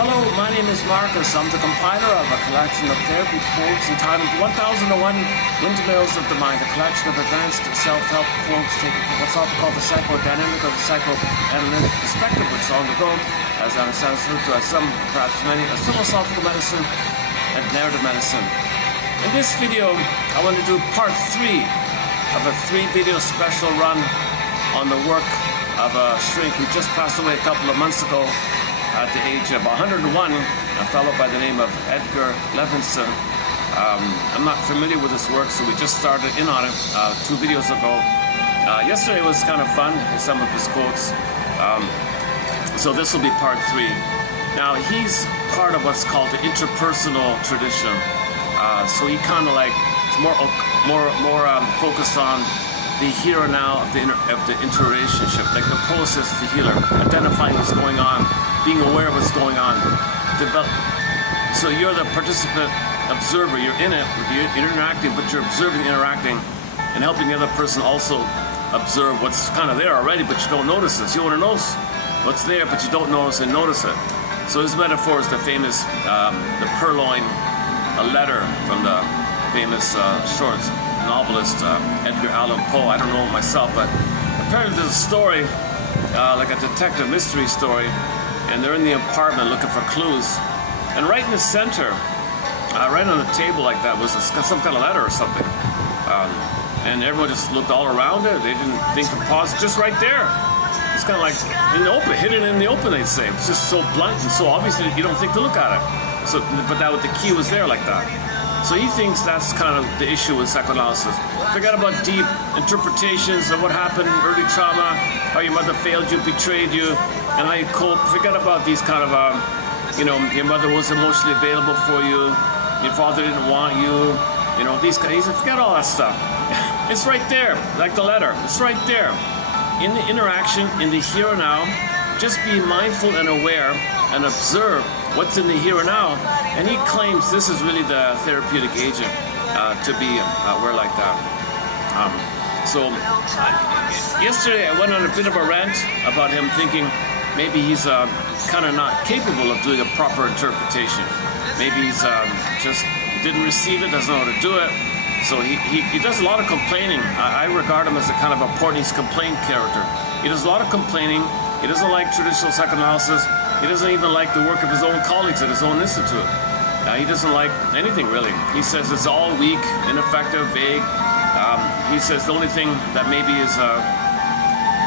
Hello, my name is Marcus. I'm the compiler of a collection of therapy quotes entitled 1001 Windmills of the Mind, a collection of advanced self-help quotes taken from what's often called the psychodynamic or the psychoanalytic perspective, which long ago, as I understand, referred to as some, perhaps many, as philosophical medicine and narrative medicine. In this video, I want to do part 3 of a 3-video special run on the work of a shrink who just passed away a couple of months ago at the age of 101, a fellow by the name of Edgar Levinson. I'm not familiar with his work, so we just started in on it 2 videos ago. Yesterday was kind of fun, some of his quotes. So this will be part 3. Now, he's part of what's called the interpersonal tradition. So he kind of like, it's more focused on the here and now of the interrelationship, like the process of the healer, identifying what's going on, being aware of what's going on. So you're the participant, observer, you're in it, you're interacting, but you're observing, interacting, and helping the other person also observe what's kind of there already, but you don't notice this. You want to notice what's there, but you don't notice and notice it. So his metaphor is the famous, the purloin, a letter from the famous short novelist Edgar Allan Poe. I don't know it myself, but apparently there's a story, like a detective mystery story, and they're in the apartment looking for clues, and right in the center, right on the table like that, was some kind of letter or something, and everyone just looked all around it. They didn't think to pause. Just right there. It's kind of like in the open, hidden in the open, they'd say. It's just so blunt and so obvious that you don't think to look at it. So, but that the key was there like that. So he thinks that's kind of the issue with psychoanalysis. Forget about deep interpretations of what happened in early trauma, how your mother failed you, betrayed you, and how you cope. Forget about these kind of, your mother was emotionally available for you, your father didn't want you, these kind. He said, forget all that stuff. It's right there, like the letter. It's right there. In the interaction, in the here and now, just be mindful and aware and observe what's in the here and now. And he claims this is really the therapeutic agent to be aware like that. Yesterday I went on a bit of a rant about him thinking maybe he's kind of not capable of doing a proper interpretation. Maybe he's just didn't receive it, doesn't know how to do it. So he does a lot of complaining. I regard him as a kind of a Portney's complaint character. He does a lot of complaining. He doesn't like traditional psychoanalysis. He doesn't even like the work of his own colleagues at his own institute. He doesn't like anything, really. He says it's all weak, ineffective, vague. He says the only thing that maybe is...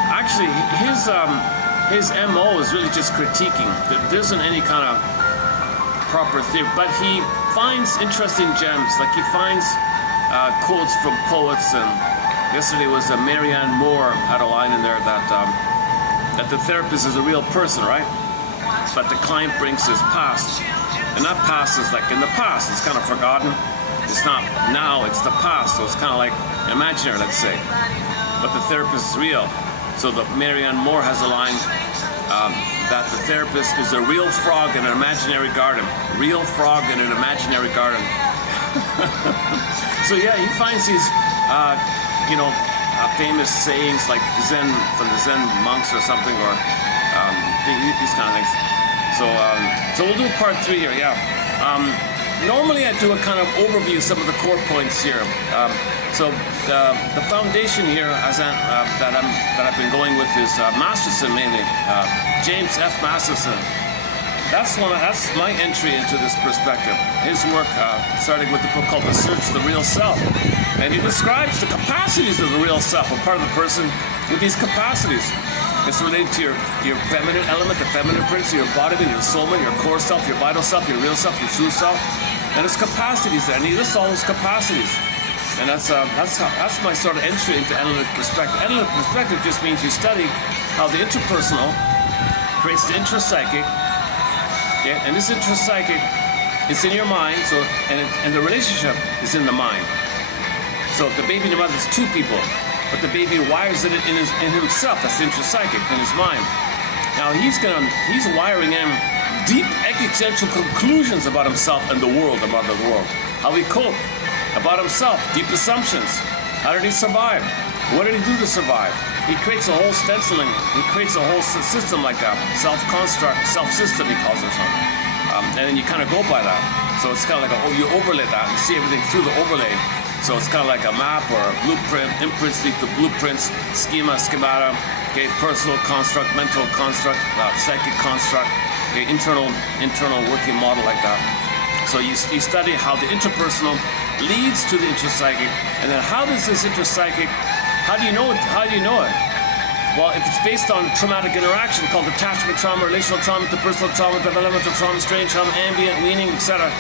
actually, his MO is really just critiquing. There isn't any kind of proper theory, but he finds interesting gems. Like he finds quotes from poets, and yesterday was Marianne Moore had a line in there that the therapist is a real person, right? But the client brings his past, and that past is like in the past. It's kind of forgotten. It's not now, it's the past, so it's kind of like imaginary, let's say. But the therapist is real. So the Marianne Moore has a line that the therapist is a real frog in an imaginary garden. Real frog in an imaginary garden. So yeah, he finds these, famous sayings like Zen, from the Zen monks or something, or these kind of things. So we'll do part 3 here, yeah. Normally I do a kind of overview of some of the core points here. So the foundation here that I've been going with is Masterson mainly, James F. Masterson. That's my entry into this perspective. His work, starting with the book called The Search for the Real Self. And he describes the capacities of the real self, a part of the person with these capacities. It's related to your feminine element, the feminine principle, your body, your soul, your core self, your vital self, your real self, your true self. And there's capacities there, and he lists all those capacities. And that's my sort of entry into analytic perspective. Analytic perspective just means you study how the interpersonal creates the intrapsychic. Yeah, and this intrapsychic is in your mind, and the relationship is in the mind. So the baby and the mother is 2 people, but the baby wires it in himself. That's the intrapsychic in his mind. Now he's wiring in deep existential conclusions about himself and the world, about the world. How he coped, about himself, deep assumptions. How did he survive? What did he do to survive? he creates a whole stenciling. He creates a whole system like that. Self-construct, self-system, he calls it something. And then you kind of go by that. So it's kind of like, you overlay that and see everything through the overlay. So it's kind of like a map or a blueprint. Imprints lead to blueprints, schema, schemata, okay, personal construct, mental construct, psychic construct, okay, internal working model like that. So you study how the interpersonal leads to the intrapsychic, and then how does this intrapsychic, how do you know it? Well, if it's based on traumatic interaction called attachment trauma, relational trauma, interpersonal trauma, developmental trauma, strain trauma, ambient, weaning, etc.,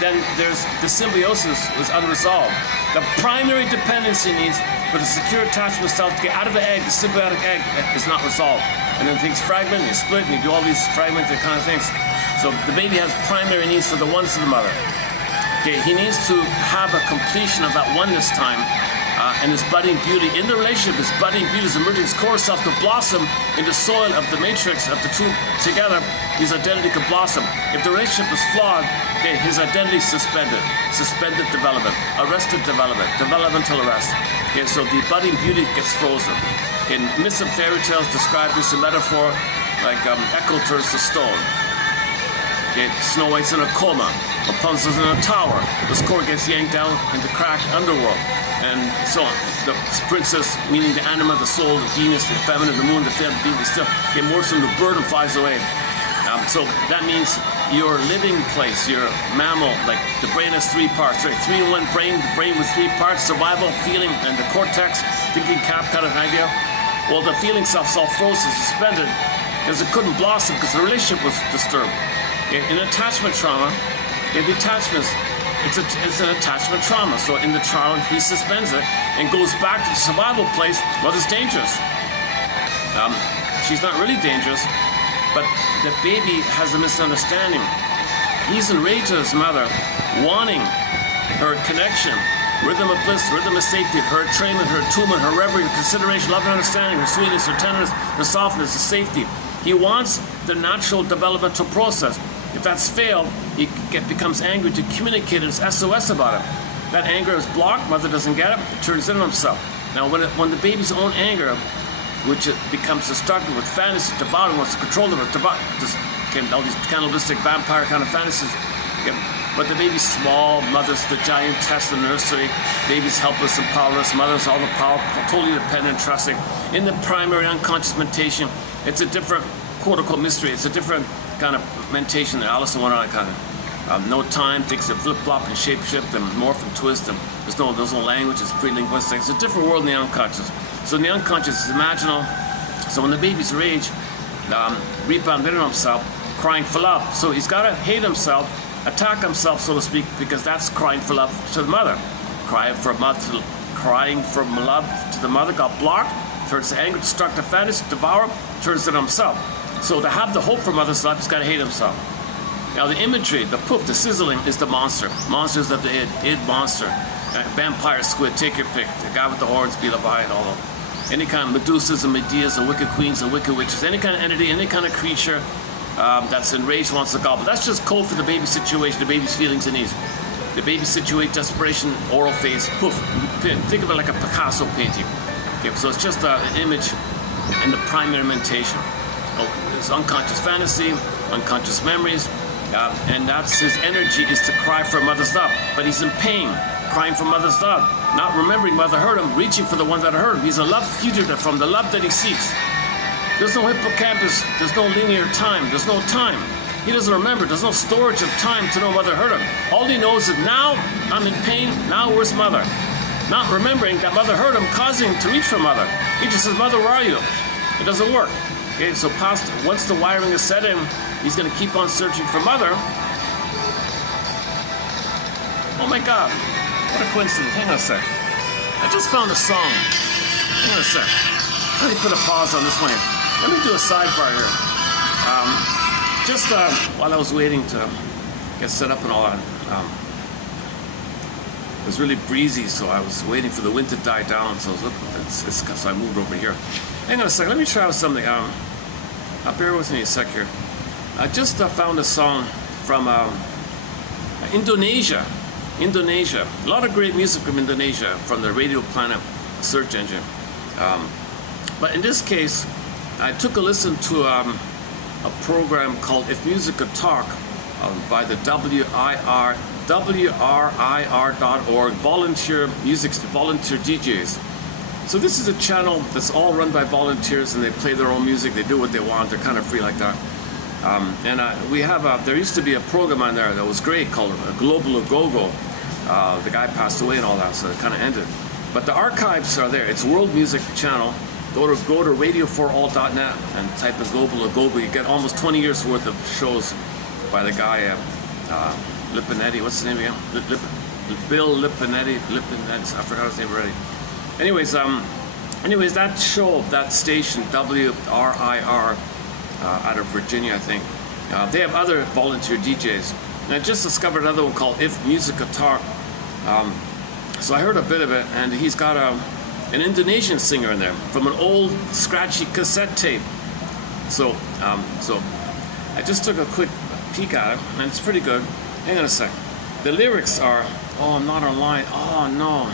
then there's the symbiosis was unresolved. The primary dependency needs for the secure attachment self to get out of the egg, the symbiotic egg, is not resolved. And then things fragment, and you split, and you do all these fragmented kind of things. So the baby has primary needs for the oneness of the mother. Okay, he needs to have a completion of that oneness time. And his budding beauty in the relationship, his budding beauty is emerging his core self to blossom in the soil of the matrix of the two together. His identity could blossom. If the relationship is flawed, okay, his identity is suspended development, arrested development, developmental arrest. Okay, so the budding beauty gets frozen. In myths and fairy tales describe this in metaphor like Echo turns to stone. Okay, Snow White's in a coma, Rapunzel's in a tower. The core gets yanked down into cracked underworld. And so on. The princess, meaning the anima, the soul, the Venus, the feminine, the moon, the Venus, still it morphs into a bird and flies away. So that means your living place, your mammal, like the brain has 3 parts, right? 3-in-1 brain, the brain with 3 parts, survival, feeling, and the cortex, thinking cap kind of idea. Well, the feeling self's all frozen, suspended, because it couldn't blossom because the relationship was disturbed. In attachment trauma, the attachments, it's an attachment trauma. So in the trauma, he suspends it and goes back to the survival place. Mother's dangerous. She's not really dangerous, but the baby has a misunderstanding. He's enraged at his mother, wanting her connection, rhythm of bliss, rhythm of safety, her attunement, her attunement, her reverie, her consideration, love and understanding, her sweetness, her tenderness, her softness, her safety. He wants the natural developmental process. If that's failed, he becomes angry to communicate his SOS about it. That anger is blocked, mother doesn't get it, it turns in on himself. Now when the baby's own anger, which it becomes destructive with fantasy, devouring, wants to control it, just came all these cannibalistic vampire kind of fantasies. But the baby's small, mother's the giant test in the nursery, baby's helpless and powerless, mother's all the power, totally dependent, trusting. In the primary unconscious mentation, it's a different quote-unquote mystery, it's a different kind of mentation that Alice in Wonderland kind of. No time, things that flip-flop and shape-shift and morph and twist, and there's no language, it's pre-linguistic. It's a different world in the unconscious. So in the unconscious, it's imaginal. So when the baby's rage, rebounding on himself, crying for love. So he's got to hate himself, attack himself, so to speak, because that's crying for love to the mother. Crying for love to the mother got blocked, turns to anger, destructive fantasy, devour, turns to himself. So to have the hope for mother's love, he's got to hate himself. Now the imagery, the poof, the sizzling is the monster. Monsters of the id monster. Vampire, squid, take your pick. The guy with the horns, be Leviathan, all of them. Any kind of Medusas and Medeas and wicked queens and wicked witches, any kind of entity, any kind of creature that's enraged wants to gobble. That's just code for the baby's situation, the baby's feelings and needs. The baby's situation, desperation, oral phase, poof, think of it like a Picasso painting. Okay, so it's just an image in the primary mentation. It's unconscious fantasy, unconscious memories, and that's his energy is to cry for mother's love. But he's in pain, crying for mother's love, not remembering mother hurt him, reaching for the one that hurt him. He's a love fugitive from the love that he seeks. There's no hippocampus, there's no linear time, there's no time. He doesn't remember, there's no storage of time to know mother hurt him. All he knows is now I'm in pain, now where's mother? Not remembering that mother hurt him, causing him to reach for mother. He just says, mother, where are you? It doesn't work. Okay, so once the wiring is set in, he's going to keep on searching for mother. Oh my God, what a coincidence. Hang on a sec. I just found a song. Hang on a sec. Let me put a pause on this one here. Let me do a sidebar here. While I was waiting to get set up and all that, it was really breezy, so I was waiting for the wind to die down, so so I moved over here. Hang on a second, let me try out something. Bear with me a sec here. I just found a song from Indonesia. Indonesia. A lot of great music from Indonesia, from the Radio Planet search engine. But in this case, I took a listen to a program called If Music Could Talk by the WRIR.org, volunteer DJs. So this is a channel that's all run by volunteers, and they play their own music. They do what they want. They're kind of free like that. There used to be a program on there that was great called Global Go-Go. The guy passed away and all that, so it kind of ended. But the archives are there. It's World Music Channel. Go to radio4all.net and type in Global Go-Go. You get almost 20 years worth of shows by the guy Lipinetti. What's his name again? Bill Lipinetti. I forgot his name already. Anyways, that show, that station, WRIR, out of Virginia, I think, they have other volunteer DJs. And I just discovered another one called If Music Could Talk. So I heard a bit of it, and he's got an Indonesian singer in there from an old scratchy cassette tape. So I just took a quick peek at it, and it's pretty good. Hang on a sec. The lyrics are, oh, I'm not online. Oh no,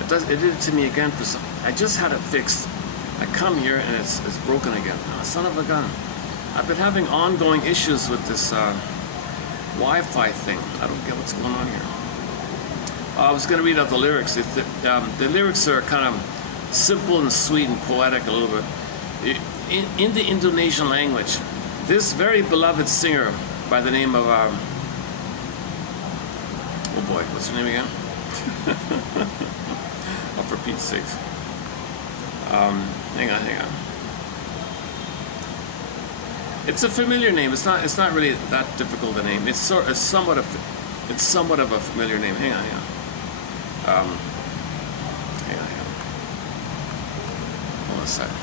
it did it to me again. I just had it fixed. I come here and it's broken again. Oh, son of a gun. I've been having ongoing issues with this Wi-Fi thing. I don't get what's going on here. I was going to read out the lyrics. The lyrics are kind of simple and sweet and poetic a little bit. In the Indonesian language, this very beloved singer by the name of, oh boy, what's her name again? Oh, for Pete's sakes. Hang on. It's a familiar name. It's not really that difficult a name. It's somewhat of a familiar name. Hang on. Hold on a second.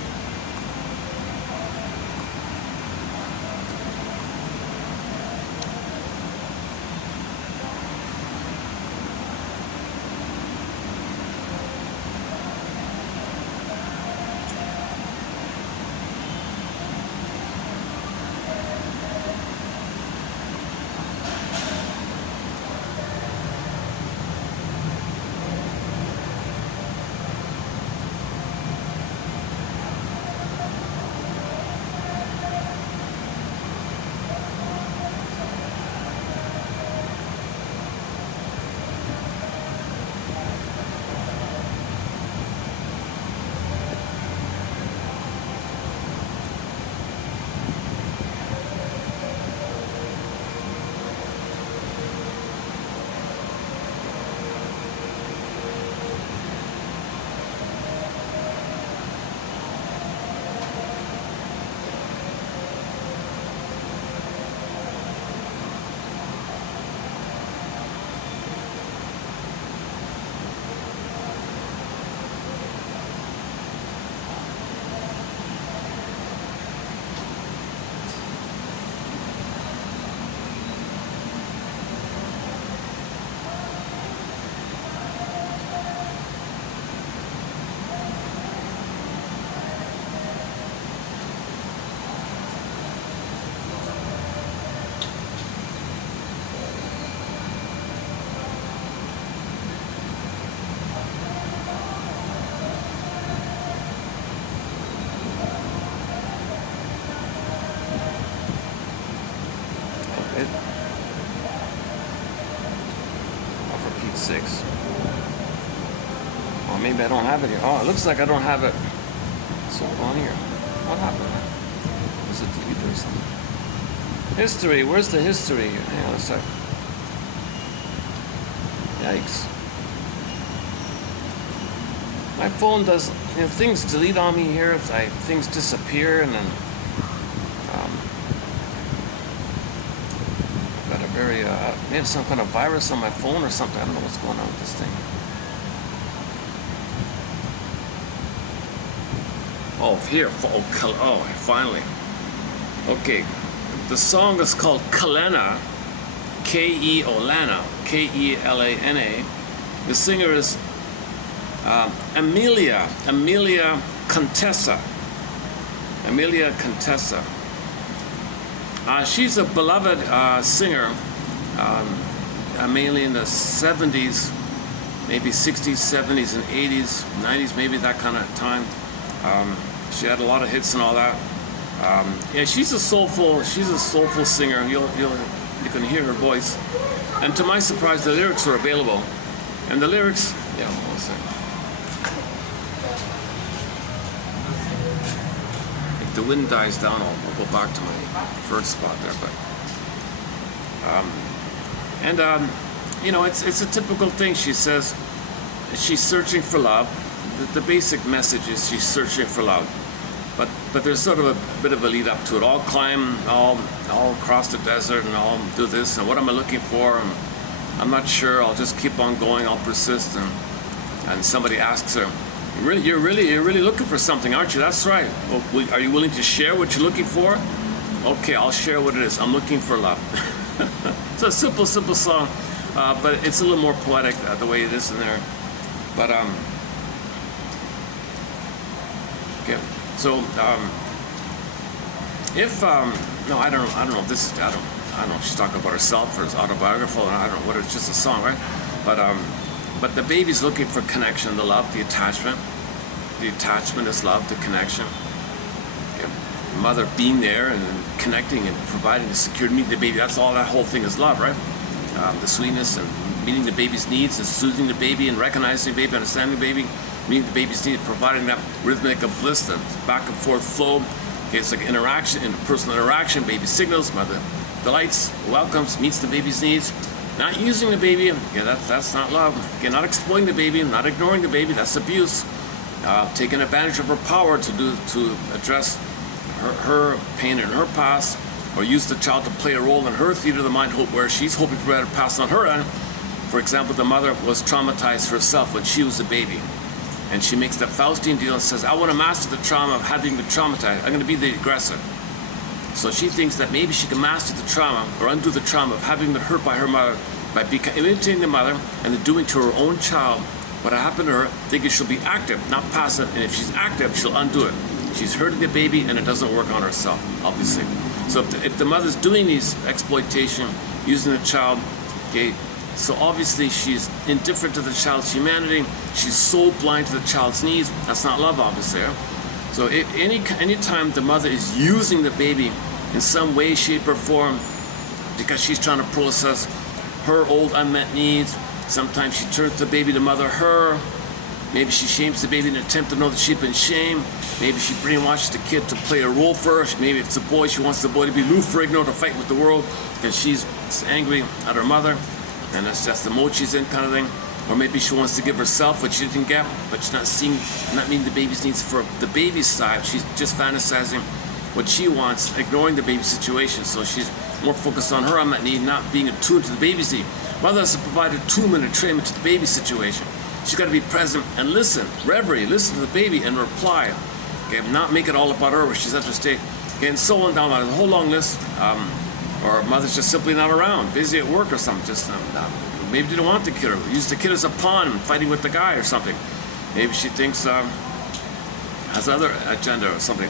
Oh, maybe I don't have it here. Oh, it looks like I don't have it. So on here. What happened? Was it deleted or something? History. Where's the history? Hang on a sec. Yikes. My phone does, things delete on me here. Things disappear, and then got a very maybe some kind of virus on my phone or something. I don't know what's going on with this thing. Oh, here. Oh, finally. Okay. The song is called Kelana, K-E-O-Lana, K-E-L-A-N-A. The singer is Amelia Contessa. Amelia Contessa. She's a beloved singer, mainly in the 70s, maybe 60s, 70s, and 80s, 90s, maybe that kind of time. She had a lot of hits and all that. Yeah, she's a soulful singer. You can hear her voice. And to my surprise, the lyrics are available. And the lyrics, yeah, one second. If the wind dies down, I'll go back to my first spot there. But you know, it's a typical thing. She says she's searching for love. The basic message is she's searching for love. But there's sort of a bit of a lead up to it. I'll climb, I'll cross the desert, and I'll do this. And what am I looking for? And I'm not sure. I'll just keep on going. I'll persist. And somebody asks her, "You're really looking for something, aren't you?" "That's right." "Well, are you willing to share what you're looking for?" "Okay, I'll share what it is. I'm looking for love." It's a simple song, but it's a little more poetic the way it is in there. But okay. So no, I don't know if this is, I don't know if she's talking about herself or it's autobiographical, and I don't know what, it's just a song, right? But the baby's looking for connection, the love, the attachment. The attachment is love, the connection. Okay. Mother being there and connecting and providing the security to meet the baby. That's all, that whole thing is love, right? The sweetness and meeting the baby's needs and soothing the baby and recognizing the baby, understanding the baby, meeting the baby's needs, providing that rhythmic of bliss, the back and forth flow. Okay, it's like interaction, interpersonal interaction. Baby signals, mother delights, welcomes, meets the baby's needs. Not using the baby, yeah, that's not love. Okay, not exploiting the baby, not ignoring the baby, that's abuse. Taking advantage of her power to address her pain in her past, or use the child to play a role in her theater of the mind, where she's hoping for better pass on her end. For example, the mother was traumatized herself when she was a baby. And she makes that Faustian deal and says, "I want to master the trauma of having been traumatized. I'm going to be the aggressor." So she thinks that maybe she can master the trauma or undo the trauma of having been hurt by her mother by imitating the mother and then doing to her own child what happened to her, thinking she'll be active, not passive. And if she's active, she'll undo it. She's hurting the baby and it doesn't work on herself, obviously. So if the mother's doing these exploitation, using the child, okay, so obviously she's indifferent to the child's humanity. She's so blind to the child's needs. That's not love, obviously. Right? So any time the mother is using the baby in some way, shape, or form because she's trying to process her old unmet needs, sometimes she turns the baby to mother her. Maybe she shames the baby in an attempt to know that she's been shamed. Maybe she brainwashes the kid to play a role for her. Maybe if it's a boy, she wants the boy to be Lou Ferrigno, to fight with the world because she's angry at her mother. And that's the mode she's in, kind of thing. Or maybe she wants to give herself what she didn't get, but she's not meeting the baby's needs for the baby's side. She's just fantasizing what she wants, ignoring the baby's situation. So she's more focused on her unmet need, not being attuned to the baby's need. Mother has to provide attunement and entrainment to the baby's situation. She's got to be present and listen, reverie, listen to the baby and reply. Okay, not make it all about her where she's at her state. Okay, and so on down the line, a whole long list. Or mother's just simply not around, busy at work or something. Just maybe didn't want the kid, or use the kid as a pawn, fighting with the guy or something. Maybe she thinks has other agenda or something.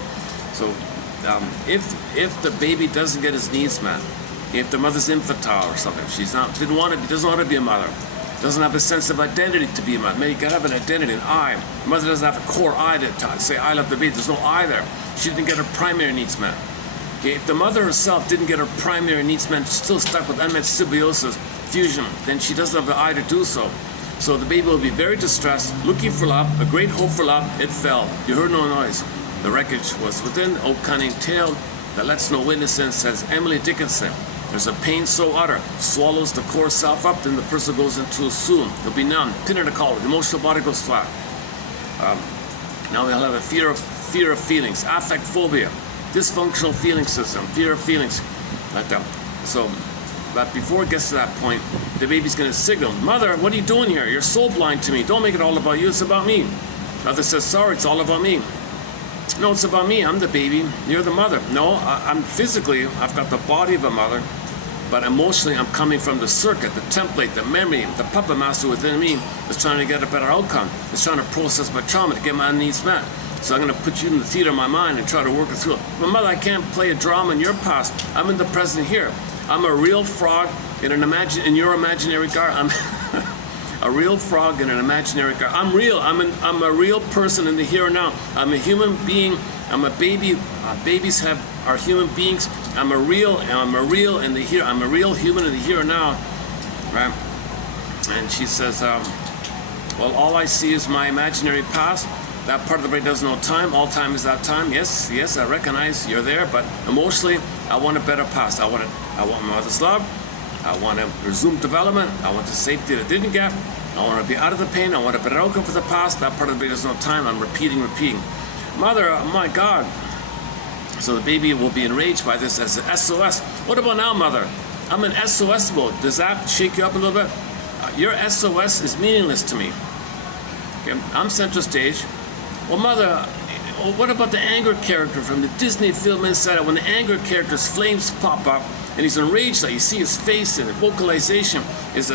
So if the baby doesn't get his needs met, if the mother's infantile or something, doesn't want to be a mother, doesn't have a sense of identity to be a mother. Maybe you gotta have an identity, an I. The mother doesn't have a core I to say I love the baby. There's no I there. She didn't get her primary needs met. Okay, if the mother herself didn't get her primary needs met, still stuck with unmet symbiosis, fusion, then she doesn't have the I to do so. So the baby will be very distressed, looking for love, a great hope for love. It fell. You heard no noise. The wreckage was within, O cunning tale that lets no witness in, says Emily Dickinson. There's a pain so utter, swallows the core self up, then the person goes into a swoon. They'll be numb, pin in a collar, the emotional body goes flat. Now we'll have a fear of feelings, affect phobia, dysfunctional feeling system, fear of feelings. But before it gets to that point, the baby's going to signal, "Mother, what are you doing here? You're so blind to me. Don't make it all about you. It's about me." Mother says, "Sorry, it's all about me." "No, it's about me. I'm the baby. You're the mother." "No, I'm physically, I've got the body of a mother, but emotionally I'm coming from the circuit, the template, the memory, the puppet master within me that's trying to get a better outcome. It's trying to process my trauma to get my needs met. So I'm going to put you in the theater of my mind and try to work it through. But mother, I can't play a drama in your past. I'm in the present here. I'm a real frog in your imaginary garden. a real frog in an imaginary garden. I'm real. I'm a real person in the here and now. I'm a human being. I'm a baby. Babies are human beings. I'm a real in the here. I'm a real human in the here and now, right? And she says, well, all I see is my imaginary past. That part of the brain doesn't know time. All time is that time. Yes, I recognize you're there, but emotionally, I want a better past. I want my mother's love. I want to resume development. I want the safety that I didn't get. I want to be out of the pain. I want a better outcome for the past. That part of the brain doesn't know time. I'm repeating. Mother, oh my God. So the baby will be enraged by this as an SOS. What about now, mother? I'm an SOS mode. Does that shake you up a little bit? Your SOS is meaningless to me. Okay, I'm center stage. Well, mother, what about the anger character from the Disney film Inside Out? When the anger character's flames pop up and he's enraged, like you see his face and the vocalization, his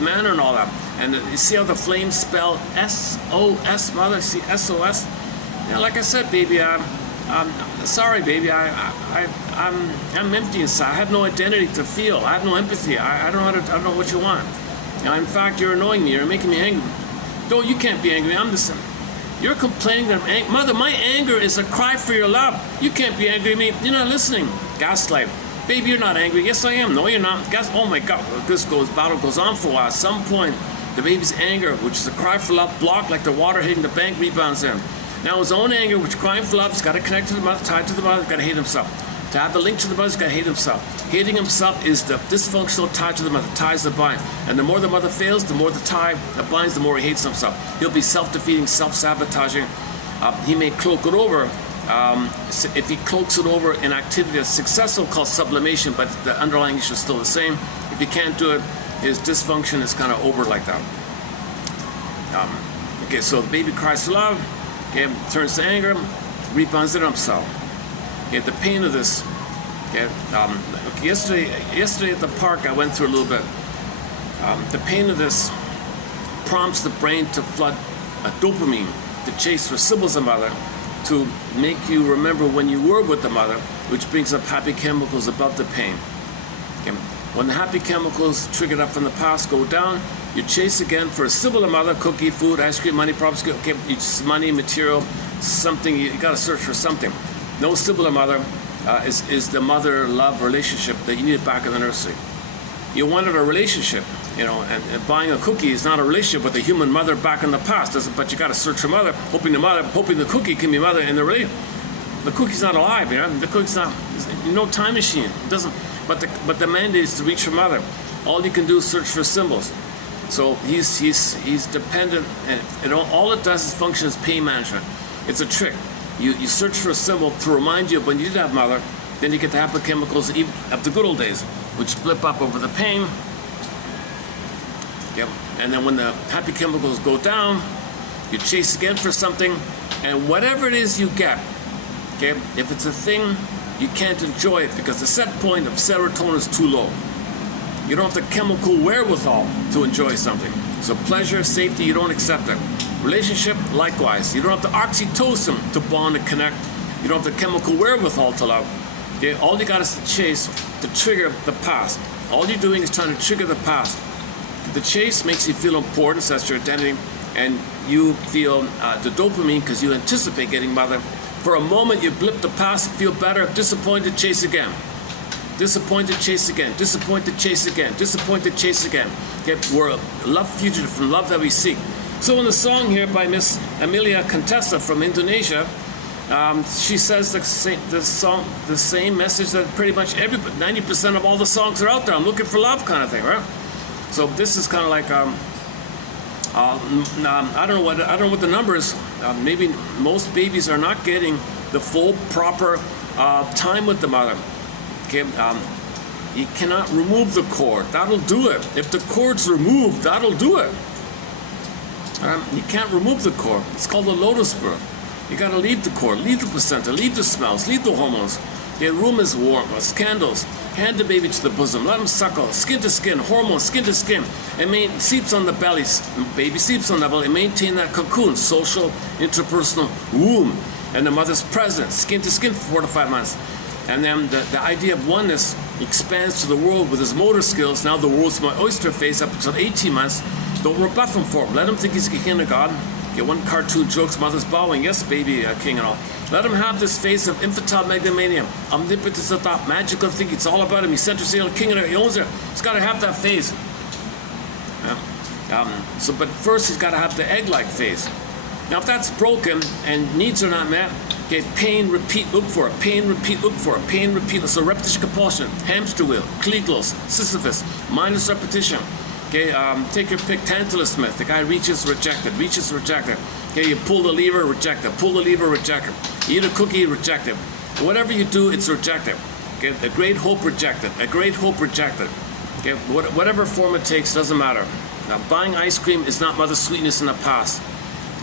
manner and all that. And you see how the flames spell SOS, mother? See SOS? You know, like I said, baby, I'm sorry, baby. I'm empty inside. I have no identity to feel. I have no empathy. I don't know what you want. Now, in fact, you're annoying me. You're making me angry. No, you can't be angry. I'm the same. You're complaining that I'm angry. Mother, my anger is a cry for your love. You can't be angry at me. You're not listening. Gaslight. Baby, you're not angry. Yes, I am. No, you're not. Oh my God. Battle goes on for a while. At some point, the baby's anger, which is a cry for love, blocked like the water hitting the bank, rebounds in. Now his own anger, which crying for love, has got to connect to the mother, tied to the mother, got to hate himself. To have the link to the mother, he's got to hate himself. Hating himself is the dysfunctional tie to the mother, ties that bind. And the more the mother fails, the more the tie that binds, the more he hates himself. He'll be self-defeating, self-sabotaging. He may cloak it over. If he cloaks it over in activity that's successful, called sublimation, but the underlying issue is still the same. If he can't do it, his dysfunction is kind of over like that. Okay, so the baby cries for love. Okay, turns to anger, rebounds it himself. Okay, the pain of this. Okay, yesterday at the park, I went through a little bit. The pain of this prompts the brain to flood a dopamine to chase for symbols of mother, to make you remember when you were with the mother, which brings up happy chemicals above the pain. Okay. When the happy chemicals triggered up from the past go down, you chase again for a symbol of mother, cookie, food, ice cream, money, problems. Okay, it's money, material, something. You got to search for something. No symbol of mother is the mother-love relationship that you needed back in the nursery. You wanted a relationship, you know, and buying a cookie is not a relationship with the human mother back in the past. But you got to search for mother, hoping the cookie can be mother in the relationship. The cookie's not alive, you know. The cookie's not. No time machine. It doesn't. But the mandate is to reach for mother. All you can do is search for symbols. So he's dependent, and all it does is function as pain management. It's a trick. You search for a symbol to remind you of when you did have mother. Then you get the happy chemicals of the good old days, which flip up over the pain. Yep. And then when the happy chemicals go down, you chase again for something, and whatever it is you get, okay, if it's a thing, you can't enjoy it because the set point of serotonin is too low. You don't have the chemical wherewithal to enjoy something. So pleasure, safety, you don't accept it. Relationship, likewise. You don't have the oxytocin to bond and connect. You don't have the chemical wherewithal to love. Okay? All you got is to chase to trigger the past. All you're doing is trying to trigger the past. The chase makes you feel important, so that's your identity, and you feel the dopamine because you anticipate getting mother. For a moment, you blip the past, feel better, disappointed, chase again. Disappointed, chase again. Disappointed, chase again. Disappointed, chase again. Okay? We're a love fugitive from love that we seek. So in the song here by Miss Amelia Contessa from Indonesia, she says the same message that pretty much 90% of all the songs are out there. I'm looking for love, kind of thing, right? So this is kind of like I don't know what the number is. Maybe most babies are not getting the full proper time with the mother. Okay, you cannot remove the cord. That'll do it. If the cord's removed, that'll do it. You can't remove the cord. It's called the lotus birth. You got to leave the cord, leave the placenta, leave the smells, leave the hormones. The room is warm, there's candles. Hand the baby to the bosom, let him suckle, skin to skin, hormones, skin to skin. It sleeps on the belly, baby sleeps on the belly. Maintain that cocoon, social, interpersonal womb. And the mother's present, skin to skin for 4 to 5 months. And then the idea of oneness expands to the world with his motor skills. Now the world's my oyster face up until 18 months. Don't rebuff him for him. Let him think he's a king of God. Get one cartoon jokes, mother's bowing. Yes, baby, king and all. Let him have this face of infantile megalomania, omnipotence of thought, magical thinking. It's all about him. He's center state, king of it. He owns it. He's got to have that face. But first he's got to have the egg-like face. Now if that's broken and needs are not met, okay, pain, repeat, look for it. Pain, repeat, look for it. Pain, repeat. So repetition, compulsion, hamster wheel, Klieglos, Sisyphus, mindless repetition. Okay, take your pick, Tantalus myth. The guy reaches, rejected, reaches, rejected. Okay, you pull the lever, rejected, pull the lever, rejected. You eat a cookie, rejected. Whatever you do, it's rejected. Okay, a great hope, rejected. A great hope, rejected. Okay, whatever form it takes, doesn't matter. Now, buying ice cream is not mother's sweetness in the past.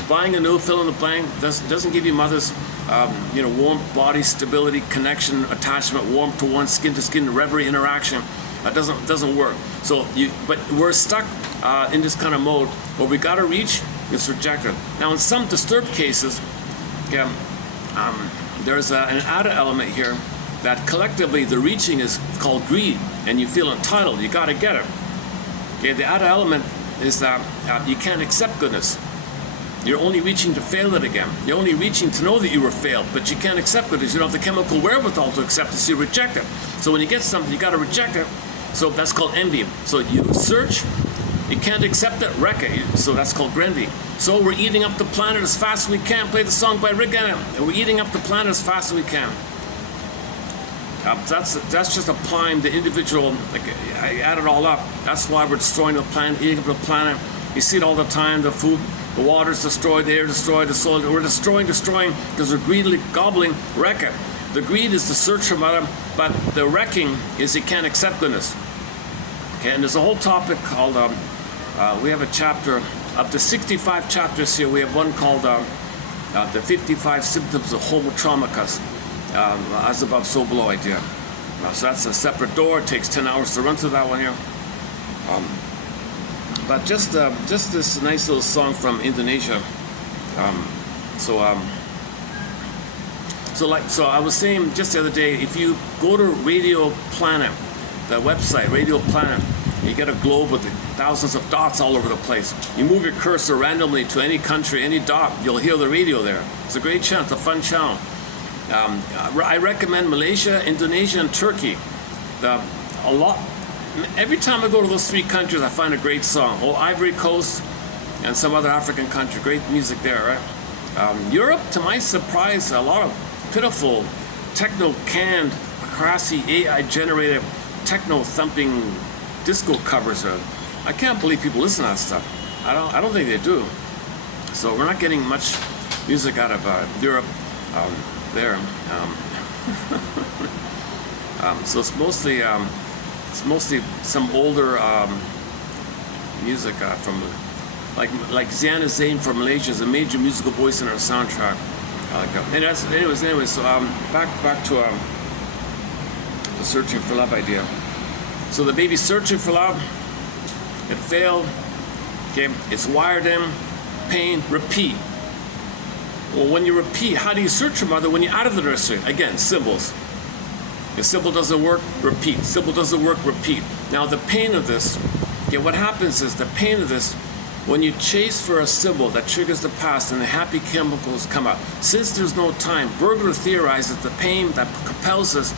Buying a new fill in the blank doesn't give you mother's, warmth, body stability, connection, attachment, warmth to one, skin to skin, reverie, interaction. That doesn't work. But we're stuck in this kind of mode where we got to reach. It's rejected. Now, in some disturbed cases, okay, there's an outer element here that collectively the reaching is called greed, and you feel entitled. You got to get it. Okay, the outer element is that you can't accept goodness. You're only reaching to fail it again. You're only reaching to know that you were failed, but you can't accept it because you don't have the chemical wherewithal to accept it, so you reject it. So when you get something, you got to reject it. So that's called envy. So you search, you can't accept it, wreck it. So that's called grenvy. So we're eating up the planet as fast as we can. Play the song by Rick Anna. We're eating up the planet as fast as we can. That's just applying the individual. Like, I add it all up. That's why we're destroying the planet, eating up the planet. You see it all the time. The food, the water's destroyed, the air destroyed, the soil. We're destroying because we're greedily gobbling, wreck it. The greed is the search for mother, but the wrecking is you can't accept goodness. Okay, and there's a whole topic called, we have a chapter, up to 65 chapters here. We have one called the 55 symptoms of homotraumicus, as above, so below idea. So that's a separate door. It takes 10 hours to run through that one here. But just this nice little song from Indonesia. So I was saying just the other day, if you go to Radio Planet, the website, Radio Planet, you get a globe with thousands of dots all over the place. You move your cursor randomly to any country, any dot, you'll hear the radio there. It's a great channel, it's a fun channel. I recommend Malaysia, Indonesia, and Turkey. A lot. Every time I go to those three countries, I find a great song. Ivory Coast and some other African country, great music there, right? Europe, to my surprise, a lot of pitiful, techno-canned, crassy, AI-generated, techno-thumping disco covers. I can't believe people listen to that stuff. I don't think they do. So we're not getting much music out of Europe there. So it's mostly some older music from like Ziana Zain from Malaysia is a major musical voice in our soundtrack. Anyways, so back to the searching for love idea. So the baby's searching for love. It failed. Okay, it's wired in. Pain. Repeat. Well, when you repeat, how do you search for mother when you're out of the nursery? Again, symbols. If symbol doesn't work, repeat. Symbol doesn't work, repeat. Now the pain of this. Okay, what happens is the pain of this. When you chase for a symbol that triggers the past and the happy chemicals come out. Since there's no time, Berger theorizes the pain that compels us,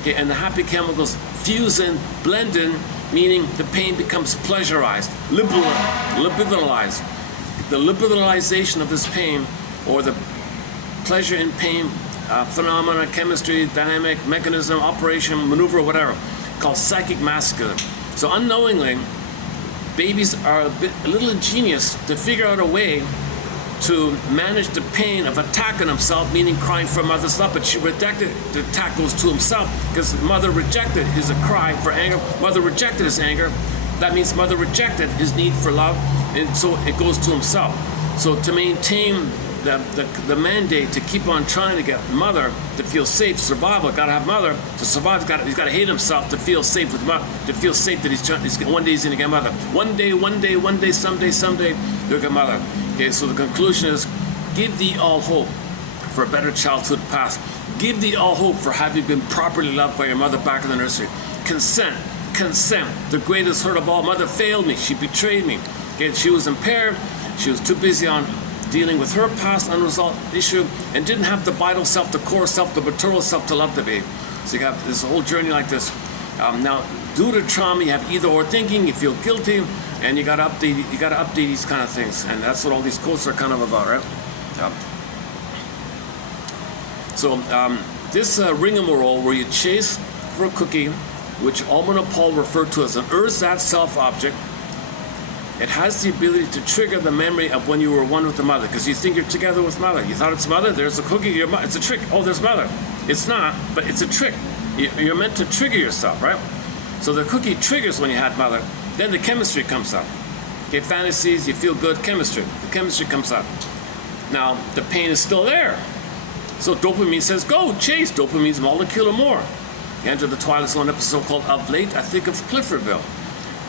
okay, and the happy chemicals fuse in, blend in, meaning the pain becomes pleasurized, liberalized. The liberalization of this pain, or the pleasure in pain phenomena, chemistry, dynamic, mechanism, operation, maneuver, whatever, called psychic masculine. So unknowingly, babies are a little ingenious to figure out a way to manage the pain of attacking himself, meaning crying for mother's love, but she rejected the attack goes to himself because mother rejected his cry for anger, mother rejected his anger, that means mother rejected his need for love, and so it goes to himself. So to maintain the mandate to keep on trying to get mother to feel safe, survival, gotta have mother to survive. He's got to hate himself to feel safe with mother, to feel safe that one day he's gonna get mother. One day, someday, they'll get mother. Okay, so the conclusion is, give thee all hope for a better childhood past. Give thee all hope for having been properly loved by your mother back in the nursery. Consent, consent, the greatest hurt of all. Mother failed me. She betrayed me. Okay, she was impaired. She was too busy on dealing with her past unresolved issue and didn't have the vital self, the core self, the maternal self to love the baby. So you have this whole journey like this. Now, due to trauma, you have either or thinking. You feel guilty, and you got to update. You got to update these kind of things, and that's what all these quotes are kind of about, right? So this rigmarole where you chase for a cookie, which Alman and Paul referred to as an ersatz self object, it has the ability to trigger the memory of when you were one with the mother, because you think you're together with mother. You thought it's mother, there's a cookie, it's a trick. Oh, there's mother. It's not, but it's a trick. You're meant to trigger yourself, right? So the cookie triggers when you had mother, then the chemistry comes up. Okay, fantasies, you feel good, chemistry. The chemistry comes up. Now, the pain is still there. So dopamine says, go, chase. Dopamine's molecule or more. You enter the Twilight Zone episode called Of Late, I Think of Cliffordville.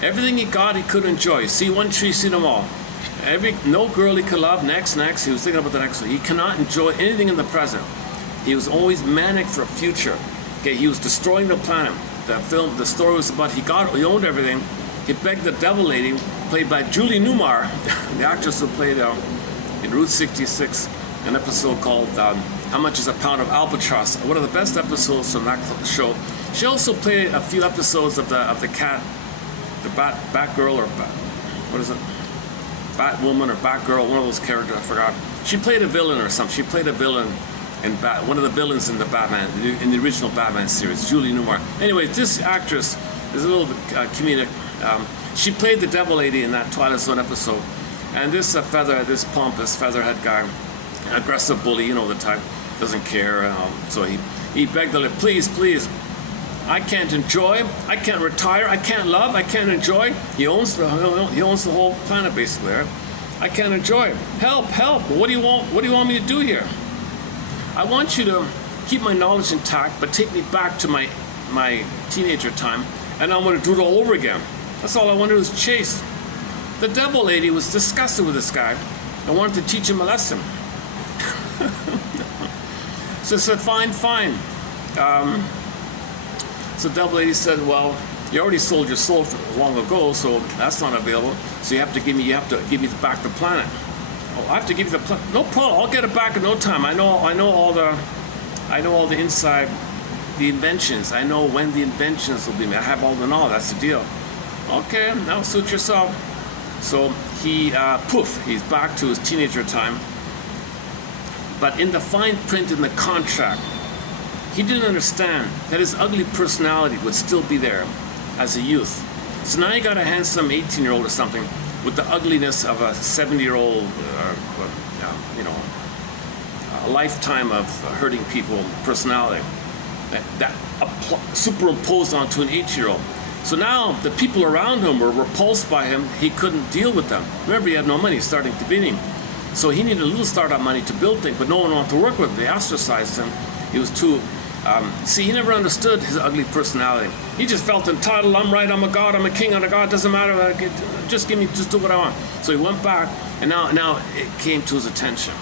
Everything he got, he could enjoy. See one tree, see them all. No girl he could love, next. He was thinking about the next one. He cannot enjoy anything in the present. He was always manic for a future. Okay, he was destroying the planet. The story was about he owned everything. He begged the devil lady, played by Julie Newmar, the actress who played in Route 66, an episode called How Much is a Pound of Albatross? One of the best episodes from that show. She also played a few episodes of the cat, the Batgirl, or what is it? Batwoman or Batgirl, one of those characters, I forgot. She played a villain or something. She played a villain in one of the villains in the Batman, in the original Batman series, Julie Newmar. Anyway, this actress is a little bit comedic. She played the devil lady in that Twilight Zone episode. And this pompous featherhead guy, aggressive bully, you know the type, doesn't care. So he begged her, please, I can't enjoy, I can't retire, I can't love, I can't enjoy. He owns the whole planet basically. Right? I can't enjoy. Help! What do you want me to do here? I want you to keep my knowledge intact, but take me back to my teenager time, and I want to do it all over again. That's all I want to do is chase. The devil lady was disgusted with this guy and wanted to teach him a lesson. So I said, fine. So the devil lady said, well, you already sold your soul long ago, so that's not available. So you have to give me back the planet. Oh, I have to give you the planet. No problem. I'll get it back in no time. I know all the inside, the inventions. I know when the inventions will be made. I have all the knowledge. That's the deal. Okay, now suit yourself. So he's back to his teenager time. But in the fine print in the contract, he didn't understand that his ugly personality would still be there as a youth. So now you got a handsome 18-year-old or something with the ugliness of a 70-year-old, a lifetime of hurting people personality that superimposed onto an 8-year-old. So now the people around him were repulsed by him. He couldn't deal with them. Remember, he had no money starting to beat him. So he needed a little startup money to build things, but no one wanted to work with him. They ostracized him. He was too... he never understood his ugly personality. He just felt entitled. I'm right. I'm a god. I'm a king. I'm a god. Doesn't matter. Just do what I want. So he went back, and now it came to his attention.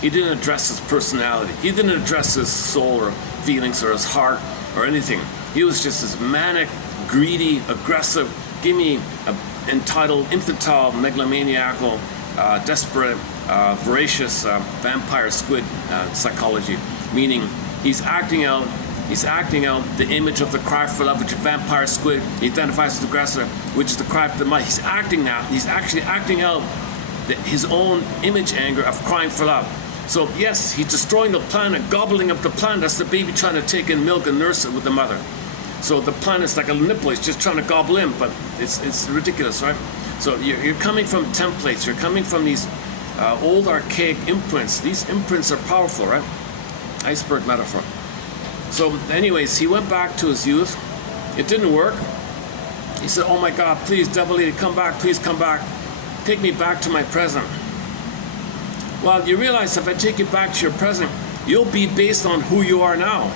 He didn't address his personality. He didn't address his soul or feelings or his heart or anything. He was just this manic, greedy, aggressive, entitled, infantile, megalomaniacal, desperate, voracious vampire squid psychology, meaning he's acting out the image of the cry for love, which is vampire squid. He identifies as the aggressor, which is the cry for the mother. He's actually acting out his own image anger of crying for love. So yes, he's destroying the planet, gobbling up the planet. That's the baby trying to take in milk and nurse it with the mother. So the planet's like a nipple. He's just trying to gobble in, but it's ridiculous, right? So you're coming from templates. You're coming from these old archaic imprints. These imprints are powerful, right? Iceberg metaphor. So anyways, he went back to his youth. It didn't work. He said, oh my God, please, devil lady, come back, please come back. Take me back to my present. Well, you realize if I take you back to your present, you'll be based on who you are now.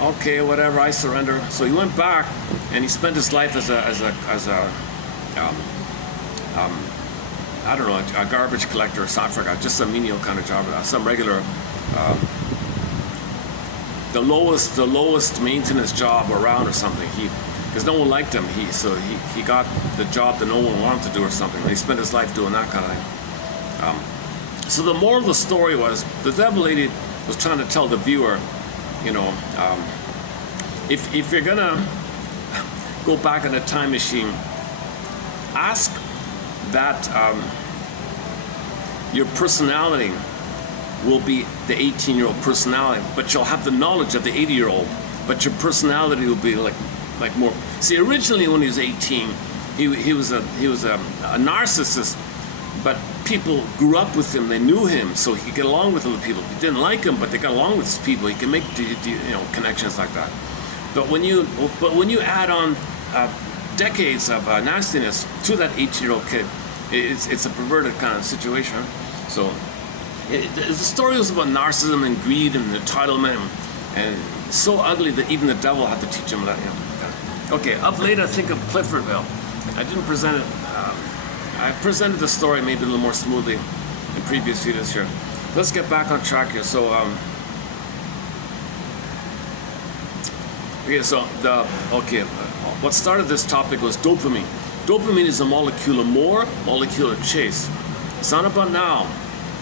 Okay, whatever, I surrender. So he went back and he spent his life as a I don't know, a garbage collector or something. I forgot, just some menial kind of job, some regular the lowest maintenance job around or something. Because no one liked him. He got the job that no one wanted to do or something. And he spent his life doing that kind of thing. So the moral of the story was, the devil lady was trying to tell the viewer, you know, if you're gonna go back in a time machine, ask that your personality will be the 18-year-old personality, but you'll have the knowledge of the 80-year-old, but your personality will be like more. See, originally when he was 18, he was a narcissist, but people grew up with him, they knew him, so he could get along with other people. He didn't like him, but they got along with his people. He can make connections like that. But when you add on decades of nastiness to that 18-year-old kid, it's a perverted kind of situation. So the story was about narcissism and greed and entitlement, and so ugly that even the devil had to teach him that. You know. Okay, up late I think of Cliffordville. I didn't present it. I presented the story maybe a little more smoothly in previous videos here. Let's get back on track here. So, what started this topic was dopamine. Dopamine is a molecular chase. It's not about now.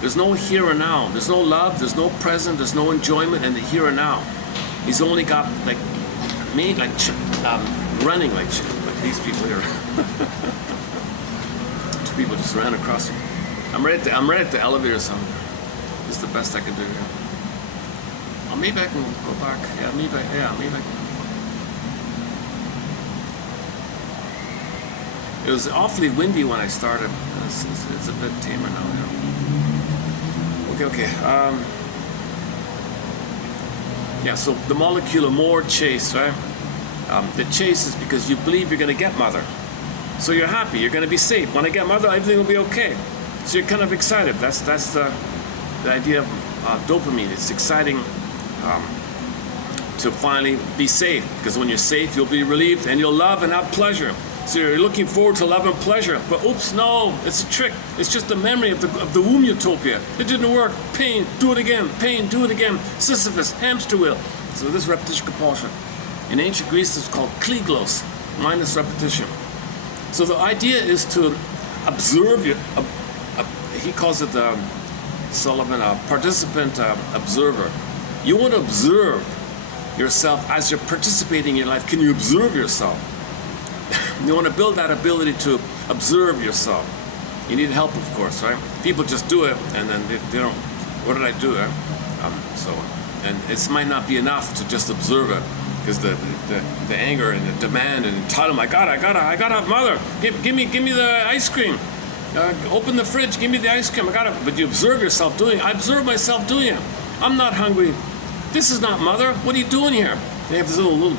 There's no here and now. There's no love. There's no present. There's no enjoyment in the here and now. He's only got running like these people here. People just ran across me. I'm right at the elevator, so this is the best I can do here. Oh, maybe I can go back. Yeah, maybe I can. It was awfully windy when I started. It's a bit tamer now. Yeah. Okay. So the molecular chase, right? The chase is because you believe you're going to get mother. So you're happy, you're going to be safe. When I get mother, everything will be okay. So you're kind of excited. That's the idea of dopamine. It's exciting to finally be safe, because when you're safe, you'll be relieved and you'll love and have pleasure. So you're looking forward to love and pleasure. But oops, no, it's a trick. It's just a memory of the womb utopia. It didn't work. Pain, do it again. Pain, do it again. Sisyphus, hamster wheel. So this repetition compulsion. In ancient Greece, it's called kliglos, mindless repetition. So the idea is to observe he calls it Sullivan, a participant observer. You want to observe yourself as you're participating in your life. Can you observe yourself? You want to build that ability to observe yourself. You need help, of course, right? People just do it, and then they don't. What did I do? And it might not be enough to just observe it. Because the anger and the demand and entitlement, I gotta have mother. Give me the ice cream. Open the fridge, give me the ice cream. But you observe yourself doing it. I observe myself doing it. I'm not hungry. This is not mother. What are you doing here? They have this little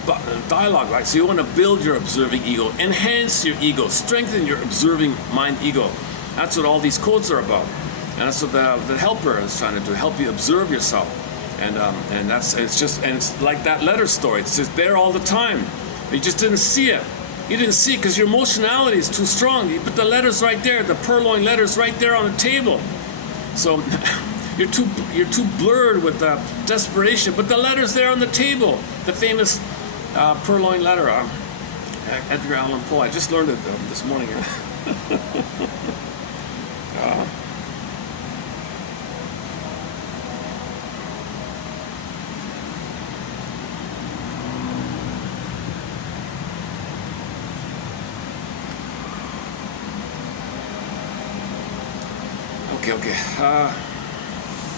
dialogue, right? So you want to build your observing ego, enhance your ego, strengthen your observing mind ego. That's what all these quotes are about, and that's what the helper is trying to do. Help you observe yourself. And it's like that letter story. It's just there all the time. You just didn't see it. You didn't see it because your emotionality is too strong. You put the letters right there, the purloined letters right there on the table. So you're too blurred with desperation. But the letters there on the table, the famous purloined letter, Edgar Allan Poe. I just learned it this morning.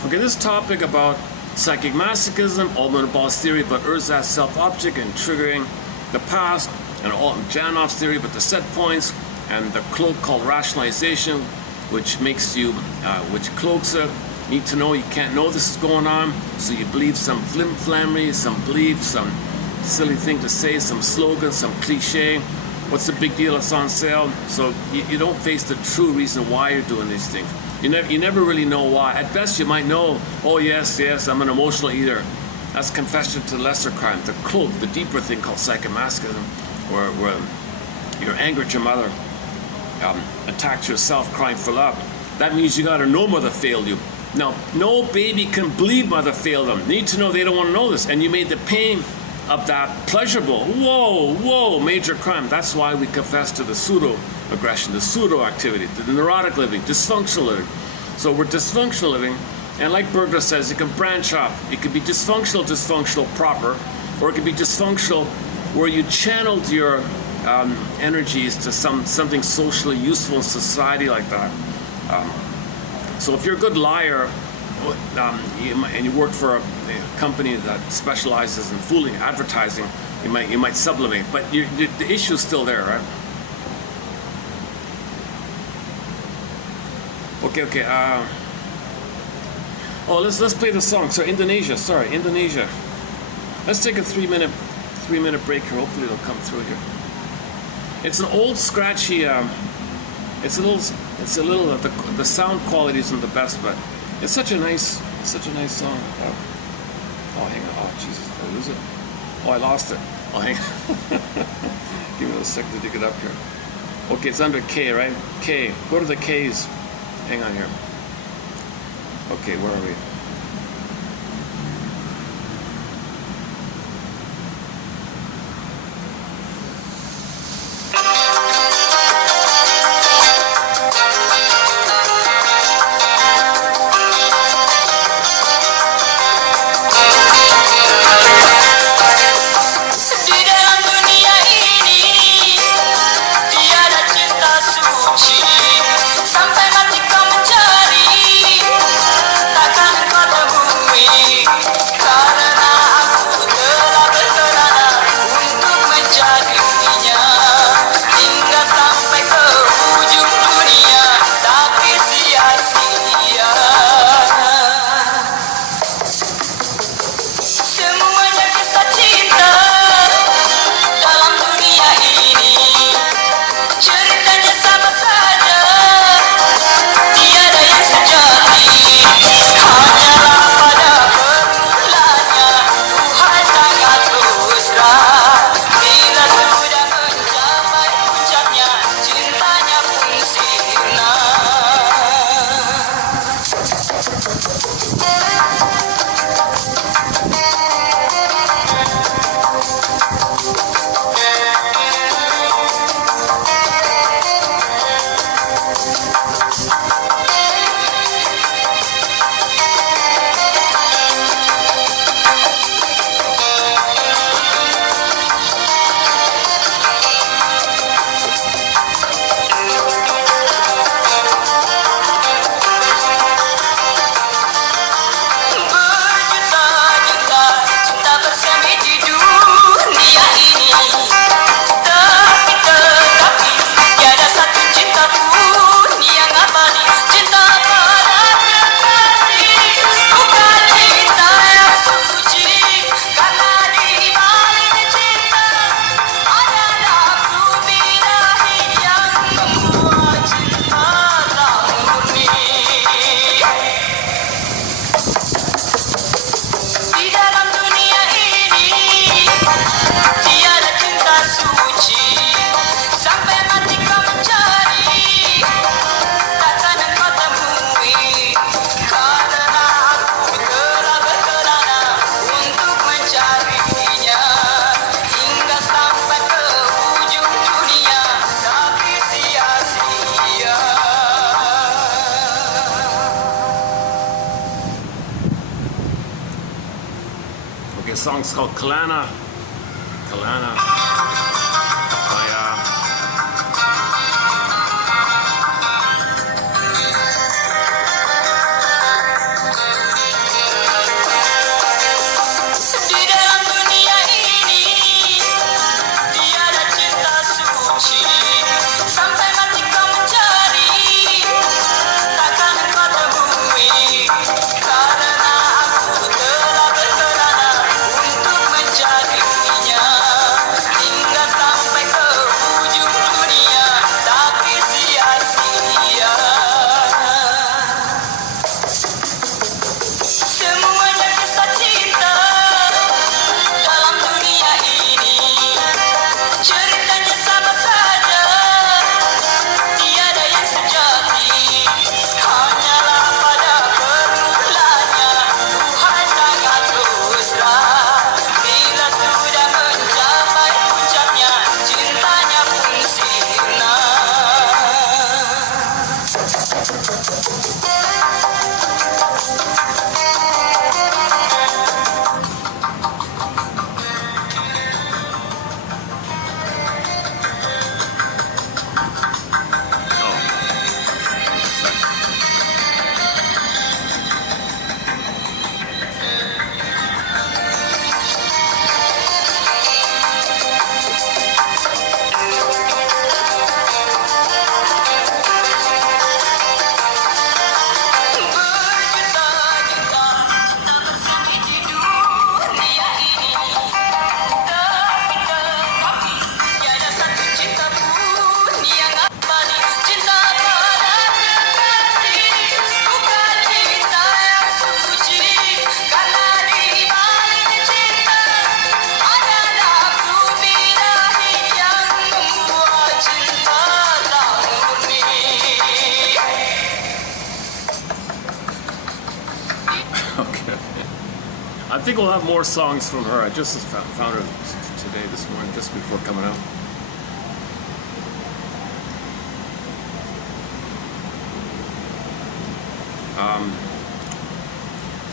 Okay, this topic about psychic masochism, ultimate boss theory, but Erzat's self-object and triggering the past, and Janoff's theory, but the set points, and the cloak called rationalization, which makes you, which cloaks it. Need to know, you can't know this is going on, so you believe some flim-flammery, some belief, some silly thing to say, some slogan, some cliche. What's the big deal? It's on sale. So you don't face the true reason why you're doing these things. You never really know why. At best, you might know, oh yes, I'm an emotional eater. That's confession to lesser crime. The cloak, the deeper thing called psychomasochism, where you angered your mother, attacked yourself, crying for love. That means you got to know mother failed you. Now, no baby can believe mother failed them. Need to know they don't want to know this. And you made the pain of that pleasurable. Whoa, major crime. That's why we confess to the pseudo-aggression, the pseudo-activity, the neurotic living, dysfunctional living. So we're dysfunctional living, and like Berger says, it can branch off. It could be dysfunctional proper, or it could be dysfunctional where you channeled your energies to something socially useful in society like that. So if you're a good liar, and you work for a company that specializes in fooling, advertising, you might sublimate, but the issue is still there, right? Okay. Let's play the song. So Indonesia. Let's take a 3-minute break here. Hopefully it'll come through here. It's an old scratchy. It's a little. The sound quality isn't the best, but it's such a nice song. Hang on. Oh, Jesus, did I lose it? Oh, I lost it. Oh, hang on. Give me a second to dig it up here. Okay, it's under K, right? K. Go to the K's. Hang on here. Okay, where are we? Song's called Kalana. think we'll have more songs from her. I just found her today, this morning, just before coming out.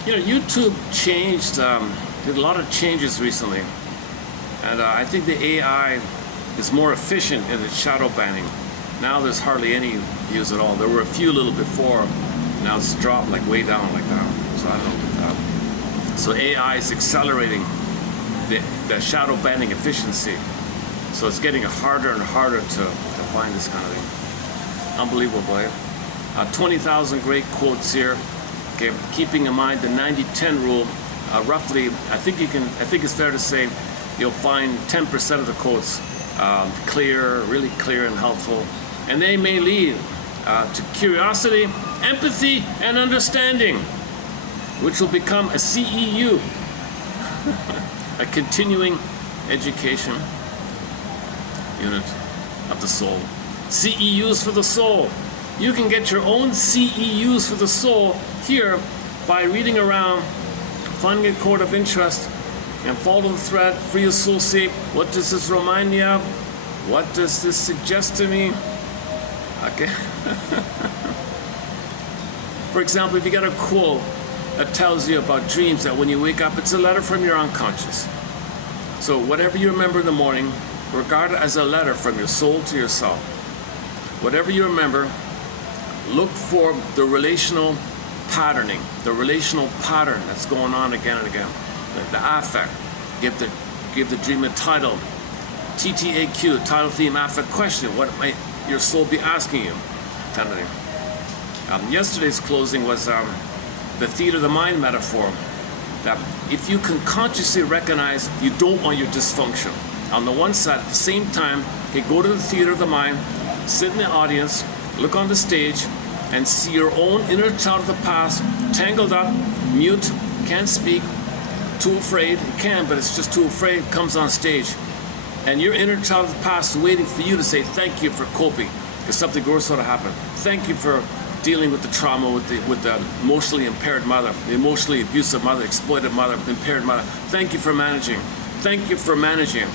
YouTube changed, did a lot of changes recently. And I think the AI is more efficient in its shadow banning. Now there's hardly any views at all. There were a few little before. Now it's dropped like way down like that. So I don't know about that. So AI is accelerating the shadow banning efficiency. So it's getting harder and harder to find this kind of thing. Unbelievable, boy. 20,000 great quotes here. Okay, keeping in mind the 90-10 rule. Roughly, I think it's fair to say you'll find 10% of the quotes clear, really clear and helpful. And they may lead to curiosity, empathy, and understanding, which will become a CEU, a continuing education unit of the soul. CEUs for the soul. You can get your own CEUs for the soul here by reading around, finding a chord of interest, and follow the thread, free associate. What does this remind me of? What does this suggest to me? Okay. For example, if you get a quote that tells you about dreams, that when you wake up, it's a letter from your unconscious. So whatever you remember in the morning, regard it as a letter from your soul to yourself. Whatever you remember, look for the relational patterning, the relational pattern that's going on again and again. The affect. Give the dream a title. TTAQ, title, theme, affect, question. What might your soul be asking you? Kind of thing. Yesterday's closing was the theater of the mind metaphor. That if you can consciously recognize you don't want your dysfunction, on the one side, at the same time, okay, go to the theater of the mind, sit in the audience, look on the stage, and see your own inner child of the past, tangled up, mute, can't speak, too afraid, it can, but it's just too afraid, comes on stage. And your inner child of the past is waiting for you to say thank you for coping, because something gross would have happened. Thank you for dealing with the trauma with the emotionally impaired mother, the emotionally abusive mother, exploited mother, impaired mother. Thank you for managing. Thank you for managing.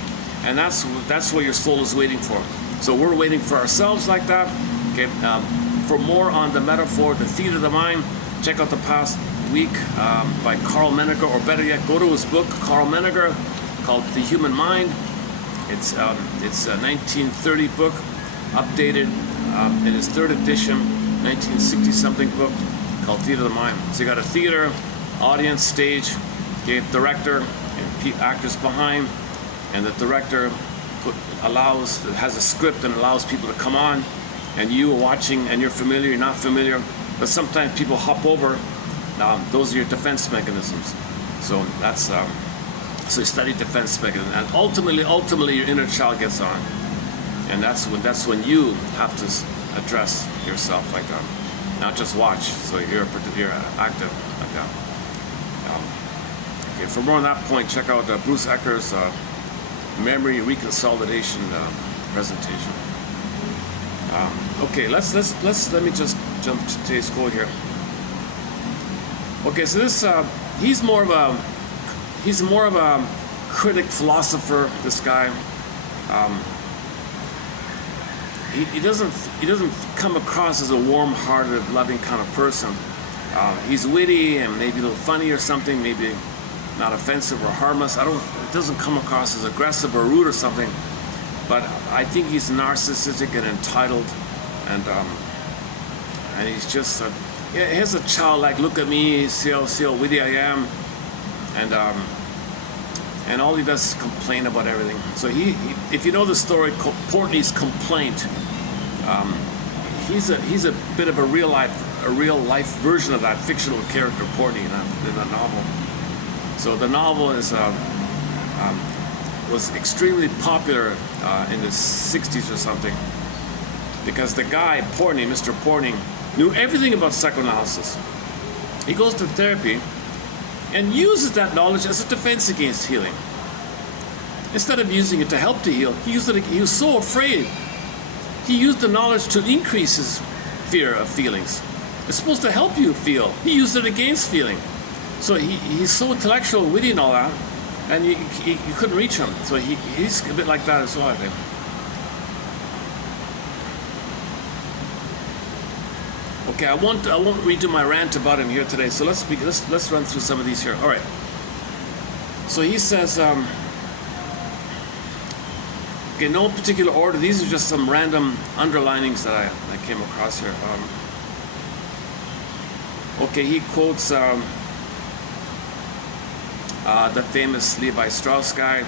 And that's what your soul is waiting for. So we're waiting for ourselves like that. Okay. For more on the metaphor, the theater of the mind, check out the past week by Carl Menninger, or better yet, go to his book, Carl Menninger, called The Human Mind. It's a 1930 book, updated in his third edition, 1960-something book called Theater of the Mind. So you got a theater, audience, stage, okay, director, and actors behind, and the director has a script and allows people to come on, and you are watching, and you're familiar, you're not familiar, but sometimes people hop over. Those are your defense mechanisms. So that's so you study defense mechanisms, and ultimately your inner child gets on, and that's when you have to address yourself like that, not just watch. So you're active like that. Okay, for more on that point, check out Bruce Ecker's memory reconsolidation presentation. Okay, let me just jump to today's quote here. Okay, so this he's more of a critic philosopher. This guy, he doesn't come across as a warm-hearted, loving kind of person. He's witty and maybe a little funny or something, maybe not offensive or harmless. It doesn't come across as aggressive or rude or something. But I think he's narcissistic and entitled, and he's just he has a childlike look at me, see how witty I am, and all he does is complain about everything. So he if you know the story, Portney's Complaint, he's a bit of a real life version of that fictional character Portney in the novel. So the novel was extremely popular in the 60s or something, because the guy, Portney, Mr. Portney, knew everything about psychoanalysis. He goes to therapy and uses that knowledge as a defense against healing. Instead of using it to help to heal, he was so afraid. He used the knowledge to increase his fear of feelings. It's supposed to help you feel. He used it against feeling. So he's so intellectual, witty and all that, and you couldn't reach him. So he's a bit like that as well, I think. Okay, I won't redo my rant about him here today. So let's run through some of these here. All right. So he says, okay, no particular order. These are just some random underlinings that I came across here. Okay, he quotes the famous Levi Strauss guy.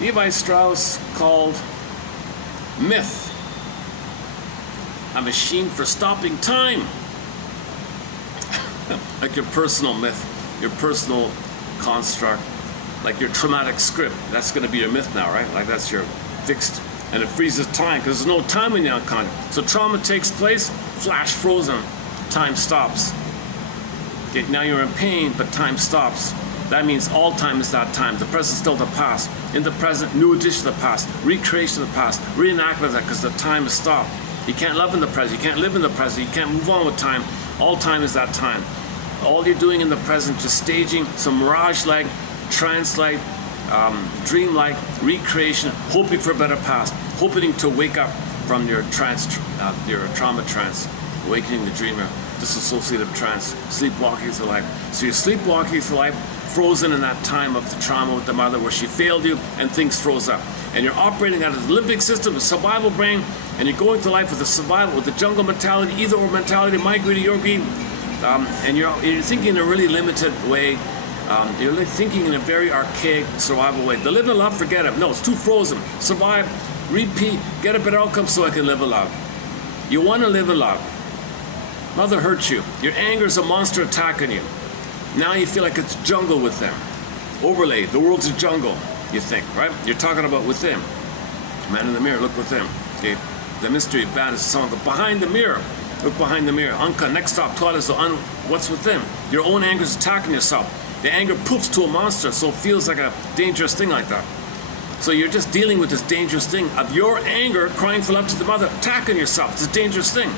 Levi Strauss called myth a machine for stopping time. Like your personal myth, your personal construct, like your traumatic script. That's going to be your myth now, right? Like that's your fixed, and it freezes time because there's no time in the unconscious. So trauma takes place, flash frozen, time stops. Okay, now you're in pain, but time stops. That means all time is that time. The present is still the past. In the present, new addition to the past, recreation of the past, reenactment of that because the time is stopped. You can't love in the present. You can't live in the present. You can't move on with time. All time is that time. All you're doing in the present, just staging some mirage-like, trance-like, dream-like recreation, hoping for a better past, hoping to wake up from your trance, your trauma trance, awakening the dreamer, dissociative trance, sleepwalking through life. So you're sleepwalking through life, frozen in that time of the trauma with the mother where she failed you and things froze up. And you're operating out of the limbic system, the survival brain, and you're going through life with the survival, with the jungle mentality, either or mentality, my greed or your greed, and you're thinking in a really limited way. You're thinking in a very archaic survival way. The live and love, forget it. No, it's too frozen. Survive, repeat, get a better outcome so I can live and love. You want to live and love. Mother hurt you. Your anger is a monster attacking you. Now you feel like it's jungle with them. Overlay, the world's a jungle, you think, right? You're talking about within. Man in the mirror, look within. Okay? The mystery of bad is the song. But behind the mirror, look behind the mirror. Next stop, toilet is what's within. Your own anger is attacking yourself. The anger poofs to a monster, so it feels like a dangerous thing like that. So you're just dealing with this dangerous thing of your anger, crying for love to the mother, attacking yourself. It's a dangerous thing.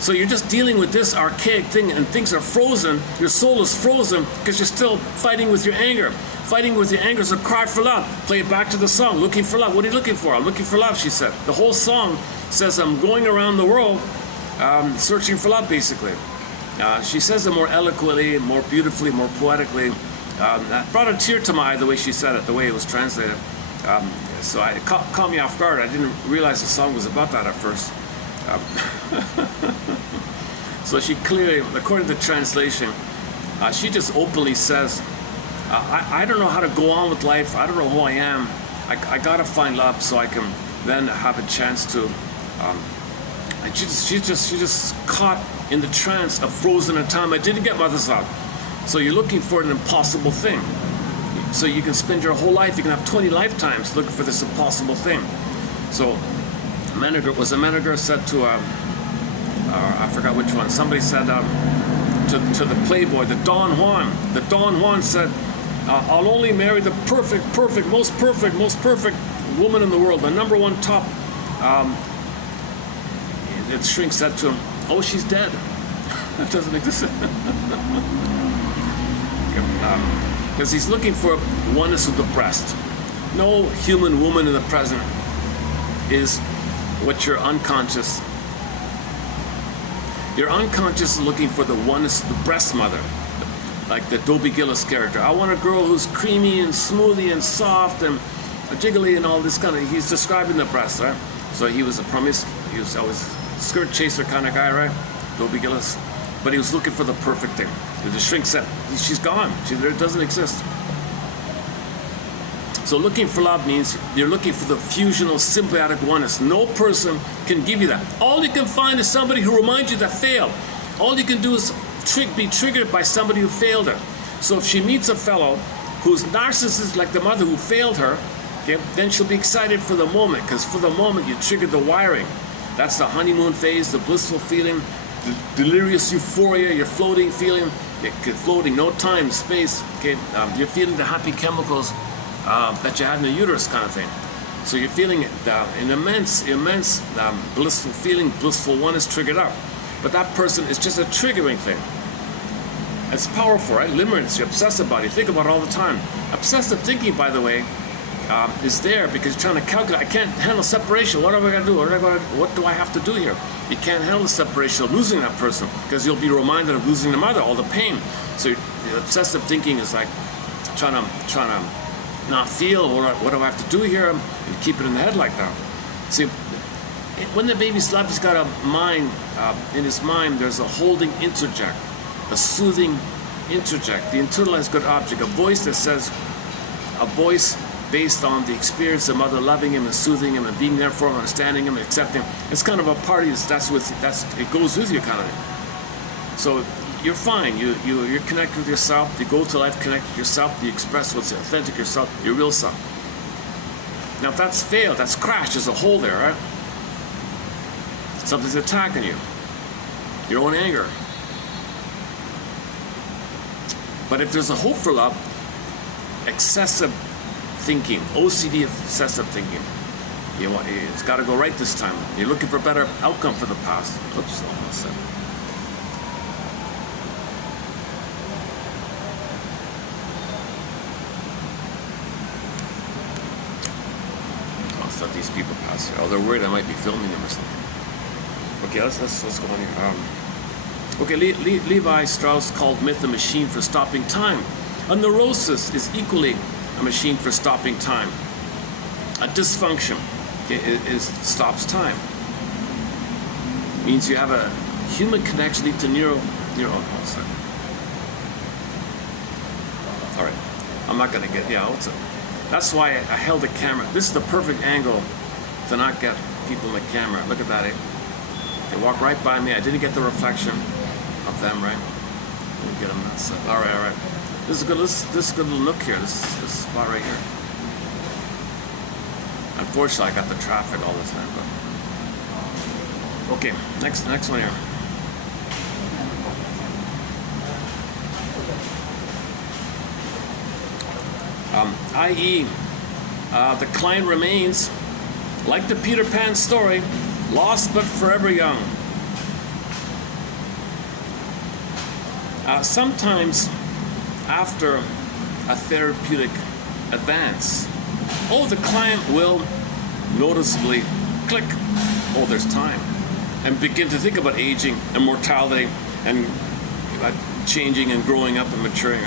So you're just dealing with this archaic thing, and things are frozen. Your soul is frozen because you're still fighting with your anger. Fighting with your anger is a cry for love. Play it back to the song, looking for love. What are you looking for? I'm looking for love, she said. The whole song says I'm going around the world searching for love, basically. She says it more eloquently, more beautifully, more poetically. That brought a tear to my eye the way she said it, the way it was translated. So it caught me off guard. I didn't realize the song was about that at first. So she clearly, according to the translation, she just openly says, I don't know how to go on with life. I don't know who I am. I gotta find love so I can then have a chance to. And she just caught in the trance of frozen in time. I didn't get mother's love. So you're looking for an impossible thing. So you can spend your whole life, you can have 20 lifetimes looking for this impossible thing. So Menninger said to, I forgot which one, somebody said to the playboy, the Don Juan said, I'll only marry the most perfect woman in the world, the number one top. The shrink said to him, oh, she's dead. That doesn't exist. Because he's looking for oneness with the breast. No human woman in the present is what your unconscious. Your unconscious is looking for the oneness of the breast mother, like the Dobie Gillis character. I want a girl who's creamy and smoothie and soft and jiggly and all this kind of. He's describing the breast, right? So he was a promiscuous. He was always skirt chaser kind of guy, right? Dobie Gillis. But he was looking for the perfect thing. The shrink said, she's gone. It doesn't exist. So looking for love means you're looking for the fusional symbiotic oneness. No person can give you that. All you can find is somebody who reminds you that failed. All you can do is be triggered by somebody who failed her. So if she meets a fellow who's narcissistic like the mother who failed her, okay, then she'll be excited for the moment, because for the moment you triggered the wiring. That's the honeymoon phase, the blissful feeling, the delirious euphoria, you're floating feeling, you're floating, no time, space, okay, you're feeling the happy chemicals that you had in the uterus kind of thing. So you're feeling an immense blissful feeling, blissful oneness triggered up. But that person is just a triggering thing. It's powerful, right? Limerence, you obsess about it. You think about it all the time. Obsessive thinking, by the way, is there because you're trying to calculate. I can't handle separation. What am I going to do? What do I have to do here? You can't handle the separation of losing that person because you'll be reminded of losing the mother, all the pain. So obsessive thinking is like trying to not feel what do I have to do here and keep it in the head like that. See, when the baby slept, he's got a mind, in his mind there's a holding interject, a soothing interject, the internalized good object, a voice that says, a voice based on the experience of mother loving him and soothing him and being there for him, understanding him, accepting him. It's kind of a party it goes with you kind of thing. So you're fine. You're connected with yourself. You go to life connected with yourself. You express what's authentic yourself, your real self. Now if that's failed, that's crashed, there's a hole there, right? Something's attacking you. Your own anger. But if there's a hope for love, excessive thinking, OCD obsessive thinking, it's got to go right this time. You're looking for a better outcome for the past. Oops, almost said. Let these people pass here. Oh, they're worried I might be filming them or something. Okay, let's go on here. Okay, Levi Strauss called myth a machine for stopping time. A neurosis is equally a machine for stopping time. A dysfunction stops time. Means you have a human connection to neuro. All right, I'm not gonna get That's why I held the camera. This is the perfect angle to not get people in the camera. Look at that. They walk right by me. I didn't get the reflection of them, right? Didn't get them. All right. This is a good. This is a good little nook here. This spot right here. Unfortunately, I got the traffic all the time. But okay, next one here. I.e., the client remains, like the Peter Pan story, lost but forever young. Sometimes after a therapeutic advance, the client will noticeably click, there's time, and begin to think about aging and mortality and changing and growing up and maturing.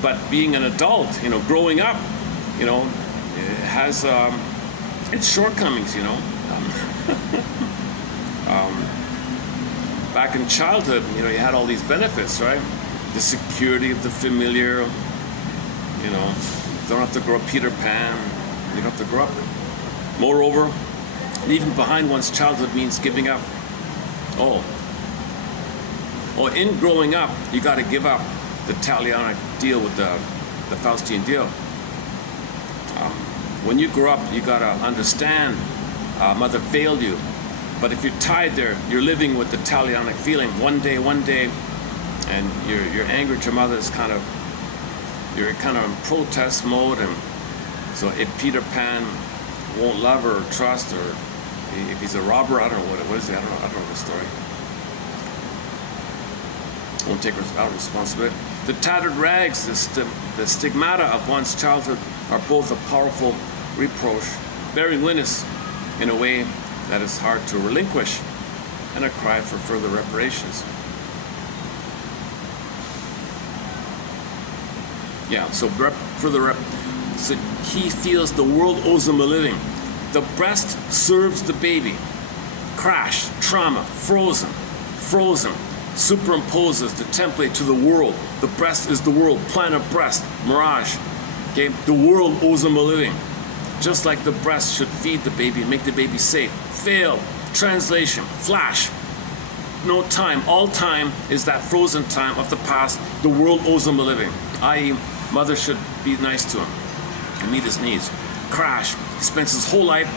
But being an adult, growing up, has its shortcomings, back in childhood, you had all these benefits, right? The security of the familiar, don't have to grow up Peter Pan, you don't have to grow up. Moreover, leaving behind one's childhood means giving up. In growing up, you got to give up the Talionic deal with the Faustian deal. When you grow up, you got to understand mother failed you. But if you're tied there, you're living with the Talionic feeling. One day, and your anger at your mother is you're kind of in protest mode. And so if Peter Pan won't love her or trust, or if he's a robber, I don't know what is it. I don't know the story. Won't take responsibility. The tattered rags, the stigmata of one's childhood are both a powerful reproach, bearing witness in a way that is hard to relinquish, and a cry for further reparations. So he feels the world owes him a living. The breast serves the baby. Crash, trauma, frozen, superimposes the template to the world. The breast is the world, planet breast, mirage. Okay, the world owes him a living. Just like the breast should feed the baby and make the baby safe. Fail, translation, flash. No time, all time is that frozen time of the past. The world owes him a living, i.e., mother should be nice to him and meet his needs. Crash, he spends his whole life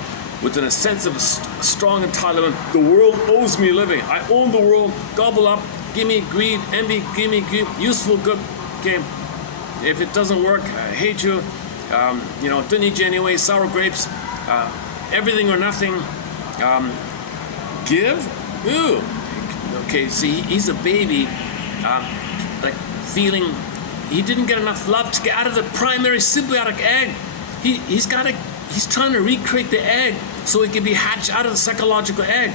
within a sense of a strong entitlement. The world owes me a living. I own the world. Gobble up. Give me greed, envy. Give me greed. Useful, good. Okay. If it doesn't work, I hate you. Don't need you anyway. Sour grapes. Everything or nothing. Give. Ooh. Okay. See, he's a baby. like feeling he didn't get enough love to get out of the primary symbiotic egg. He's trying to recreate the egg so he can be hatched out of the psychological egg.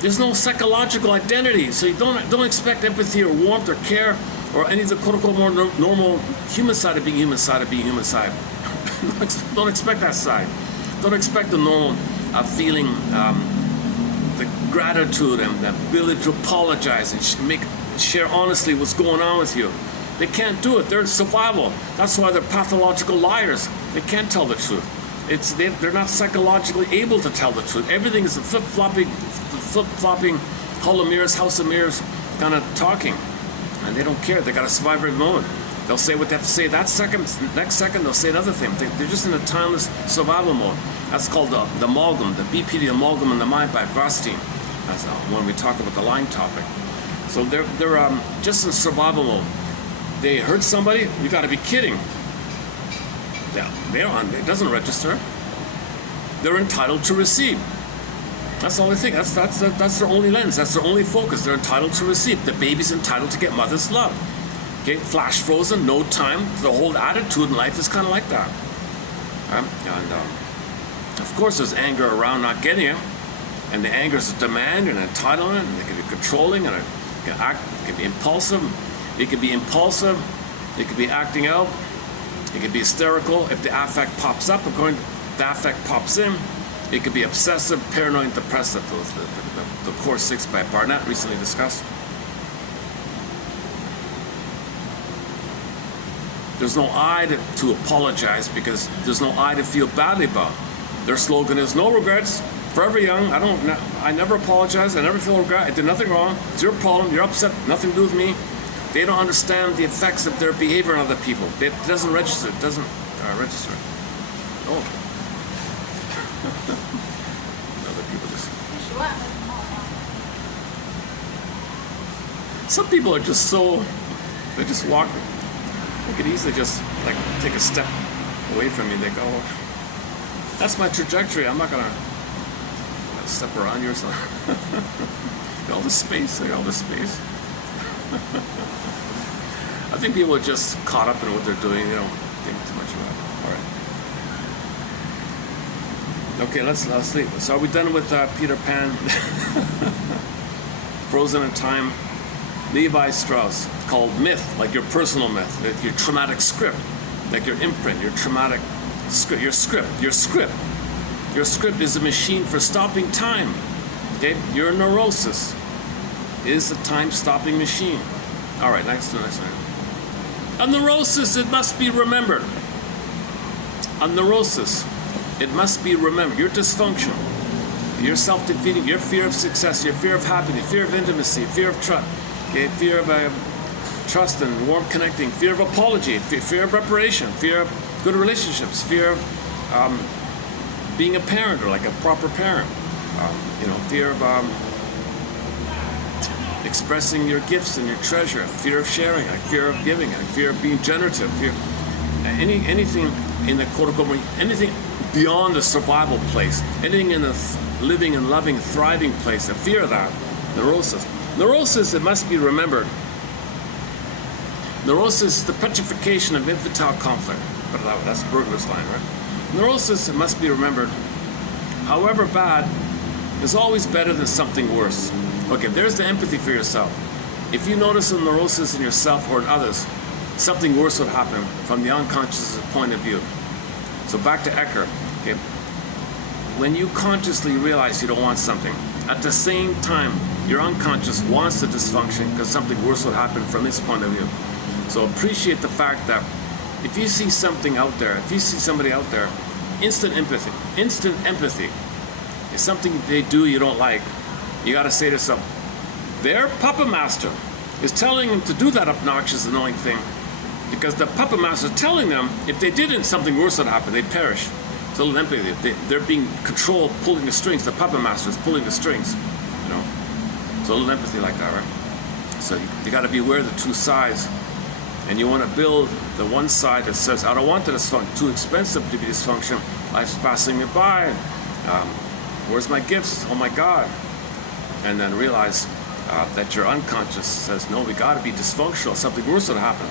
There's no psychological identity, so you don't expect empathy or warmth or care or any of the quote-unquote more normal human side of being human side. Don't expect that side. Don't expect the normal feeling, the gratitude and the ability to apologize and share honestly what's going on with you. They can't do it. They're in survival. That's why they're pathological liars. They can't tell the truth. They're not psychologically able to tell the truth. Everything is a flip-flopping, house of mirrors kind of talking. And they don't care. They got to survive every moment. They'll say what they have to say that second. Next second, they'll say another thing. They're just in a timeless survival mode. That's called the amalgam, the BP, the amalgam in the mind by Gostein. That's when we talk about the line topic. So they're just in survival mode. They hurt somebody. You got to be kidding. It doesn't register. They're entitled to receive. That's all they think. That's their only lens. That's their only focus. They're entitled to receive. The baby's entitled to get mother's love. Okay, flash frozen, no time. The whole attitude in life is kind of like that. Of course, there's anger around not getting it, and the anger is a demand and entitlement, and it can be controlling, and it can be impulsive. It can be impulsive. It can be acting out. It can be hysterical if the affect pops up. According to the affect pops in, it could be obsessive, paranoid, and depressive. The core 6 by Barnett recently discussed. There's no I to apologize because there's no I to feel badly about. Their slogan is no regrets, forever young. I never apologize. I never feel regret. I did nothing wrong. It's your problem. You're upset. Nothing to do with me. They don't understand the effects of their behavior on other people. It doesn't register. It doesn't register. Oh. Other people just. Some people are just so. They just walk. They could easily just like take a step away from me. They go, "That's my trajectory. I'm not gonna step around you or something." All the space. All the space. I think people are just caught up in what they're doing. They don't think too much about it. All right. Okay, let's sleep. So are we done with Peter Pan? Frozen in Time. Levi Strauss, called myth, like your personal myth, your traumatic script, like your imprint, your traumatic script, your script. Your script is a machine for stopping time. Okay, your neurosis is a time-stopping machine. All right, next one. A neurosis, it must be remembered. A neurosis, it must be remembered. You're dysfunctional. You're self-defeating. Your fear of success, your fear of happiness, fear of intimacy, fear of trust, okay, fear of trust and warm connecting, fear of apology, fear of reparation, fear of good relationships, fear of being a parent or like a proper parent, fear of expressing your gifts and your treasure, fear of sharing, like fear of giving, and fear of being generative, fear anything in the quote-unquote, anything beyond the survival place, anything in the living and loving, thriving place, the fear of that, neurosis. Neurosis, it must be remembered. Neurosis is the petrification of infantile conflict. That's Berger's line, right? Neurosis, it must be remembered, however bad, is always better than something worse. Okay, there's the empathy for yourself. If you notice a neurosis in yourself or in others, something worse would happen from the unconscious point of view. So back to Ecker. Okay, when you consciously realize you don't want something, at the same time, your unconscious wants the dysfunction because something worse would happen from its point of view. So appreciate the fact that if you see something out there, if you see somebody out there, instant empathy is something they do you don't like. You got to say to yourself, their puppet master is telling them to do that obnoxious, annoying thing because the puppet master is telling them if they didn't, something worse would happen. They'd perish. It's a little empathy. They're being controlled, pulling the strings. The puppet master is pulling the strings. So a little empathy like that, right? So you got to be aware of the two sides. And you want to build the one side that says, I don't want the dysfunction. Too expensive to be dysfunction. Life's passing me by. Where's my gifts? Oh my God. And then realize that your unconscious says, no, we got to be dysfunctional. Something worse would happen.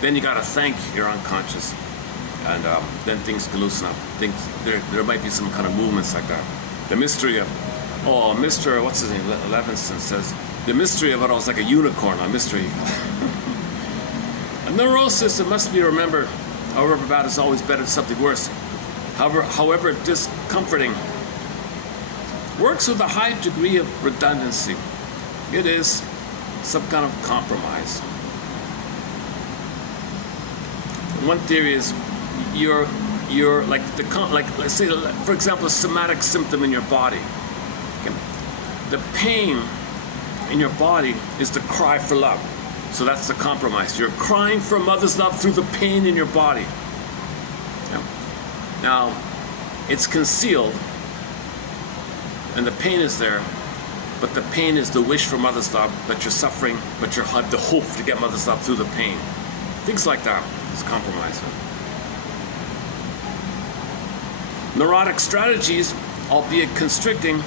Then you got to thank your unconscious, and then things can loosen up. There might be some kind of movements like that. The mystery of, Mr. What's his name? Levinson says, the mystery of it all is like a unicorn, a mystery. A neurosis, it must be remembered, however bad, is always better than something worse. However discomforting, works with a high degree of redundancy. It is some kind of compromise. One theory is you're like let's say, for example, a somatic symptom in your body. Okay. The pain in your body is the cry for love. So that's the compromise. You're crying for mother's love through the pain in your body. Yeah. Now, it's concealed, and the pain is there, but the pain is the wish for mother's love, but you're suffering, but you have the hope to get mother's love through the pain. Things like that is compromise. Neurotic strategies, albeit constricting,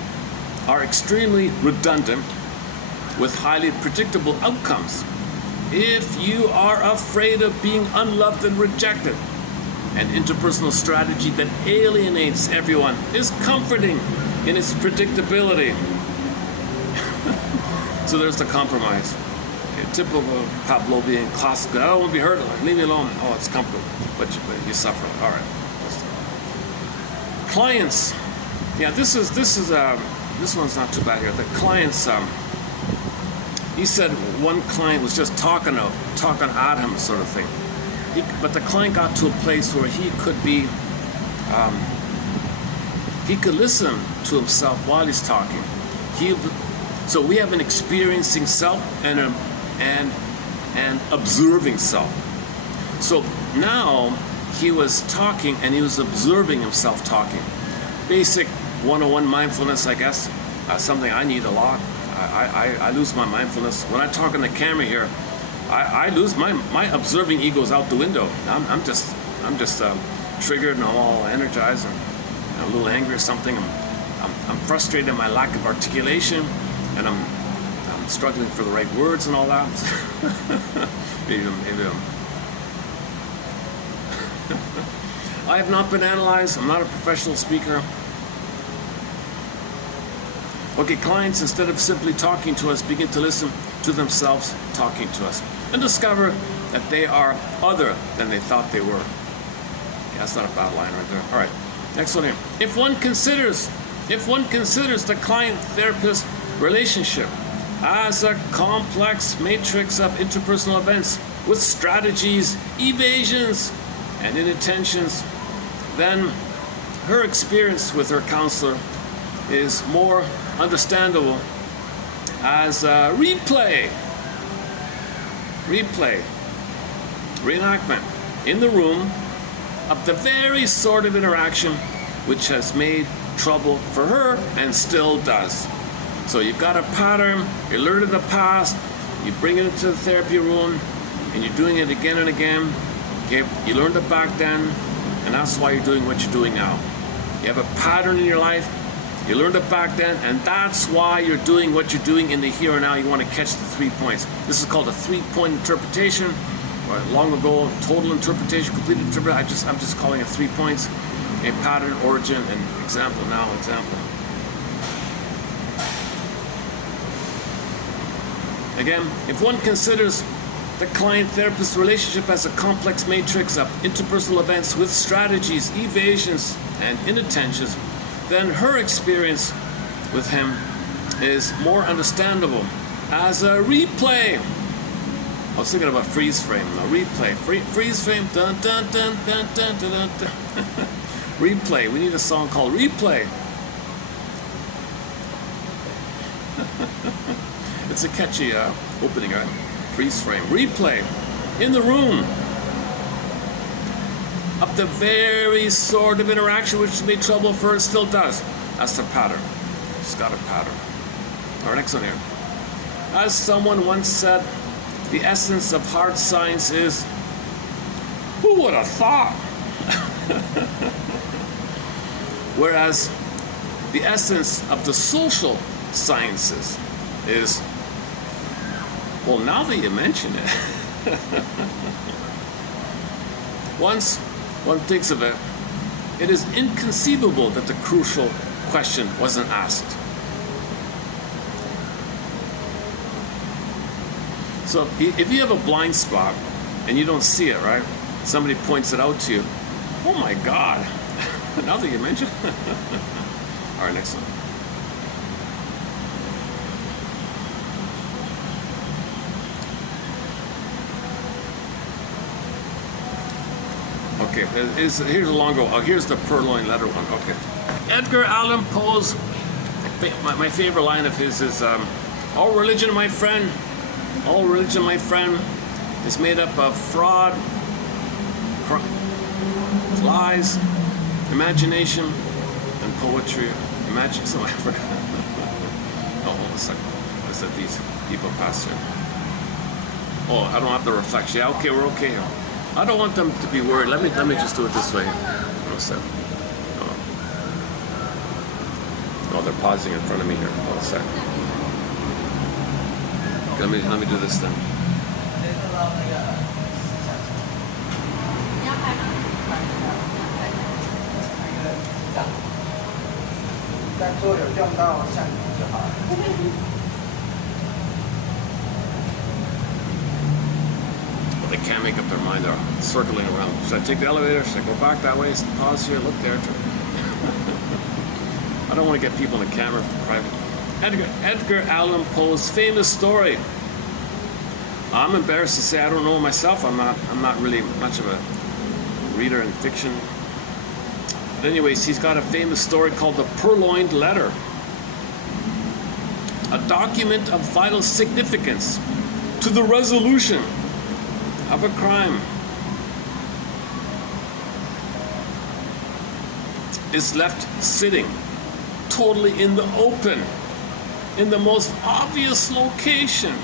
are extremely redundant with highly predictable outcomes. If you are afraid of being unloved and rejected, an interpersonal strategy that alienates everyone is comforting in its predictability. So there's the compromise. A typical Pavlovian classical, I don't want to be hurt, leave me alone. Oh, it's comfortable, but you suffer. All right. Clients, yeah, this one's not too bad here. The clients, he said one client was just talking at him, sort of thing. But the client got to a place where he could be, he could listen to himself while he's talking. So we have an experiencing self and observing self. So now he was talking and he was observing himself talking. Basic 101 mindfulness, I guess. Something I need a lot. I lose my mindfulness when I talk on the camera here. I lose my observing ego's out the window. I'm just triggered and I'm all energized and I'm a little angry or something. I'm frustrated at my lack of articulation, and I'm struggling for the right words and all that. maybe I have not been analyzed. I'm not a professional speaker. Okay, clients, instead of simply talking to us, begin to listen to themselves talking to us and discover that they are other than they thought they were. Yeah, that's not a bad line right there. All right, next one here. If one considers the client-therapist relationship as a complex matrix of interpersonal events with strategies, evasions, and inattentions, then her experience with her counselor is more understandable as a reenactment in the room of the very sort of interaction which has made trouble for her and still does. So you've got a pattern, you learned in the past, you bring it into the therapy room, and you're doing it again and again. Okay, you learned it back then, and that's why you're doing what you're doing now. You have a pattern in your life, you learned it back then, and that's why you're doing what you're doing in the here and now. You want to catch the 3 points. This is called a 3-point interpretation. Right, long ago, total interpretation, complete interpretation. I'm just calling it 3 points. A pattern, origin, and example. Now, example. Again, if one considers the client-therapist relationship as a complex matrix of interpersonal events with strategies, evasions, and inattentions, then her experience with him is more understandable as a replay. I was thinking about freeze frame. A replay. Freeze frame. Dun dun dun dun dun dun dun. dun. Replay. We need a song called Replay. It's a catchy opening, right? Freeze frame. Replay. In the room of the very sort of interaction which made trouble for her, still does. That's the pattern. It's got a pattern. Our next one here. As someone once said, the essence of hard science is, who would have thought? Whereas the essence of the social sciences is, Well, now that you mention it, once one thinks of it, it is inconceivable that the crucial question wasn't asked. So if you have a blind spot and you don't see it, right? Somebody points it out to you. Oh my God. Now that you mention it. All right, next one. Okay, here's a longer one. Oh, here's the purloined letter one. Okay. Edgar Allan Poe's, my favorite line of his is, all religion, my friend, is made up of fraud, lies, imagination, and poetry. Imagine some. Oh, hold on a second. I said these people pass here. Oh, I don't have the reflection. Yeah, okay, we're okay here. I don't want them to be worried. Let me just do it this way. Oh, they're pausing in front of me here. Hold a sec. Okay, let me do this then. They can't make up their mind. They're circling around. Should I take the elevator? Should I go back that way? Pause here. Look there. I don't want to get people on the camera private. Edgar Allan Poe's famous story. I'm embarrassed to say I don't know myself. I'm not really much of a reader in fiction. But anyways, he's got a famous story called The Purloined Letter. A document of vital significance to the resolution of a crime is left sitting totally in the open, in the most obvious location.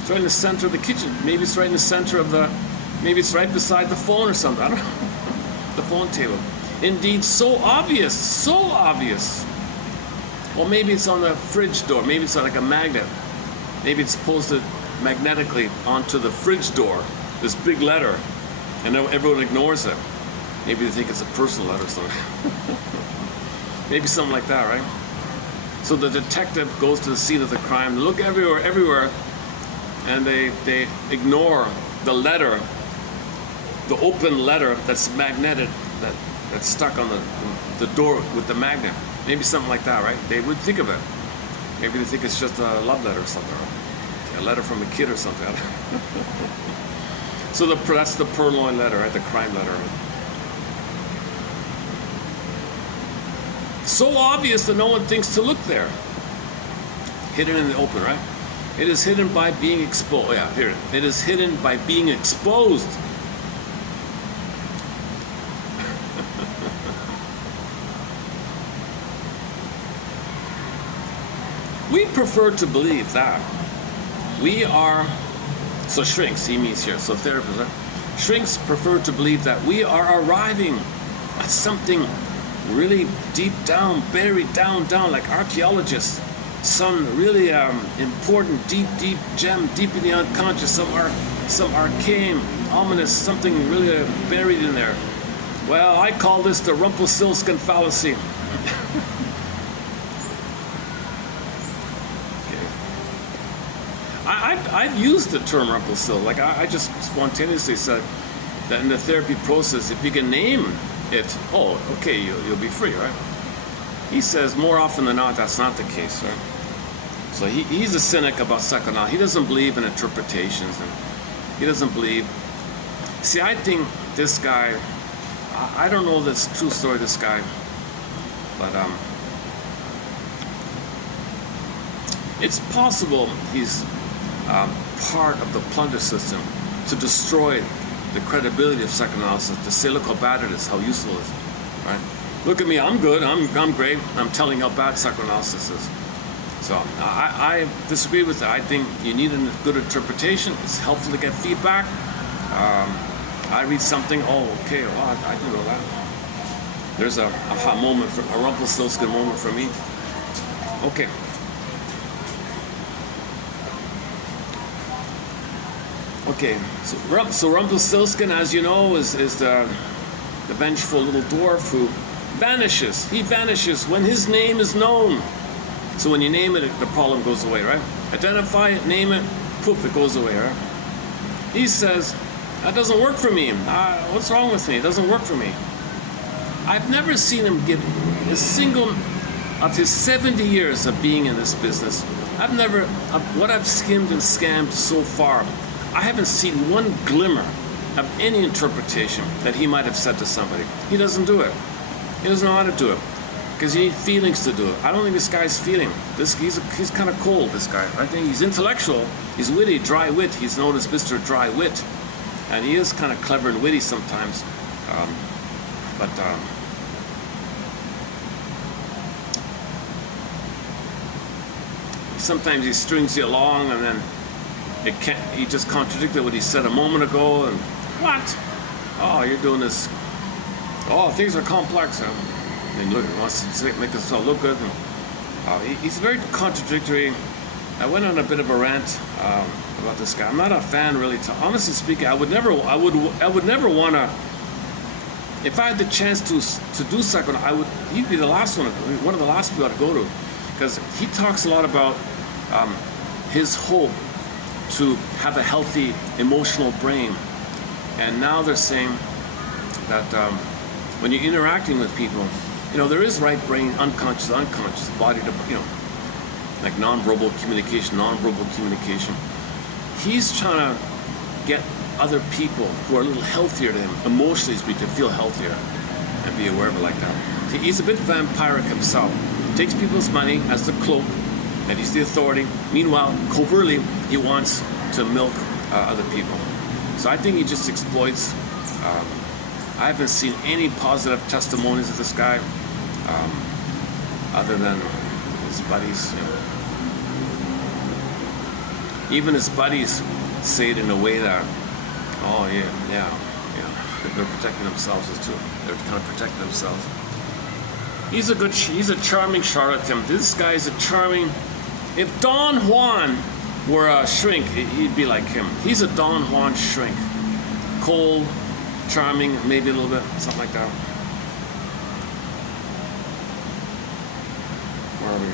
It's right in the center of the kitchen. Maybe it's right in the center of maybe it's right beside the phone or something. I don't know. The phone table. Indeed, so obvious, so obvious. Or maybe it's on the fridge door. Maybe it's like a magnet. Maybe it's posted magnetically onto the fridge door, this big letter, and everyone ignores it. Maybe they think it's a personal letter or something. Maybe something like that, right? So the detective goes to the scene of the crime, look everywhere, and they ignore the letter, the open letter that's magneted, that's stuck on the door with the magnet. Maybe something like that, right? They would think of it. Maybe they think it's just a love letter or something, right? A letter from a kid or something. So that's the purloined letter, right? The crime letter. Right? So obvious that no one thinks to look there. Hidden in the open, right? It is hidden by being exposed. Oh, yeah, here. It is hidden by being exposed. We prefer to believe that we are, so shrinks, he means here, so therapists, right? Shrinks prefer to believe that we are arriving at something really deep down, buried down, like archaeologists. Some really important, deep gem, deep in the unconscious, some arcane, ominous, something really buried in there. Well, I call this the Rumpelstiltskin fallacy. I've used the term Rumpelstiltskin. Like I just spontaneously said that in the therapy process, if you can name it, oh, okay, you'll be free, right? He says more often than not that's not the case, right? So he's a cynic about psychoanalysis. He doesn't believe in interpretations, and he doesn't believe. See, I think this guy, I don't know this true story of this guy, but it's possible he's part of the plunder system to destroy the credibility of psychoanalysis, to say, look how bad it is, how useful it is, right? Look at me, I'm good, I'm great, I'm telling how bad psychoanalysis is. So I disagree with that. I think you need a good interpretation. It's helpful to get feedback. I read something, oh, okay, well, I do know that. There's a aha moment, a Rumpelstiltskin moment for me. Okay. Okay, so Rumpelstiltskin, as you know, is the vengeful little dwarf who vanishes. He vanishes when his name is known. So when you name it, the problem goes away, right? Identify it, name it, poof, it goes away, right? He says, that doesn't work for me. What's wrong with me? It doesn't work for me. I've never seen him give a single of his 70 years of being in this business. What I've skimmed and scammed so far, I haven't seen one glimmer of any interpretation that he might have said to somebody. He doesn't do it. He doesn't know how to do it because you need feelings to do it. I don't think this guy's feeling. He's kind of cold, this guy. I think he's intellectual. He's witty, dry wit. He's known as Mr. Dry Wit. And he is kind of clever and witty sometimes. Sometimes he strings you along and then he just contradicted what he said a moment ago. And what? Oh, you're doing this. Oh, things are complex. And look, he wants to make himself look good. And, he's very contradictory. I went on a bit of a rant about this guy. I'm not a fan, really. Honestly speaking, I would never want to. If I had the chance to do psycho, he'd be the last one of the last people I'd go to, because he talks a lot about his hope to have a healthy emotional brain, and now they're saying that when you're interacting with people, there is right brain, unconscious, body to, like nonverbal communication. He's trying to get other people who are a little healthier than him, emotionally speaking, to feel healthier and be aware of it like that. He's a bit vampiric himself. He takes people's money as the cloak, and he's the authority. Meanwhile, covertly, he wants to milk other people. So I think he just exploits. I haven't seen any positive testimonies of this guy, other than his buddies. Even his buddies say it in a way that, oh yeah, they're protecting themselves too. They're kind of protecting themselves. He's a charming charlatan. This guy is a charming. If Don Juan were a shrink, he'd be like him. He's a Don Juan shrink. Cold, charming, maybe a little bit, something like that. Where are we?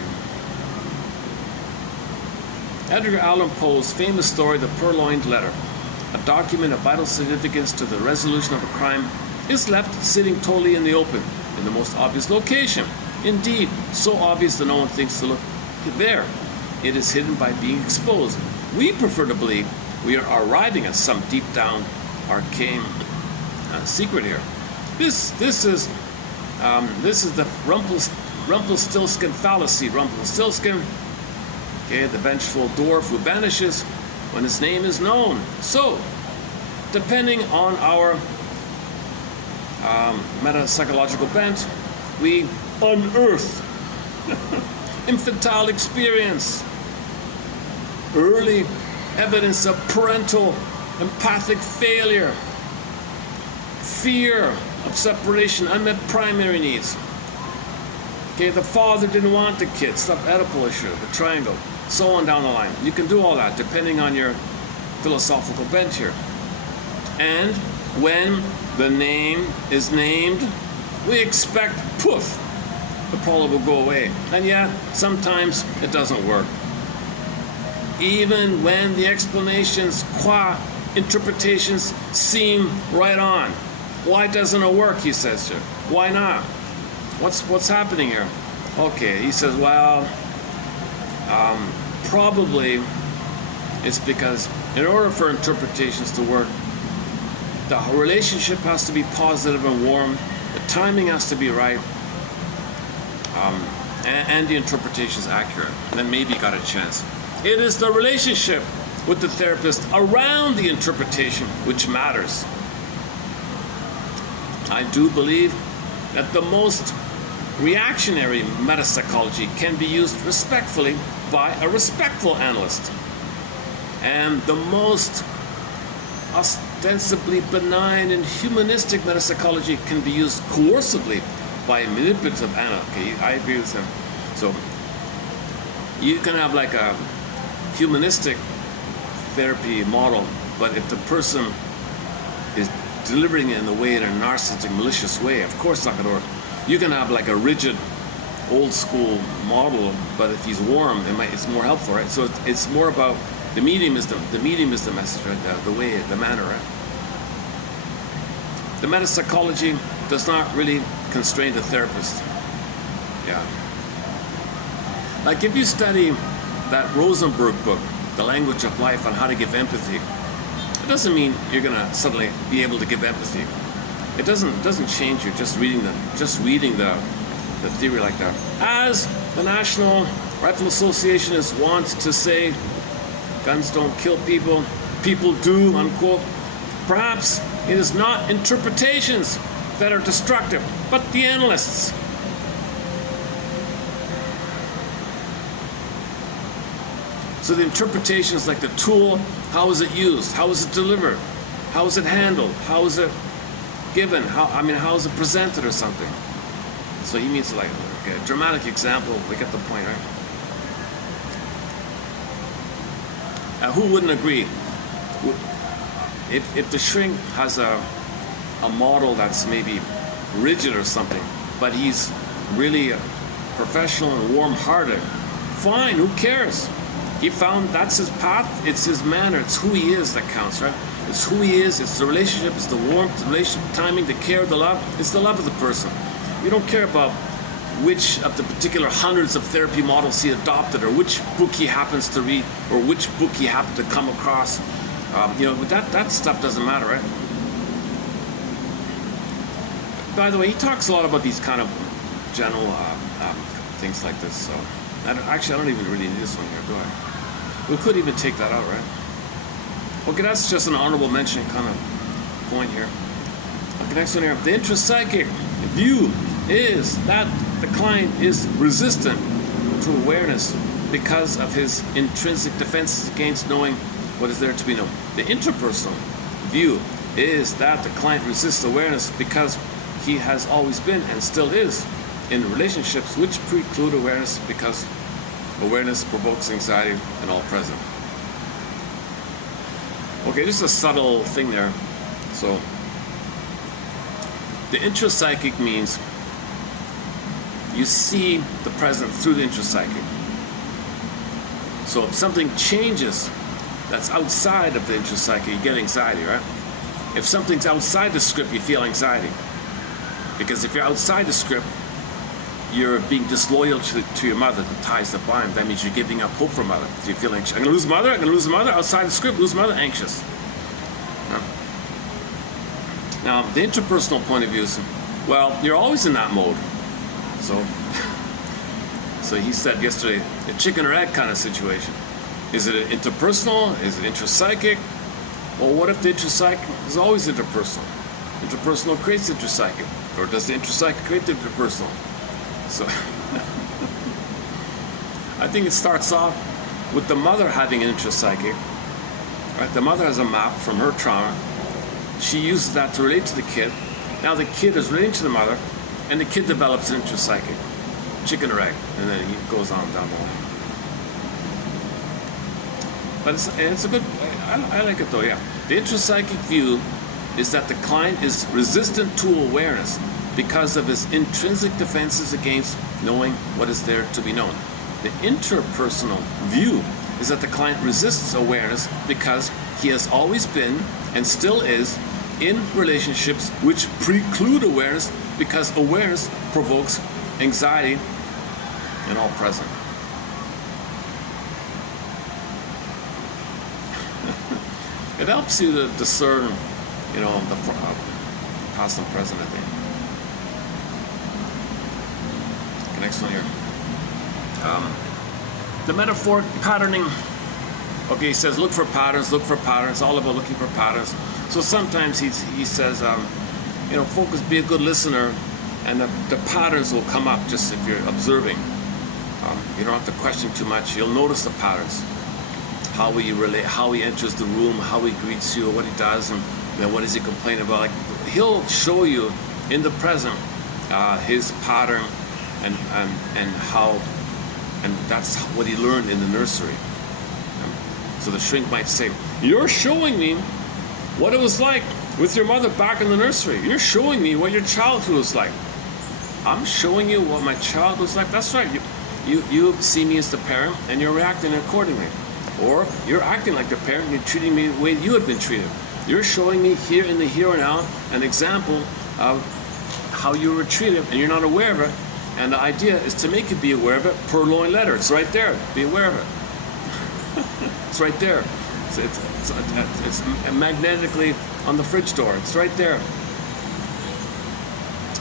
Edgar Allan Poe's famous story, The Purloined Letter, a document of vital significance to the resolution of a crime, is left sitting totally in the open, in the most obvious location. Indeed, so obvious that no one thinks to look there. It is hidden by being exposed. We prefer to believe we are arriving at some deep down arcane secret here. This is the Rumpelstiltskin fallacy. Rumpelstiltskin, okay, the vengeful dwarf who vanishes when his name is known. So, depending on our metapsychological bent, we unearth infantile experience, early evidence of parental empathic failure, fear of separation, unmet primary needs. Okay, the father didn't want the kid, sub-Oedipal issue, the triangle, so on down the line. You can do all that depending on your philosophical bent here. And when the name is named, we expect, poof, the problem will go away. And yet, sometimes it doesn't work. Even when the explanations, qua interpretations, seem right on. Why doesn't it work, he says to her. Why not? What's happening here? Okay, he says, well, probably it's because in order for interpretations to work, the relationship has to be positive and warm, the timing has to be right, and the interpretation is accurate. And then maybe you got a chance. It is the relationship with the therapist around the interpretation which matters. I do believe that the most reactionary metapsychology can be used respectfully by a respectful analyst. And the most ostensibly benign and humanistic metapsychology can be used coercively by a manipulative analyst. Okay, I agree with him. So you can have like a humanistic therapy model But if the person is delivering it in the way, in a narcissistic, malicious way, of course it's not going to work. You can have like a rigid, old school model, but if he's warm, it's more helpful, right? So it's more about the medium is the message, right? The way, the manner, right? The metapsychology does not really constrain the therapist. Yeah. Like if you study that Rosenberg book, The Language of Life, on how to give empathy, it doesn't mean you're gonna suddenly be able to give empathy. It doesn't change you just reading the theory like that. As the National Rifle Association is wont to say, guns don't kill people, people do, unquote. Perhaps it is not interpretations that are destructive, but the analysts. So the interpretation is like the tool. How is it used? How is it delivered? How is it handled? How is it given? How is it presented or something? So he means like a dramatic example. We get the point, right? Who wouldn't agree? If the shrink has a model that's maybe rigid or something, but he's really professional and warm-hearted, fine, who cares? He found that's his path, it's his manner, it's who he is that counts, right? It's who he is, it's the relationship, it's the warmth, the relationship, timing, the care, the love. It's the love of the person. We don't care about which of the particular hundreds of therapy models he adopted, or which book he happens to read, or which book he happened to come across. That stuff doesn't matter, right? By the way, he talks a lot about these kind of general things like this. So, I don't even really need this one here, do I? We could even take that out, right? Okay, that's just an honorable mention kind of point here. Okay, next one here. The intrapsychic view is that the client is resistant to awareness because of his intrinsic defenses against knowing what is there to be known. The interpersonal view is that the client resists awareness because he has always been and still is in relationships which preclude awareness, because awareness provokes anxiety and all present. Okay, just a subtle thing there. So the intrapsychic means you see the present through the intrapsychic. So if something changes that's outside of the intrapsychic, you get anxiety, right? If something's outside the script, you feel anxiety. Because if you're outside the script, you're being disloyal to your mother, the ties that bind. That means you're giving up hope for mother. So you feel anxious. I'm gonna lose mother, I'm gonna lose mother, outside the script, lose mother, anxious. Now, the interpersonal point of view is, well, you're always in that mode. So he said yesterday, a chicken or egg kind of situation. Is it interpersonal? Is it intrapsychic? Well, what if the intrapsychic is always interpersonal? Interpersonal creates intrapsychic. Or does the intrapsychic create the interpersonal? So I think it starts off with the mother having an intrapsychic. Right? The mother has a map from her trauma. She uses that to relate to the kid. Now the kid is relating to the mother, and the kid develops an intrapsychic. Chicken or egg, and then he goes on down the line. But it's a good, I like it though, yeah. The intrapsychic view is that the client is resistant to awareness because of his intrinsic defenses against knowing what is there to be known. The interpersonal view is that the client resists awareness because he has always been and still is in relationships which preclude awareness, because awareness provokes anxiety and all present. It helps you to discern, the past and present, I think. Okay, next one here. The metaphoric patterning. Okay, he says, look for patterns, look for patterns. All about looking for patterns. So sometimes he says, focus, be a good listener, and the patterns will come up just if you're observing. You don't have to question too much. You'll notice the patterns. How he relate, how he enters the room, how he greets you, what he does, and what does he complain about. Like, he'll show you in the present his pattern and how, and that's what he learned in the nursery. So the shrink might say, you're showing me what it was like with your mother back in the nursery. You're showing me what your childhood was like. I'm showing you what my childhood was like. That's right. You see me as the parent and you're reacting accordingly. Or you're acting like the parent and you're treating me the way you had been treated. You're showing me here in the here and now an example of how you were treated and you're not aware of it. And the idea is to make you be aware of it, purloined letter. It's right there. Be aware of it. It's right there. It's magnetically on the fridge door. It's right there.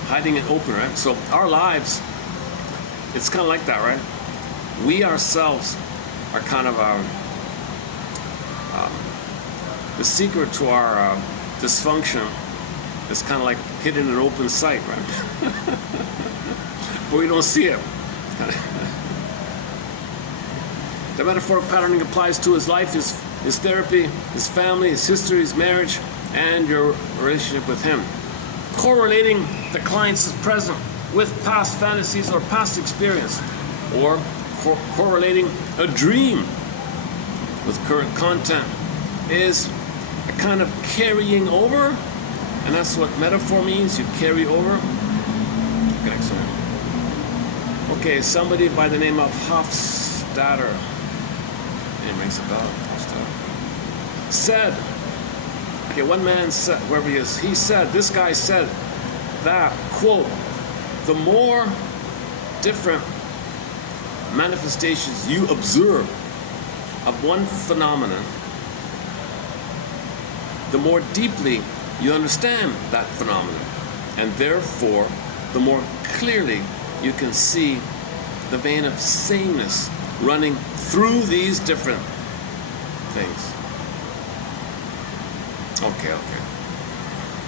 Hiding it open, right? So our lives, it's kind of like that, right? We ourselves are kind of the secret to our dysfunction is kind of like hidden in an open sight, right? But we don't see it. The metaphoric patterning applies to his life, his therapy, his family, his history, his marriage, and your relationship with him. Correlating the client's present with past fantasies or past experience, or correlating a dream with current content is a kind of carrying over, and that's what metaphor means. You carry over. Okay, sorry. Okay, somebody by the name of Hofstadter, name rings a bell, Hofstadter, said, okay, one man said, wherever he is, he said, this guy said that, quote, the more different manifestations you observe of one phenomenon, the more deeply you understand that phenomenon, and therefore the more clearly you can see the vein of sameness running through these different things. Okay.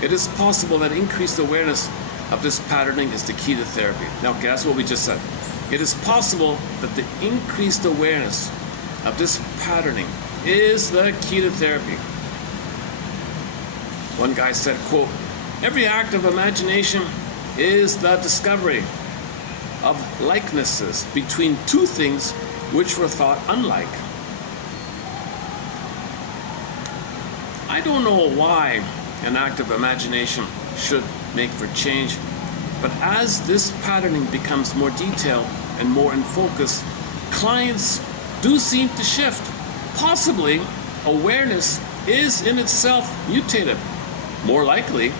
It is possible that increased awareness of this patterning is the key to therapy. Now, okay, that's what we just said. It is possible that the increased awareness of this patterning is the key to therapy. One guy said, quote, every act of imagination is the discovery of likenesses between two things which were thought unlike. I don't know why an act of imagination should make for change, but as this patterning becomes more detailed and more in focus, clients do seem to shift. Possibly, awareness is in itself mutative. More likely,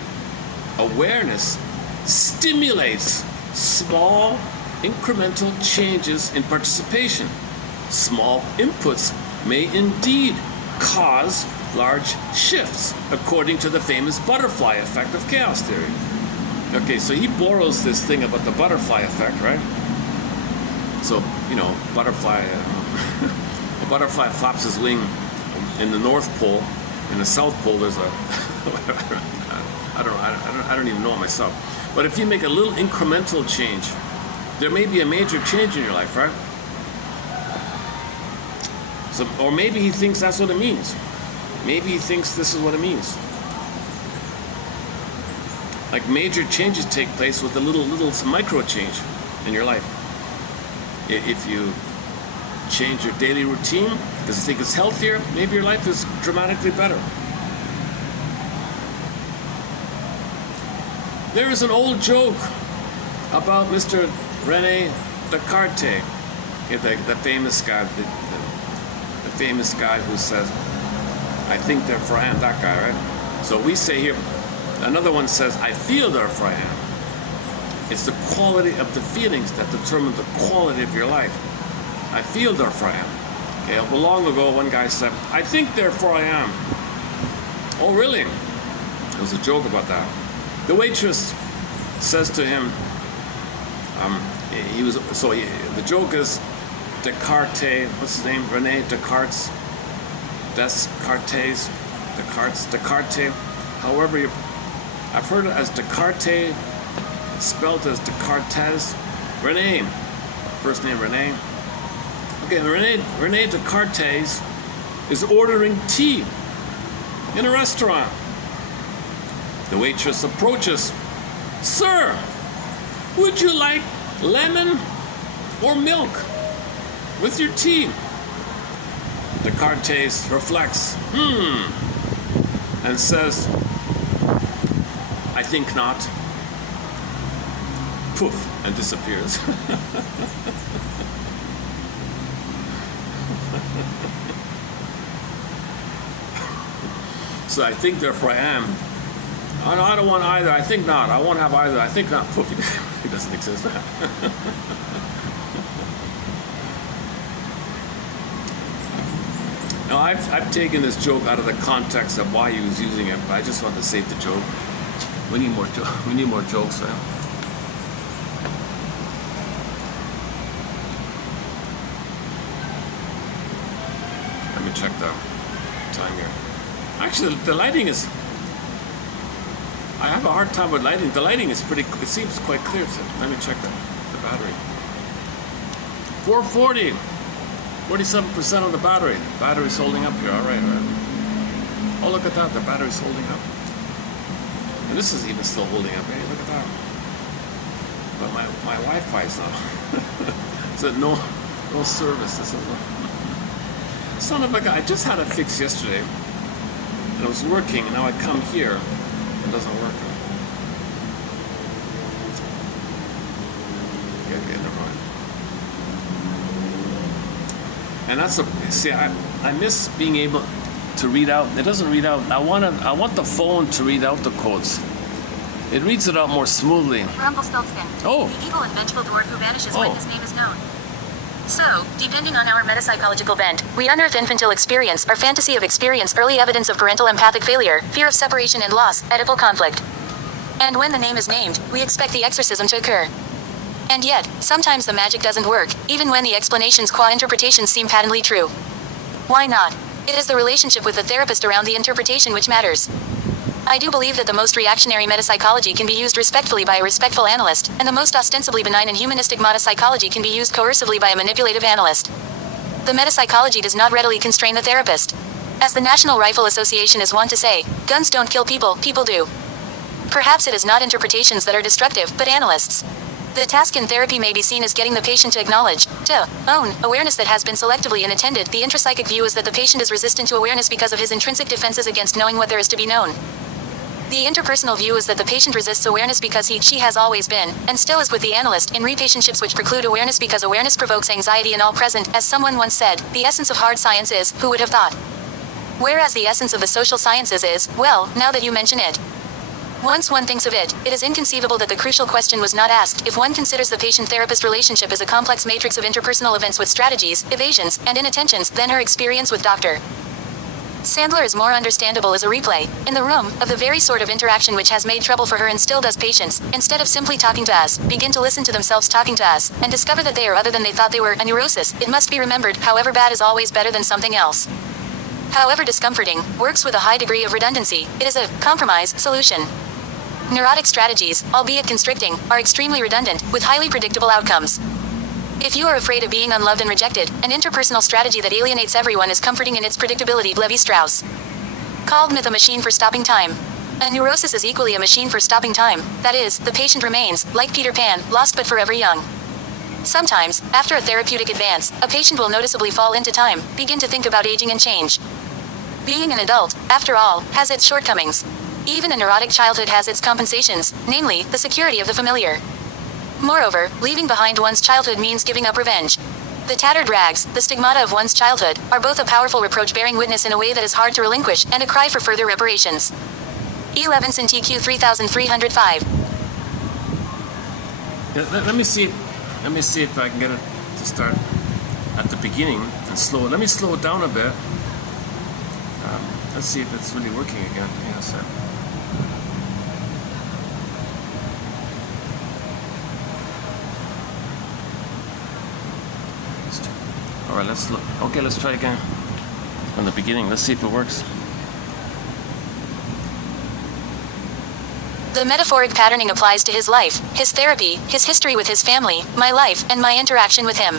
awareness stimulates small incremental changes in participation. Small inputs may indeed cause large shifts, according to the famous butterfly effect of chaos theory. Okay, so he borrows this thing about the butterfly effect, right? So, you know, butterfly, a butterfly flaps his wing in the North Pole. In the South Pole, there's a, I don't even know it myself. But if you make a little incremental change, there may be a major change in your life, right? So, or maybe he thinks that's what it means. Maybe he thinks this is what it means. Like major changes take place with a little micro change in your life. If you change your daily routine because you think it's healthier, maybe your life is dramatically better. There is an old joke about Mr. René Descartes, the famous guy, the famous guy who says, I think therefore I am, that guy, right? So we say here, another one says, I feel therefore I am. It's the quality of the feelings that determine the quality of your life. I feel therefore I am. Okay, well, long ago one guy said, I think therefore I am. Oh really? There was a joke about that. The waitress says to him, the joke is Descartes, what's his name? René Descartes. Descartes, however I've heard it as Descartes, spelled as Descartes. René, first name René. Okay, René Descartes is ordering tea in a restaurant. The waitress approaches. Sir, would you like lemon or milk with your tea? Descartes reflects, and says, I think not. Poof, and disappears. So I think, therefore I am. Oh, no, I don't want either. I think not. I won't have either. I think not. Poof, he doesn't exist. Now, I've taken this joke out of the context of why he was using it, but I just want to save the joke. We need more jokes, right? Let me check the time here. Actually, the lighting is... I have a hard time with lighting. The lighting is pretty... It seems quite clear. So let me check the battery. 440. 47% of the battery. The battery's holding up here. All right. Oh, look at that. The battery's holding up. And this is even still holding up. Hey, look at that. But my Wi-Fi's not. It's a no service. This is son of a guy. I just had it fixed yesterday, and it was working. And now I come here, it doesn't work. Okay, never mind. And that's I miss being able to read out. It doesn't read out. I want the phone to read out the quotes. It reads it out more smoothly. Rumpelstiltskin. Oh. The evil and vengeful dwarf who vanishes when his name is known. So, depending on our metapsychological bent, we unearth infantile experience, our fantasy of experience, early evidence of parental empathic failure, fear of separation and loss, Oedipal conflict. And when the name is named, we expect the exorcism to occur. And yet, sometimes the magic doesn't work, even when the explanations qua interpretations seem patently true. Why not? It is the relationship with the therapist around the interpretation which matters. I do believe that the most reactionary metapsychology can be used respectfully by a respectful analyst, and the most ostensibly benign and humanistic metapsychology can be used coercively by a manipulative analyst. The metapsychology does not readily constrain the therapist. As the National Rifle Association is wont to say, guns don't kill people, people do. Perhaps it is not interpretations that are destructive, but analysts. The task in therapy may be seen as getting the patient to acknowledge, to own, awareness that has been selectively inattended. The intrapsychic view is that the patient is resistant to awareness because of his intrinsic defenses against knowing what there is to be known. The interpersonal view is that the patient resists awareness because she has always been, and still is with the analyst, in repatientships which preclude awareness because awareness provokes anxiety in all present. As someone once said, the essence of hard science is, who would have thought? Whereas the essence of the social sciences is, well, now that you mention it. Once one thinks of it, it is inconceivable that the crucial question was not asked. If one considers the patient-therapist relationship as a complex matrix of interpersonal events with strategies, evasions, and inattentions, then her experience with Dr. Sandler is more understandable as a replay, in the room, of the very sort of interaction which has made trouble for her and still does. Patients, instead of simply talking to us, begin to listen to themselves talking to us, and discover that they are other than they thought they were. A neurosis, it must be remembered, however bad, is always better than something else. However discomforting, works with a high degree of redundancy. It is a compromise solution. Neurotic strategies, albeit constricting, are extremely redundant, with highly predictable outcomes. If you are afraid of being unloved and rejected, an interpersonal strategy that alienates everyone is comforting in its predictability. Levi-Strauss. Called myth a machine for stopping time. A neurosis is equally a machine for stopping time. That is, the patient remains, like Peter Pan, lost but forever young. Sometimes, after a therapeutic advance, a patient will noticeably fall into time, begin to think about aging and change. Being an adult, after all, has its shortcomings. Even a neurotic childhood has its compensations, namely, the security of the familiar. Moreover, leaving behind one's childhood means giving up revenge. The tattered rags, the stigmata of one's childhood, are both a powerful reproach bearing witness in a way that is hard to relinquish, and a cry for further reparations. E. Levinson TQ 3305. Let me see if I can get it to start at the beginning and slow it. Let me slow it down a bit. Let's see if it's really working again. Yes, sir. All right, let's look. Okay, let's try again from the beginning. Let's see if it works. The metaphoric patterning applies to his life, his therapy, his history with his family, my life, and my interaction with him.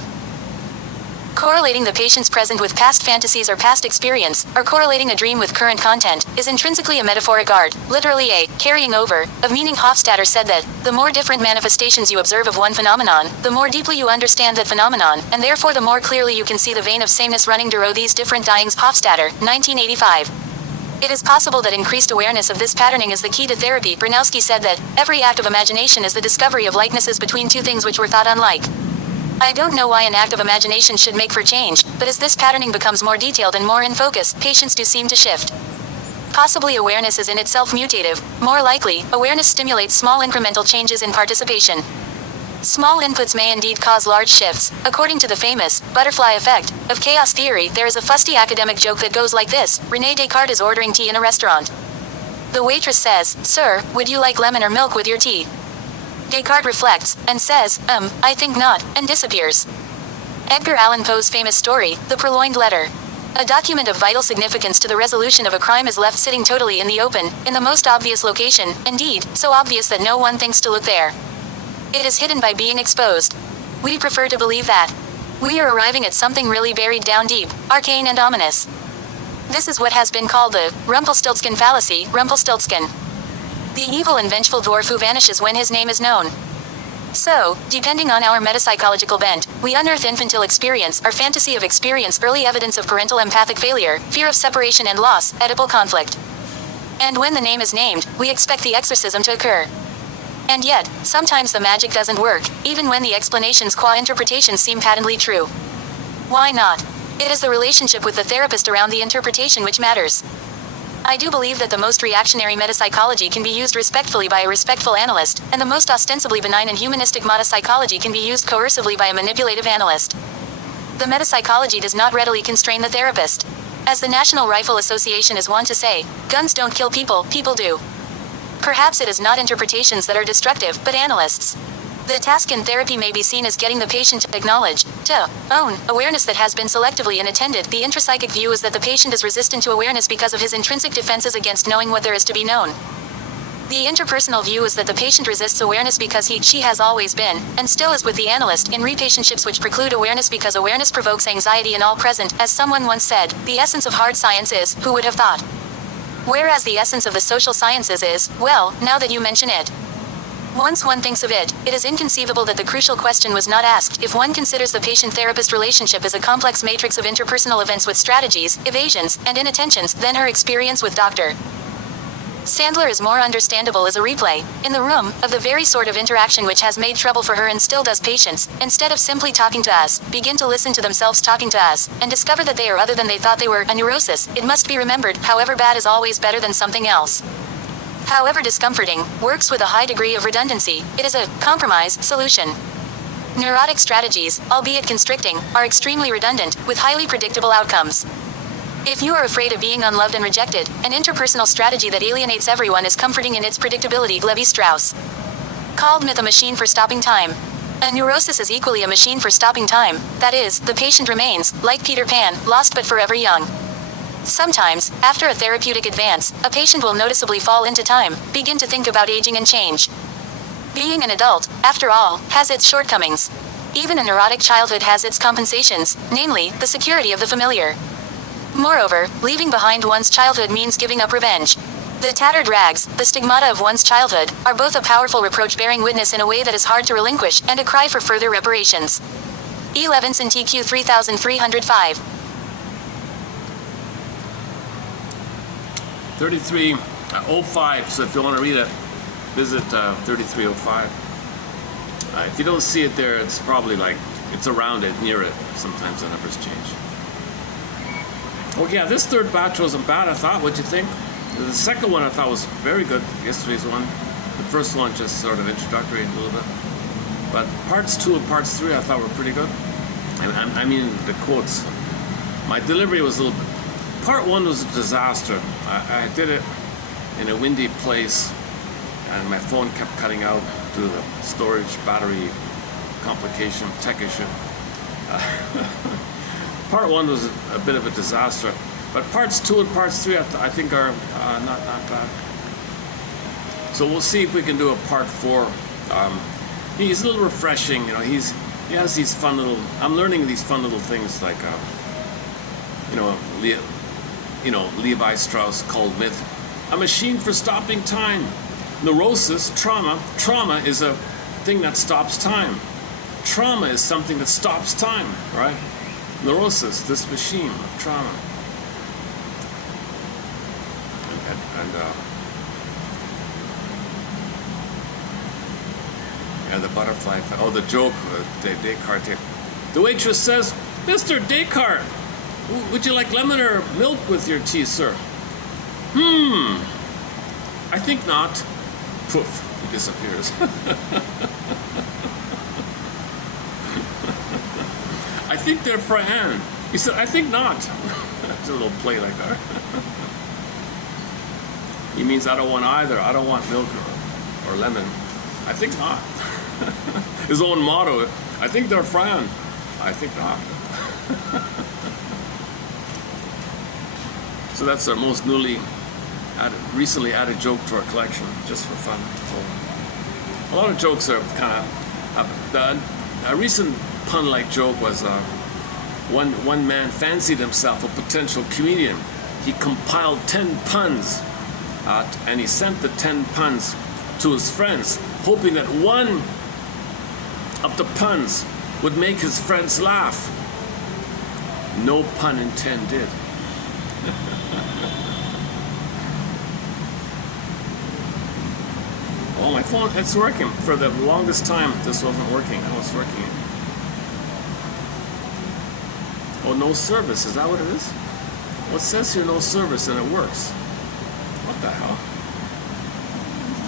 Correlating the patient's present with past fantasies or past experience, or correlating a dream with current content, is intrinsically a metaphoric art, literally a carrying over of meaning. Hofstadter said that, the more different manifestations you observe of one phenomenon, the more deeply you understand that phenomenon, and therefore the more clearly you can see the vein of sameness running through these different dyings. Hofstadter, 1985. It is possible that increased awareness of this patterning is the key to therapy. Bernowski said that, every act of imagination is the discovery of likenesses between two things which were thought unlike. I don't know why an act of imagination should make for change, but as this patterning becomes more detailed and more in focus, patients do seem to shift. Possibly awareness is in itself mutative. More likely, awareness stimulates small incremental changes in participation. Small inputs may indeed cause large shifts. According to the famous butterfly effect of chaos theory, there is a fusty academic joke that goes like this: René Descartes is ordering tea in a restaurant. The waitress says, "Sir, would you like lemon or milk with your tea?" Descartes reflects, and says, I think not, and disappears. Edgar Allan Poe's famous story, The Purloined Letter. A document of vital significance to the resolution of a crime is left sitting totally in the open, in the most obvious location, indeed, so obvious that no one thinks to look there. It is hidden by being exposed. We prefer to believe that. We are arriving at something really buried down deep, arcane and ominous. This is what has been called the Rumpelstiltskin fallacy, Rumpelstiltskin. The evil and vengeful dwarf who vanishes when his name is known. So, depending on our metapsychological bent, we unearth infantile experience, our fantasy of experience, early evidence of parental empathic failure, fear of separation and loss, Oedipal conflict. And when the name is named, we expect the exorcism to occur. And yet, sometimes the magic doesn't work, even when the explanations qua interpretations seem patently true. Why not? It is the relationship with the therapist around the interpretation which matters. I do believe that the most reactionary metapsychology can be used respectfully by a respectful analyst, and the most ostensibly benign and humanistic metapsychology can be used coercively by a manipulative analyst. The metapsychology does not readily constrain the therapist. As the National Rifle Association is wont to say, guns don't kill people, people do. Perhaps it is not interpretations that are destructive, but analysts. The task in therapy may be seen as getting the patient to acknowledge, to own, awareness that has been selectively inattended. The intrapsychic view is that the patient is resistant to awareness because of his intrinsic defenses against knowing what there is to be known. The interpersonal view is that the patient resists awareness because she has always been, and still is with the analyst, in relationships which preclude awareness because awareness provokes anxiety in all present. As someone once said, the essence of hard science is, who would have thought? Whereas the essence of the social sciences is, well, now that you mention it. Once one thinks of it, it is inconceivable that the crucial question was not asked. If one considers the patient-therapist relationship as a complex matrix of interpersonal events with strategies, evasions, and inattentions, then her experience with Dr. Sandler is more understandable as a replay, in the room, of the very sort of interaction which has made trouble for her and still does. Patients, instead of simply talking to us, begin to listen to themselves talking to us, and discover that they are other than they thought they were. A neurosis, it must be remembered, however bad, is always better than something else. However discomforting, works with a high degree of redundancy. It is a compromise solution. Neurotic strategies, albeit constricting, are extremely redundant, with highly predictable outcomes. If you are afraid of being unloved and rejected, an interpersonal strategy that alienates everyone is comforting in its predictability. Levi-Strauss. Called myth a machine for stopping time. A neurosis is equally a machine for stopping time, that is, the patient remains, like Peter Pan, lost but forever young. Sometimes, after a therapeutic advance, a patient will noticeably fall into time, begin to think about aging and change. Being an adult, after all, has its shortcomings. Even a neurotic childhood has its compensations, namely, the security of the familiar. Moreover, leaving behind one's childhood means giving up revenge. The tattered rags, the stigmata of one's childhood, are both a powerful reproach bearing witness in a way that is hard to relinquish, and a cry for further reparations. E. Levinson TQ 3305. 3305, so if you want to read it, visit 3305. If you don't see it there, it's probably like, it's around it, near it. Sometimes the numbers change. Well, yeah, this third batch wasn't bad, I thought. What'd you think? The second one I thought was very good, yesterday's one. The first one just sort of introductory a little bit. But parts 2 and parts 3 I thought were pretty good. And I mean, the quotes. My delivery was a little bit... Part 1 was a disaster. I did it in a windy place, and my phone kept cutting out due to the storage battery complication, tech issue. Part 1 was a bit of a disaster, but parts 2 and parts 3 I think are not bad. So we'll see if we can do a part 4. He's a little refreshing, you know. He has these fun little. I'm learning these fun little things like, Levi Strauss called myth a machine for stopping time. Neurosis, trauma is a thing that stops time. Trauma is something that stops time, right? Neurosis, this machine of trauma. And the butterfly, the joke, Descartes. The waitress says, "Mr. Descartes, would you like lemon or milk with your tea, sir?" I think not. Poof, he disappears. I think they're for Anne. He said, "I think not." It's a little play like that. He means I don't want either. I don't want milk or lemon. I think not. His own motto, I think they're Fran. I think not. So that's our most recently added joke to our collection, just for fun. A lot of jokes are kind of, a recent pun-like joke was one man fancied himself a potential comedian. He compiled 10 puns and he sent the 10 puns to his friends, hoping that one of the puns would make his friends laugh. No pun intended. Oh, my phone, it's working. For the longest time, this wasn't working. Now it's working. Oh, no service. Is that what it is? Well, it says here no service, and it works. What the hell?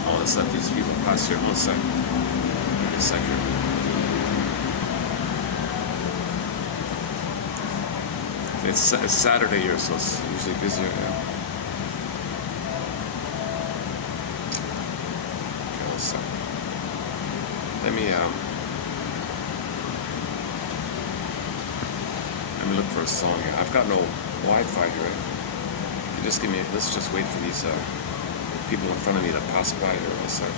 Oh, let's let these people pass here. 1 second. Wait a second. It's Saturday here, so it's usually busier now. Okay, 1 second. Let me look for a song here. I've got no Wi-Fi here. You just give me. Let's just wait for these people in front of me to pass by here. 1 second.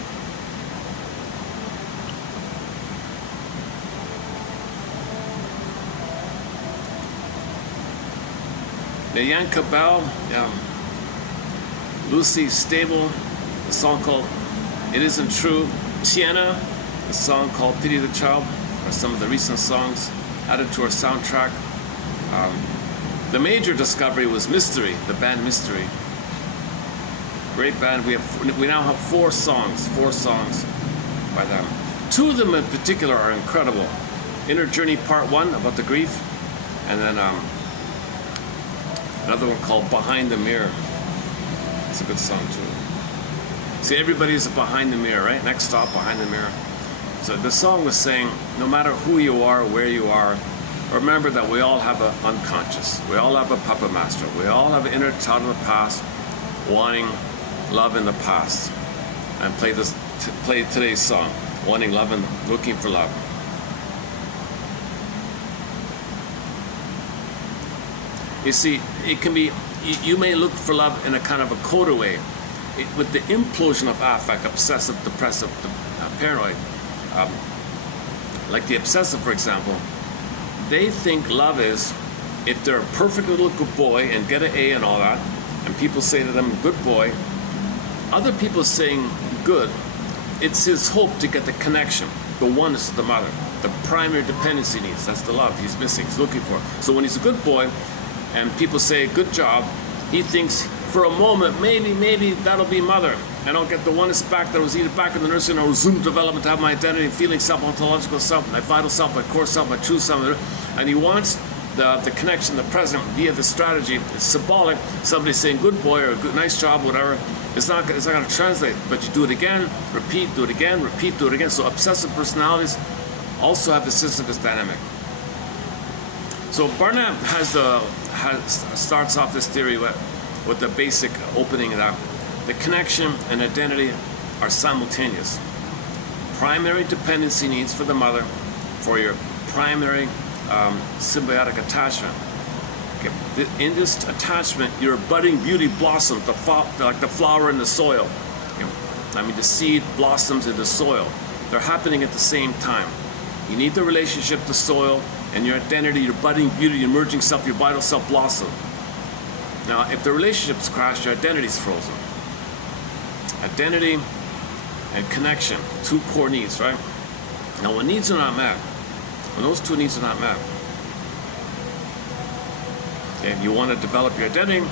Nayan Cabal, Lucy Stable, a song called It Isn't True. Tiana, a song called Pity the Child, are some of the recent songs added to our soundtrack. The major discovery was Mystery, the band Mystery. Great band. We now have 4 songs by them. 2 of them in particular are incredible. Inner Journey Part 1 about the grief, and then another one called Behind the Mirror. It's a good song too. See, everybody's behind the mirror, right? Next stop, behind the mirror. So the song was saying, no matter who you are, where you are, remember that we all have an unconscious. We all have a puppet master. We all have an inner child of the past wanting love in the past. And play today's song, wanting love and looking for love. You see, it can be, you may look for love in a kind of a coded way. With the implosion of affect, obsessive, depressive, paranoid, like the obsessive, for example, they think love is if they're a perfect little good boy and get an A and all that, and people say to them, good boy, other people saying good, it's his hope to get the connection, the oneness to the mother, the primary dependency needs. That's the love he's missing, he's looking for. So when he's a good boy, and people say, good job, he thinks, for a moment, maybe that'll be mother. And I'll get the oneness back that was either back in the nursery, and I'll resume development to have my identity, feeling self, ontological self, my vital self, my core self, my true self. And he wants the connection, the present, via the strategy. It's symbolic. Somebody saying, good boy, or good, nice job, whatever. It's not going to translate, but you do it again, repeat, do it again, repeat, do it again. So obsessive personalities also have the Sisyphus dynamic. So Barnett starts off this theory with the basic opening that the connection and identity are simultaneous. Primary dependency needs for the mother, for your primary symbiotic attachment. Okay. In this attachment, your budding beauty blossoms, like the flower in the soil. Okay. I mean, the seed blossoms in the soil. They're happening at the same time. You need the relationship, the soil, and your identity, your budding beauty, your emerging self, your vital self blossom. Now, if the relationship's crashed, your identity's frozen. Identity and connection, two core needs, right? Now, when needs are not met, when those two needs are not met, okay, you want to develop your identity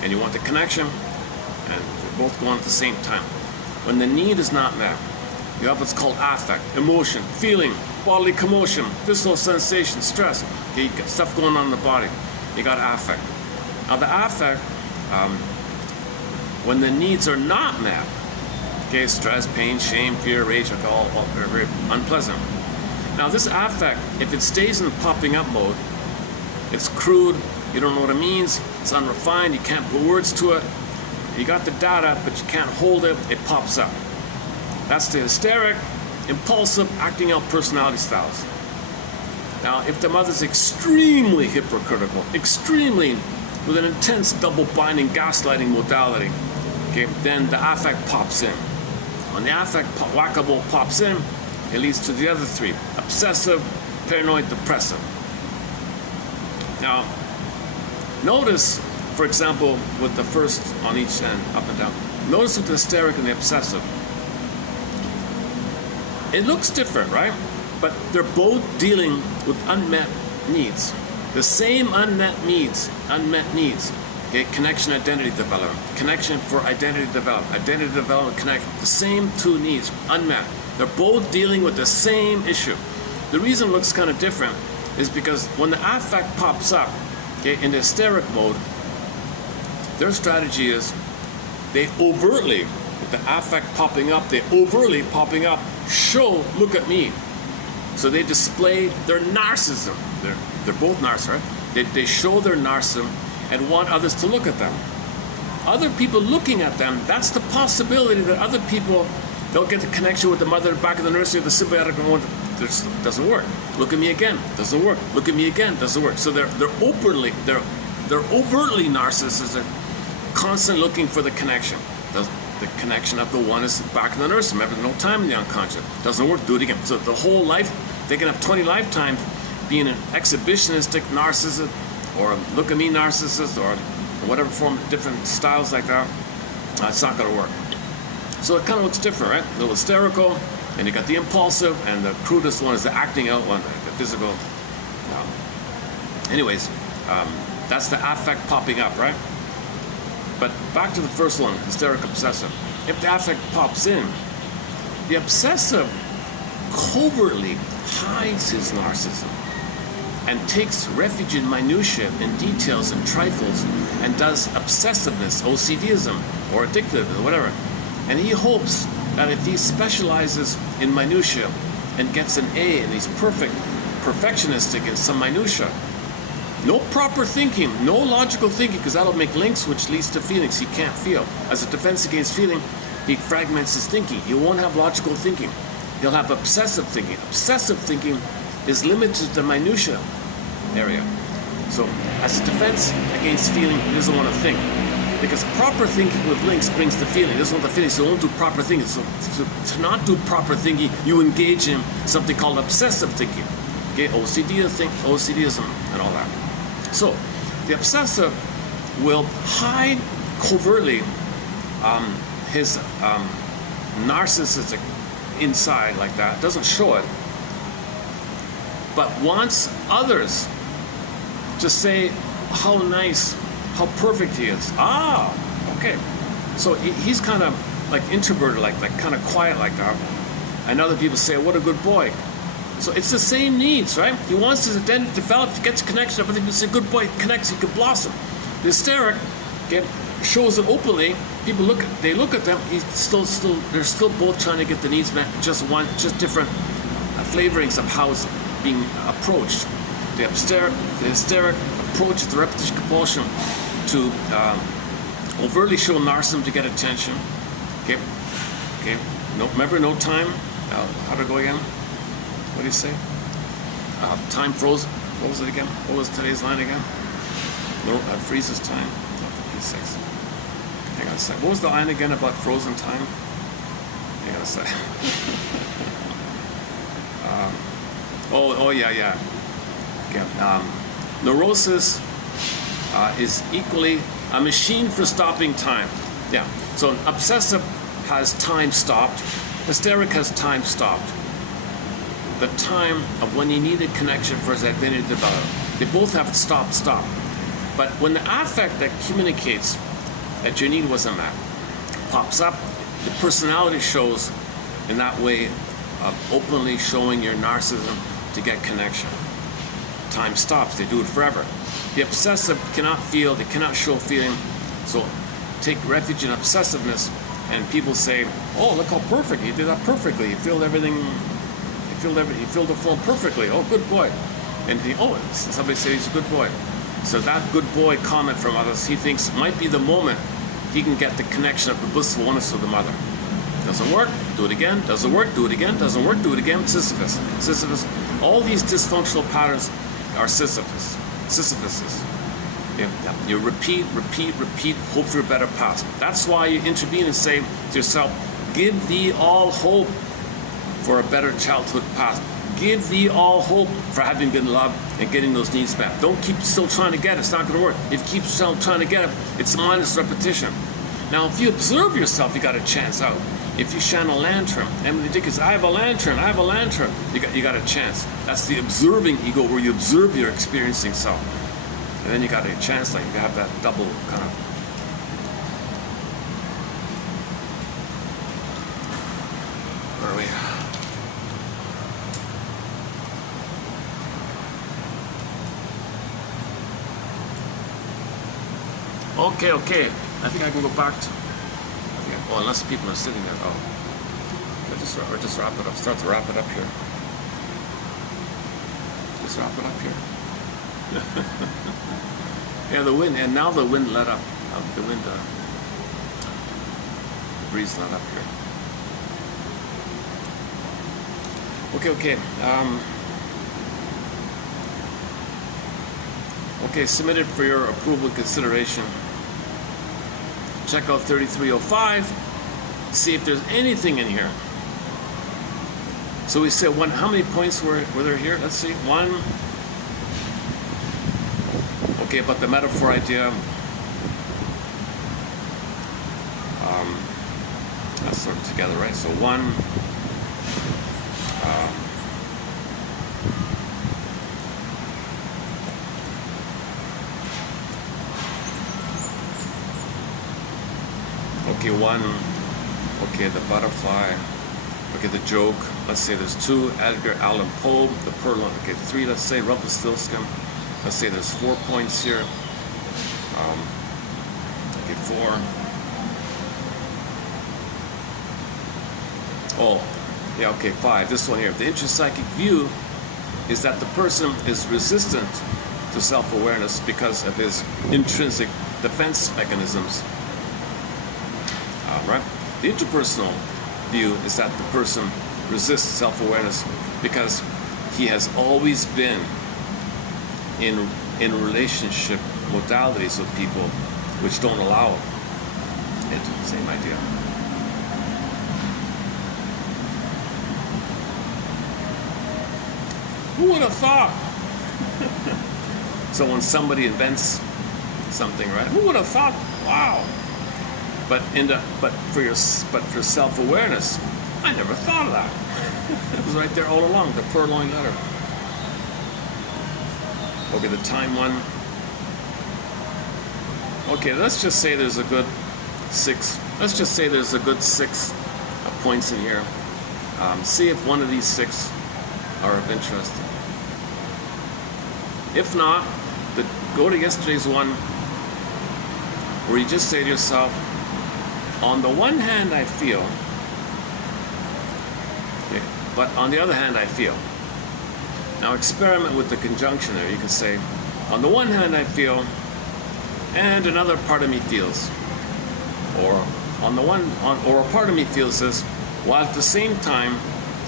and you want the connection, and they're both going at the same time. When the need is not met, you have what's called affect, emotion, feeling, bodily commotion, visceral sensation, stress. Okay, you got stuff going on in the body. You got affect. Now the affect, when the needs are not met, okay, stress, pain, shame, fear, rage, are all very, very unpleasant. Now this affect, if it stays in popping up mode, it's crude, you don't know what it means, it's unrefined, you can't put words to it, you got the data, but you can't hold it, it pops up. That's the hysteric, impulsive, acting out personality styles. Now, if the mother's extremely hypocritical, extremely with an intense double binding, gaslighting modality, okay, then the affect pops in. When the affect whackable pops in, it leads to the other three: obsessive, paranoid, depressive. Now, notice, for example, with the first on each end, up and down, notice with the hysteric and the obsessive. It looks different, right? But they're both dealing with unmet needs. The same unmet needs. Okay, connection, identity development. Connection for identity development, connect. The same two needs, unmet. They're both dealing with the same issue. The reason it looks kind of different is because when the affect pops up, okay, in the hysteric mode, their strategy is they overtly, with the affect popping up, show, look at me. So they display their narcissism. They're both narcissists, right? They show their narcissism and want others to look at them. Other people looking at them, that's the possibility that other people, they'll get the connection with the mother back in the nursery, the symbiotic one, doesn't work. Look at me again, doesn't work. Look at me again, doesn't work. So they're overtly narcissistic, constantly looking for the connection. The connection of the one is back in the nursery. Remember, no time in the unconscious. Doesn't work, do it again. So the whole life, they can have 20 lifetimes being an exhibitionistic narcissist, or a look at me narcissist, or whatever form, different styles like that. It's not going to work. So it kind of looks different, right? A little hysterical, and you got the impulsive, and the crudest one is the acting out one, the physical. Anyways, that's the affect popping up, right? But back to the first one, hysteric, obsessive. If the affect pops in, the obsessive covertly hides his narcissism and takes refuge in minutiae and details and trifles and does obsessiveness, OCDism, or addictive, or whatever. And he hopes that if he specializes in minutiae and gets an A and he's perfectionistic in some minutiae, no proper thinking, no logical thinking, because that'll make links, which leads to feelings he can't feel. As a defense against feeling, he fragments his thinking. He won't have logical thinking. He'll have obsessive thinking. Obsessive thinking is limited to the minutiae area. So, as a defense against feeling, he doesn't want to think. Because proper thinking with links brings the feeling. He doesn't want the feeling, so he won't do proper thinking. So, to not do proper thinking, you engage in something called obsessive thinking. Okay, OCDism, and all that. So, the obsessive will hide covertly his narcissistic inside like that, doesn't show it, but wants others to say how nice, how perfect he is. Okay. So he's kind of like introverted, like kind of quiet like that. And other people say, what a good boy. So it's the same needs, right? He wants his identity developed, he gets connection, other people say, good boy, connects, he can blossom. The hysteric shows it openly. People look at them. They're still both trying to get the needs met. Just different flavorings of how it's being approached. The hysteric approaches the repetition compulsion to overtly show narcissism to get attention. Okay. No, remember, no time. How to go again? What do you say? Time froze. What was it again? What was today's line again? No, freezes time. Hang on a sec. What was the line again about frozen time? Hang on a sec. Yeah. Okay. Neurosis is equally a machine for stopping time. Yeah. So an obsessive has time stopped. Hysteric has time stopped. The time of when you needed connection for his identity to develop. They both have stop. But when the affect that communicates that your need wasn't met pops up, the personality shows in that way of openly showing your narcissism to get connection. Time stops. They do it forever. The obsessive cannot feel. They cannot show feeling. So take refuge in obsessiveness, and people say, "Oh, look how perfect! He did that perfectly. He filled everything. He filled the form perfectly. Oh, good boy." And somebody says he's a good boy. So that good boy comment from others, he thinks might be the moment he can get the connection of the blissful oneness of the mother. Doesn't work, do it again. Doesn't work, do it again. Doesn't work, do it again. Sisyphus. All these dysfunctional patterns are Sisyphuses. You repeat, hope for a better past. That's why you intervene and say to yourself, give thee all hope for a better childhood past. Give thee all hope for having been loved and getting those needs met. Don't keep still trying to get it. It's not going to work. If you keep still trying to get it, it's mindless repetition. Now, if you observe yourself, you got a chance out. If you shine a lantern, Emily Dickinson, I have a lantern. You got a chance. That's the observing ego, where you observe your experiencing self. And then you got a chance, like you have that double kind of. Where are we? Okay. I think I can go back to. Well, unless people are sitting there. Or just wrap it up. Start to wrap it up here. Just wrap it up here. Yeah, the wind, and now the wind let up. The breeze let up here. Okay. Okay, submitted for your approval and consideration. Check out 3305. See if there's anything in here. So we said how many points were there here? Let's see. 1. Okay, about the metaphor idea. That's sort of together, right? So 1. Okay, 1. Okay, the butterfly. Okay, the joke. Let's say there's 2. Edgar Allan Poe. The Purloin. Okay, 3. Let's say Rumpelstiltskin. Let's say there's 4 points here. Okay, 4. Oh, yeah, okay, 5. This one here. The intrapsychic view is that the person is resistant to self-awareness because of his intrinsic defense mechanisms. Right? The interpersonal view is that the person resists self-awareness because he has always been in relationship modalities with people which don't allow it. Same idea. Who would have thought? So when somebody invents something, right? Who would have thought? Wow. But for self-awareness, I never thought of that. It was right there all along, the purloined letter. Okay, the time one. Okay, let's just say there's a good 6. Let's just say there's a good 6 points in here. See if one of these 6 are of interest. If not, go to yesterday's one, where you just say to yourself, on the one hand I feel, okay, but on the other hand I feel. Now experiment with the conjunction there. You can say, on the one hand I feel, and another part of me feels. Or or a part of me feels this, while at the same time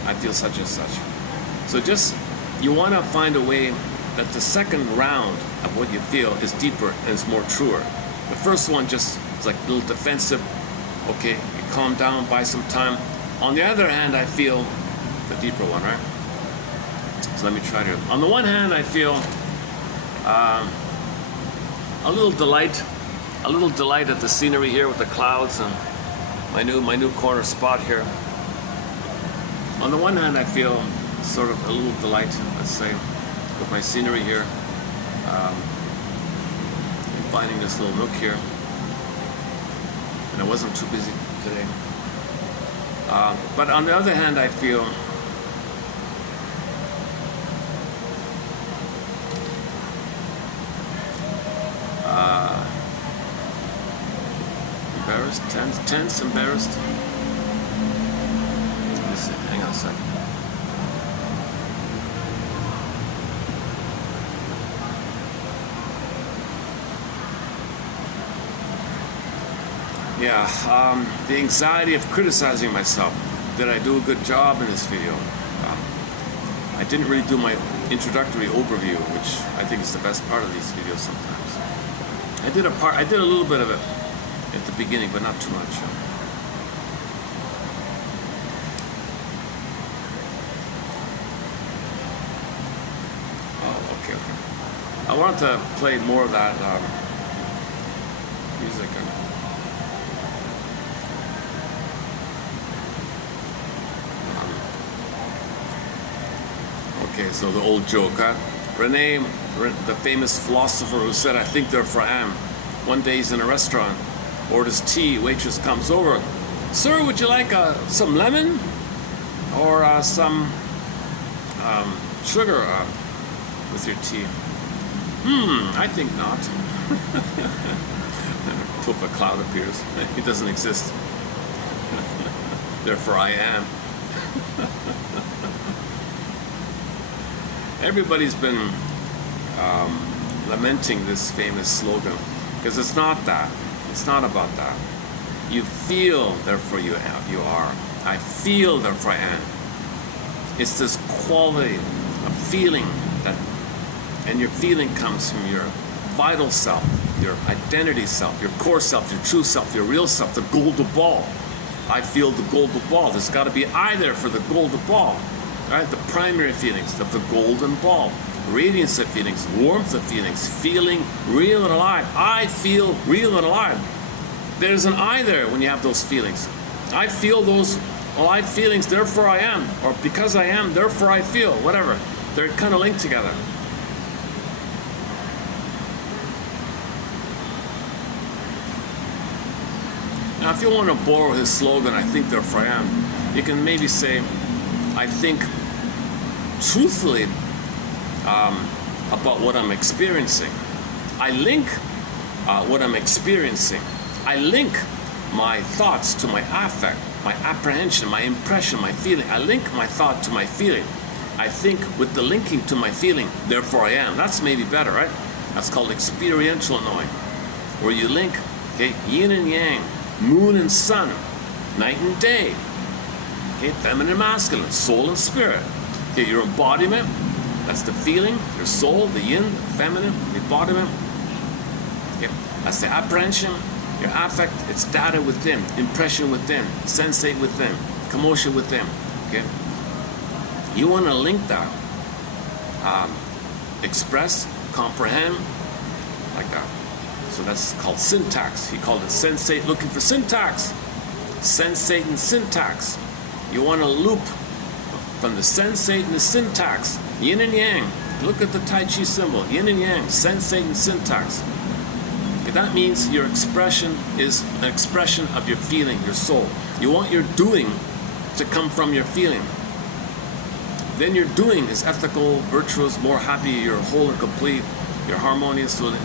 I feel such and such. So you want to find a way that the second round of what you feel is deeper and is more truer. The first one just is like a little defensive. Okay, you calm down, buy some time. On the other hand, I feel the deeper one, right? So let me try to. On the one hand, I feel a little delight at the scenery here with the clouds and my new corner spot here. On the one hand, I feel sort of a little delight, let's say, with my scenery here, and finding this little nook here. And I wasn't too busy today. But on the other hand, I feel embarrassed, tense, embarrassed. Let me see, hang on a second. Yeah, the anxiety of criticizing myself. Did I do a good job in this video? I didn't really do my introductory overview, which I think is the best part of these videos sometimes. I did a little bit of it at the beginning, but not too much. Oh, okay. I wanted to play more of that music. Okay, so the old joke, huh? Rene, the famous philosopher who said, "I think therefore I am." One day he's in a restaurant, orders tea, waitress comes over. "Sir, would you like some lemon or some sugar with your tea?" I think not." And poof, a cloud appears. He doesn't exist. Therefore I am. Everybody's been lamenting this famous slogan, because it's not that. It's not about that. You feel, therefore you are. I feel, therefore I am. It's this quality of feeling that, and your feeling comes from your vital self, your identity self, your core self, your true self, your real self, the golden ball. I feel the golden ball. There's got to be I there for the golden ball. Right? The primary feelings of the golden ball. Radiance of feelings, warmth of feelings, feeling real and alive. I feel real and alive. There's an I there when you have those feelings. I feel those alive feelings, therefore I am. Or because I am, therefore I feel. Whatever. They're kind of linked together. Now, if you want to borrow his slogan, "I think therefore I am," you can maybe say, I think truthfully about what I'm experiencing. I link what I'm experiencing. I link my thoughts to my affect, my apprehension, my impression, my feeling. I link my thought to my feeling. I think with the linking to my feeling, therefore I am. That's maybe better, right? That's called experiential knowing, where you link, okay, yin and yang, moon and sun, night and day. Okay, feminine and masculine, soul and spirit. Okay, your embodiment, that's the feeling, your soul, the yin, the feminine, the embodiment. Okay, that's the apprehension, your affect, it's data within, impression within, sensate within, commotion within. Okay, you want to link that, express, comprehend, like that. So that's called syntax. He called it sensate, looking for syntax. Sensate and syntax. You want to loop from the sensate and the syntax, yin and yang. Look at the Tai Chi symbol, yin and yang, sensate and syntax. Okay, that means your expression is an expression of your feeling, your soul. You want your doing to come from your feeling. Then your doing is ethical, virtuous, more happy, you're whole and complete, you're harmonious with it.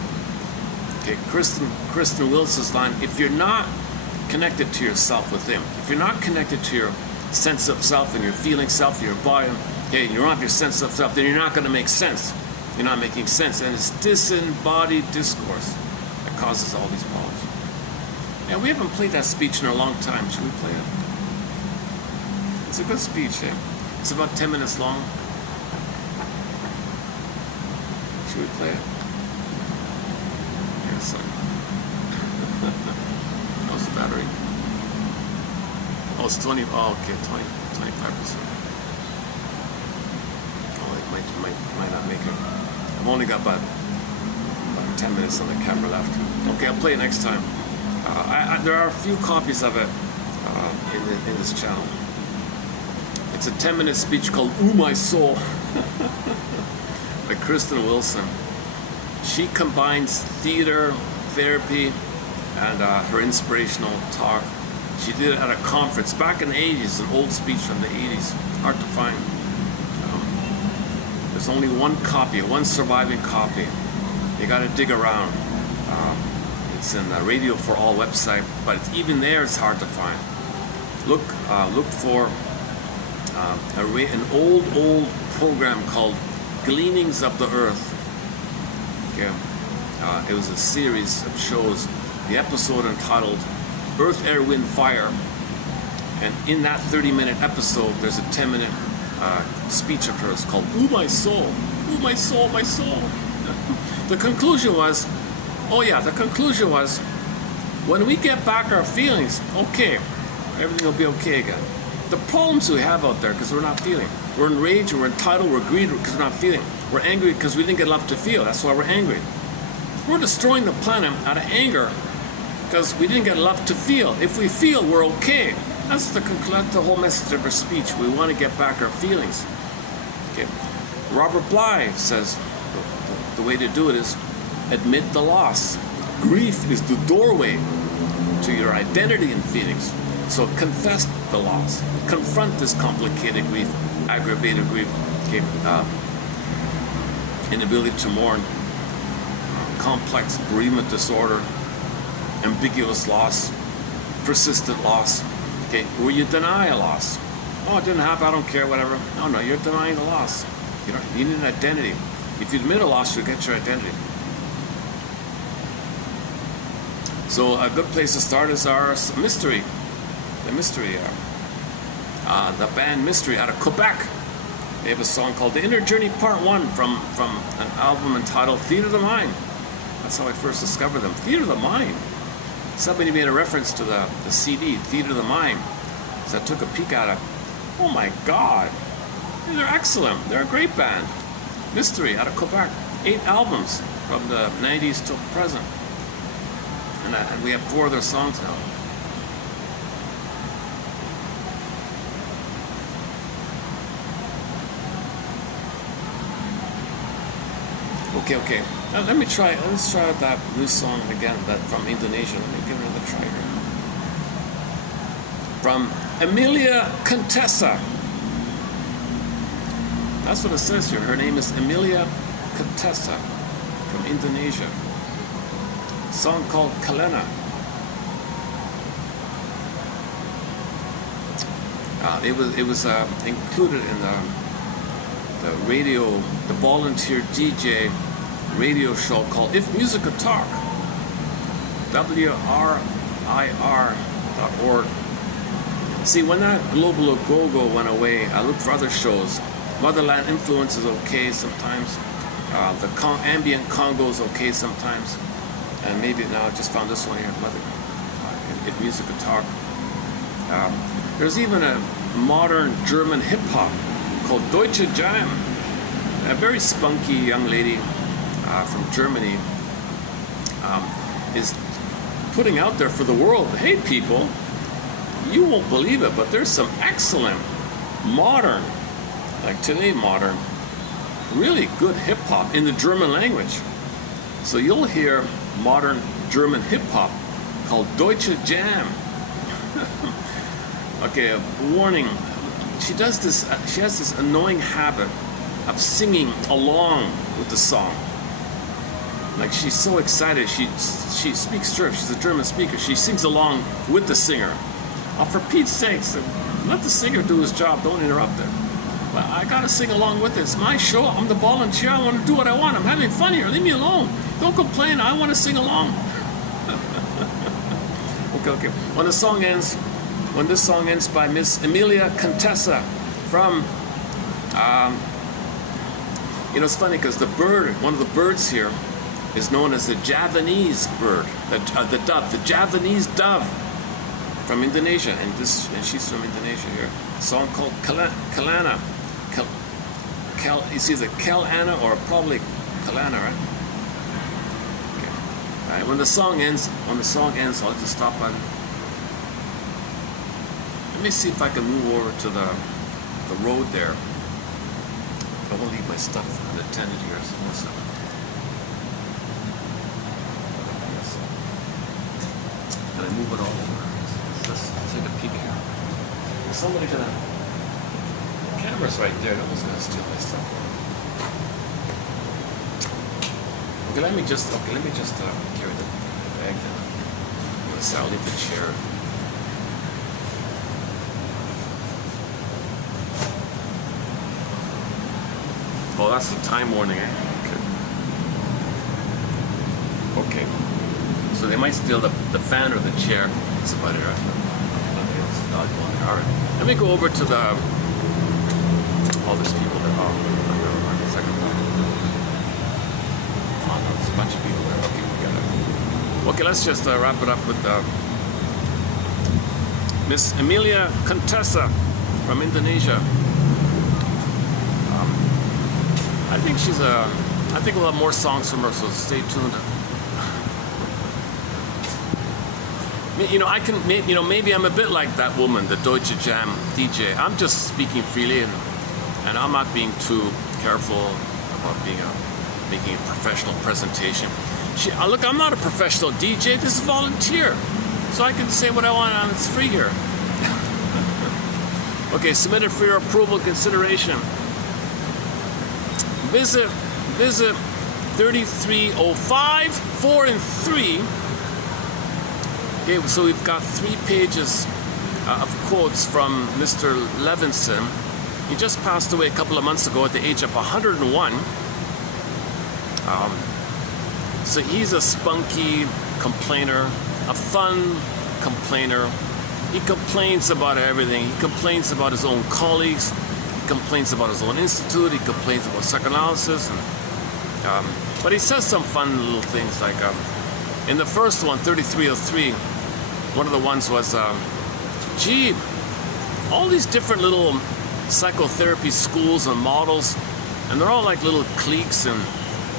Okay, Kristen Wilson's line, if you're not connected to yourself within, if you're not connected to your sense of self and your feeling self, your body, okay, you don't have your sense of self, then you're not going to make sense. You're not making sense. And it's disembodied discourse that causes all these problems. Yeah, we haven't played that speech in a long time. Should we play it? It's a good speech, eh? It's about 10 minutes long. Should we play it? Yes. How's the battery? Oh, it's 20. Oh, okay, 25%. Oh, my might not make it. I've only got about 10 minutes on the camera left. Okay, I'll play it next time. There are a few copies of it in this channel. It's a 10-minute speech called "Ooh My Soul" by Kristen Wilson. She combines theater, therapy, and her inspirational talk. She did it at a conference back in the 80s, an old speech from the 80s. Hard to find. There's only one copy, one surviving copy. You got to dig around. It's in the Radio for All website, but even there it's hard to find. Look for an old program called Gleanings of the Earth. Okay, it was a series of shows. The episode entitled Earth, Air, Wind, Fire, and in that 30-minute episode, there's a 10-minute speech of hers called "Ooh My Soul, Ooh My Soul, My Soul." The conclusion was, when we get back our feelings, okay, everything will be okay again. The problems we have out there because we're not feeling. We're enraged, we're entitled, we're greedy because we're not feeling. We're angry because we didn't get love to feel. That's why we're angry. We're destroying the planet out of anger because we didn't get love to feel. If we feel, we're okay. That's the whole message of her speech. We want to get back our feelings. Okay. Robert Bly says the way to do it is admit the loss. Grief is the doorway to your identity and feelings. So confess the loss. Confront this complicated grief, aggravated grief, okay, inability to mourn, complex bereavement disorder, ambiguous loss, persistent loss. Okay, where you deny a loss. Oh, it didn't happen, I don't care, whatever. No, you're denying the loss. You need an identity. If you admit a loss, you'll get your identity. So a good place to start is our Mystery. The band Mystery out of Quebec. They have a song called The Inner Journey Part 1 from an album entitled Theater of the Mind. That's how I first discovered them. Theater of the Mind. Somebody made a reference to the CD, Theater of the Mind. So I took a peek at it. Oh my God. They're excellent. They're a great band. Mystery out of Quebec. 8 albums from the 90s till present. And we have 4 of their songs now. Okay. Now let's try that new song again, that from Indonesia. Let me give it another try here. From Emilia Contessa. That's what it says here. Her name is Emilia Contessa from Indonesia. A song called Kalena. It was included in the volunteer DJ radio show called If Music Could Talk, WRIR.org. See, when that Global Go-Go went away, I looked for other shows. Motherland Influence is okay sometimes. The ambient Congo is okay sometimes. And maybe now I just found this one here, If Music Could Talk. There's even a modern German hip-hop called Deutsche Jam. A very spunky young lady from Germany is putting out there for the world, hey people, you won't believe it, but there's some excellent modern, like today modern, really good hip-hop in the German language. So you'll hear modern German hip-hop called Deutsche Jam. Okay, a warning. She has this annoying habit of singing along with the song. Like, she's so excited. She speaks German. She's a German speaker. She sings along with the singer. For Pete's sakes, let the singer do his job. Don't interrupt her. But I gotta sing along with it. It's my show. I'm the volunteer. I want to do what I want. I'm having fun here. Leave me alone. Don't complain. I want to sing along. Okay. When this song ends by Miss Emilia Contessa from, it's funny because one of the birds here is known as the Javanese bird, the dove, the Javanese dove from Indonesia, and she's from Indonesia here. A song called Kalena. It's either Kel-Anna or probably Kalana, right? Okay. All right. When the song ends, I'll just stop on. Let me see if I can move over to the road there. I won't leave my stuff unattended here. So what's up? Can I move it all over? Let's take a peek here. Is somebody gonna? The camera's right there. No one's gonna steal my stuff. Okay, let me just carry the bag down. I'll leave the chair. Oh, that's the time warning, eh? Okay. So they might steal the fan or the chair. That's about it, right? All right. Let me go over to all these people that are on the second floor. Oh, no, there's a bunch of people there. Okay, we got it. Okay, let's just wrap it up with Miss Emilia Contessa from Indonesia. I think we'll have more songs from her, so stay tuned. Maybe I'm a bit like that woman, the Deutsche Jam DJ. I'm just speaking freely, and I'm not being too careful about making a professional presentation. Look, I'm not a professional DJ. This is volunteer, so I can say what I want, and it's free here. Okay, submitted for your approval consideration. Visit 3305, 4 and 3. Okay, so we've got 3 pages of quotes from Mr. Levinson. He just passed away a couple of months ago at the age of 101. So he's a spunky complainer, a fun complainer. He complains about everything. He complains about his own colleagues. He complains about his own institute. He complains about psychoanalysis. But he says some fun little things like, in the first one, 3303, one of the ones was, gee, all these different little psychotherapy schools and models, and they're all like little cliques, and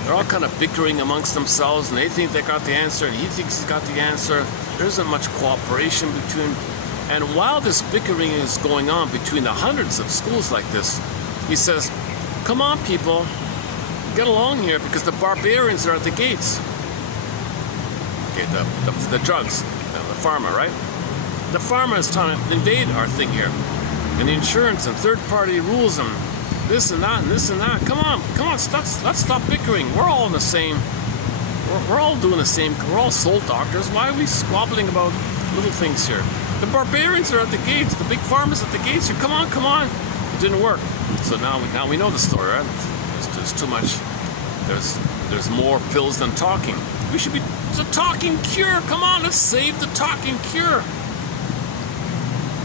they're all kind of bickering amongst themselves, and they think they got the answer, and he thinks he's got the answer. There isn't much cooperation between. And while this bickering is going on between the hundreds of schools like this, he says, come on, people, get along here, because the barbarians are at the gates. Okay, the drugs, the pharma, right? The pharma is trying to invade our thing here. And the insurance and third-party rules and this and that and this and that. Come on, let's stop bickering. We're all in the same, we're all doing the same, we're all soul doctors. Why are we squabbling about little things here? The barbarians are at the gates, the big pharma's at the gates here. Come on. It didn't work. So now we know the story, right? There's too much, there's more pills than talking. We should be, it's a talking cure. Come on, let's save the talking cure.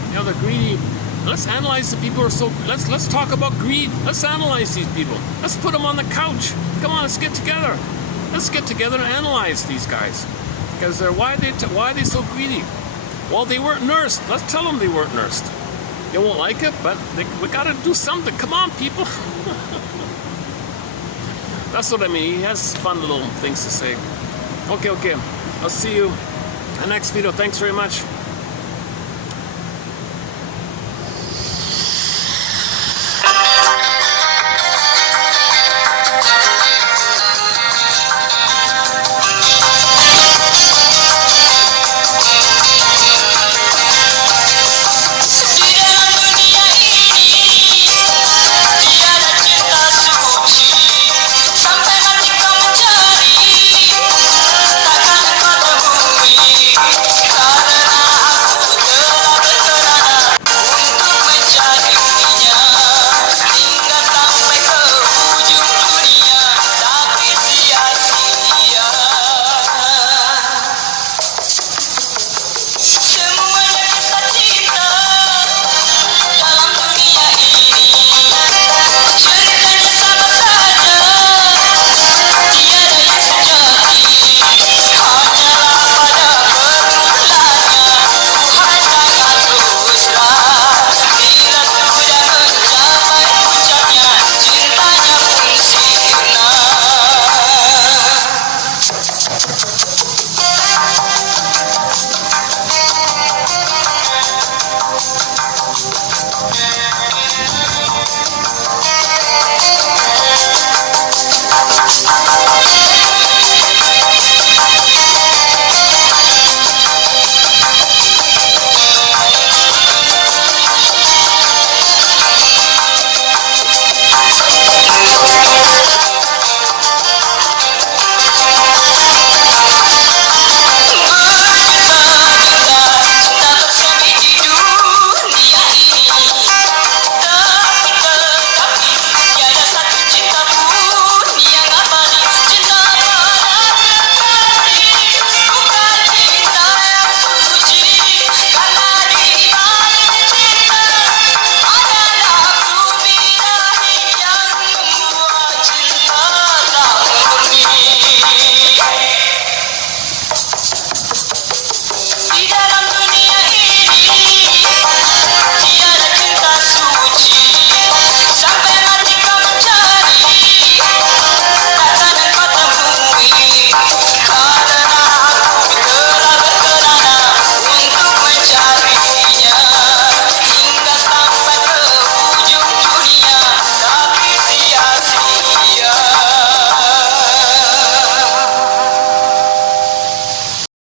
You know, the greedy, let's analyze the people who are so, let's talk about greed. Let's analyze these people. Let's put them on the couch. Come on, let's get together. Let's get together and analyze these guys. Because why are they so greedy? Well, they weren't nursed. Let's tell them they weren't nursed. They won't like it, but we gotta do something. Come on, people. That's what I mean. He has fun little things to say. Okay. I'll see you in the next video. Thanks very much.